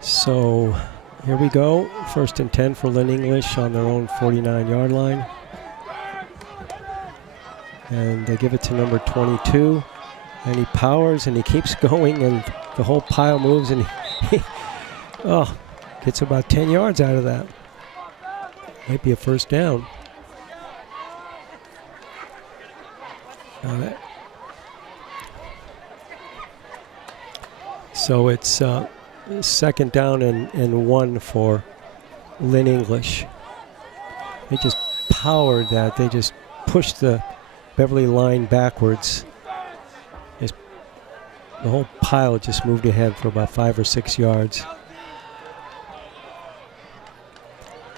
So here we go. 1st and 10 for Lynn English on their own 49-yard line. And they give it to number 22. And he powers and he keeps going, and the whole pile moves, and he gets about 10 yards out of that. Might be a first down. So it's 2nd down and 1 for Lynn English. They just powered that. They just pushed the Beverly line backwards. The whole pile just moved ahead for about 5 or 6 yards.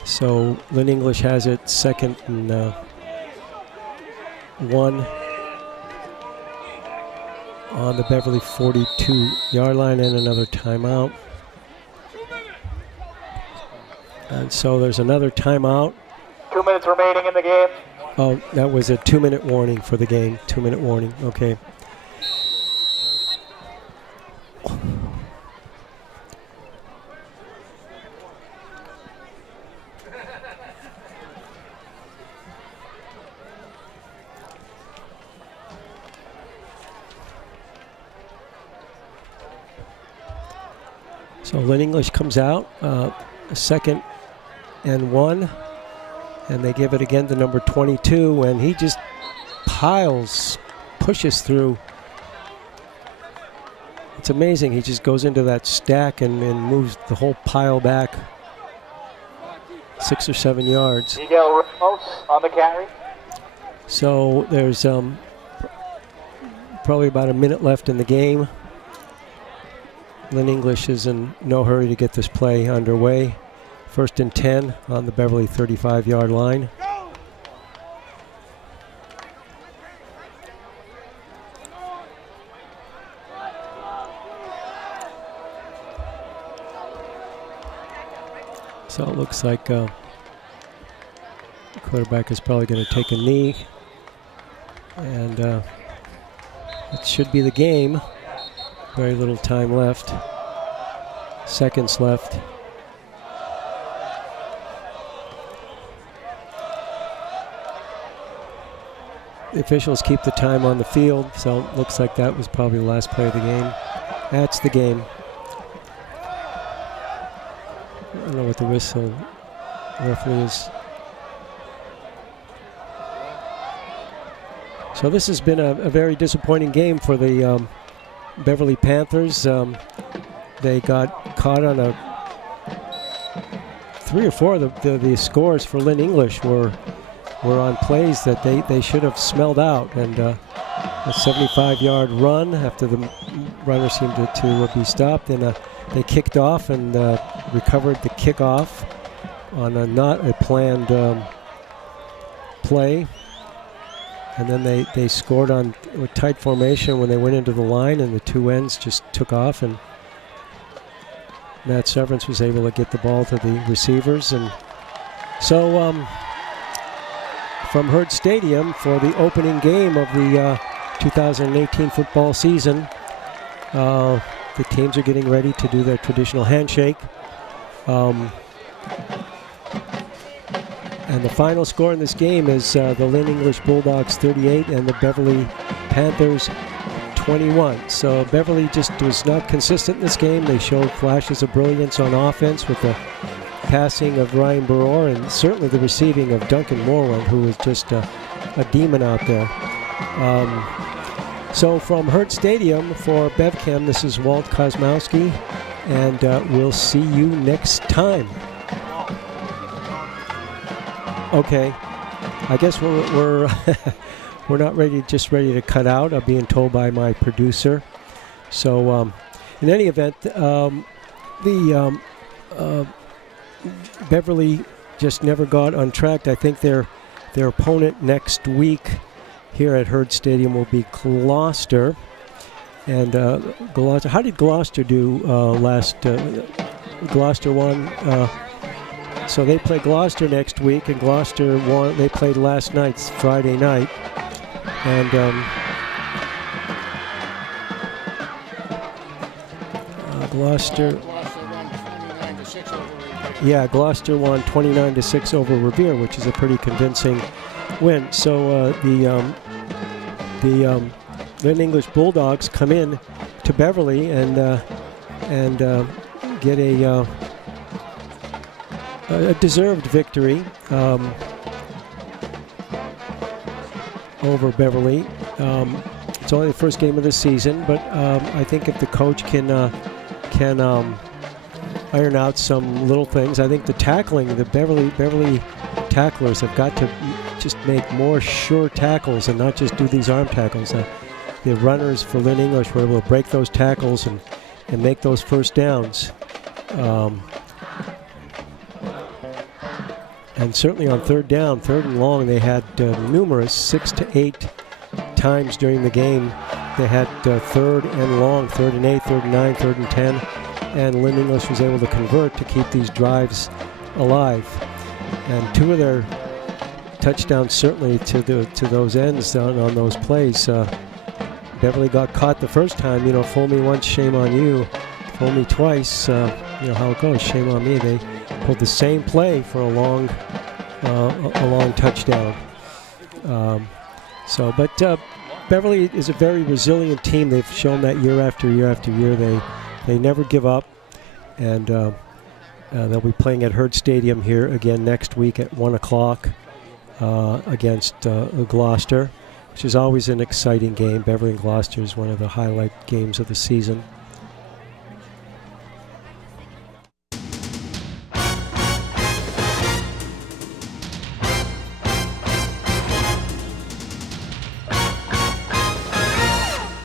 So Lynn English has it 2nd and 1 on the Beverly 42-yard line, and another timeout. And so there's another timeout. 2 minutes remaining in the game. Oh, that was a 2-minute warning for the game. 2-minute warning. Okay. So Lynn English comes out, 2nd and 1, and they give it again to number 22, and he just pushes through. It's amazing. He just goes into that stack and moves the whole pile back 6 or 7 yards. Miguel Ramos on the carry. So there's probably about a minute left in the game. Lynn English is in no hurry to get this play underway. 1st and 10 on the Beverly 35-yard line. So it looks like the quarterback is probably going to take a knee. And it should be the game. Very little time left. Seconds left. The officials keep the time on the field, so it looks like that was probably the last play of the game. That's the game. I don't know what the whistle referee is. So this has been a very disappointing game for the Beverly Panthers. They got caught on 3 or 4 of the scores for Lynn English were on plays that they should have smelled out. And a 75-yard run after the runner seemed to be stopped, and they kicked off and recovered the kickoff on not a planned play. And then they scored on a tight formation when they went into the line, and the 2 ends just took off, and Matt Severance was able to get the ball to the receivers. And so from Hurd Stadium for the opening game of the 2018 football season, the teams are getting ready to do their traditional handshake. And the final score in this game is the Lynn English Bulldogs 38 and the Beverly Panthers 21. So Beverly just was not consistent in this game. They showed flashes of brilliance on offense with the passing of Ryan Baror and certainly the receiving of Duncan Moreland, who was just a demon out there. So from Hurd Stadium for BevCam, this is Walt Kosmowski, and we'll see you next time. Okay, I guess we're we're not ready to cut out. I'm being told by my producer. So in any event, the Beverly just never got on track. I think their opponent next week here at Hurd Stadium will be Gloucester. And Gloucester, how did Gloucester do last? Gloucester won. So they play Gloucester next week, and Gloucester won. They played last night, Friday night, and Gloucester. Yeah, Gloucester won 29-6 over Revere, which is a pretty convincing win. So the Lynn English Bulldogs come in to Beverly and get a deserved victory over Beverly. It's only the first game of the season, but I think if the coach can iron out some little things, I think the tackling, the Beverly tacklers have got to just make more sure tackles and not just do these arm tackles. The runners for Lynn English were able to break those tackles and make those first downs. And certainly on third down, third and long, they had numerous 6 to 8 times during the game. They had third and long, 3rd and 8, 3rd and 9, 3rd and 10, and Lynn English was able to convert to keep these drives alive. And 2 of their touchdowns certainly to those ends on those plays. Beverly got caught the first time. Fool me once, shame on you. Fool me twice, how it goes. Shame on me. They pulled the same play for a long touchdown. But Beverly is a very resilient team. They've shown that year after year after year. They never give up, and they'll be playing at Hurd Stadium here again next week at 1 o'clock against Gloucester, which is always an exciting game. Beverly and Gloucester is one of the highlight games of the season.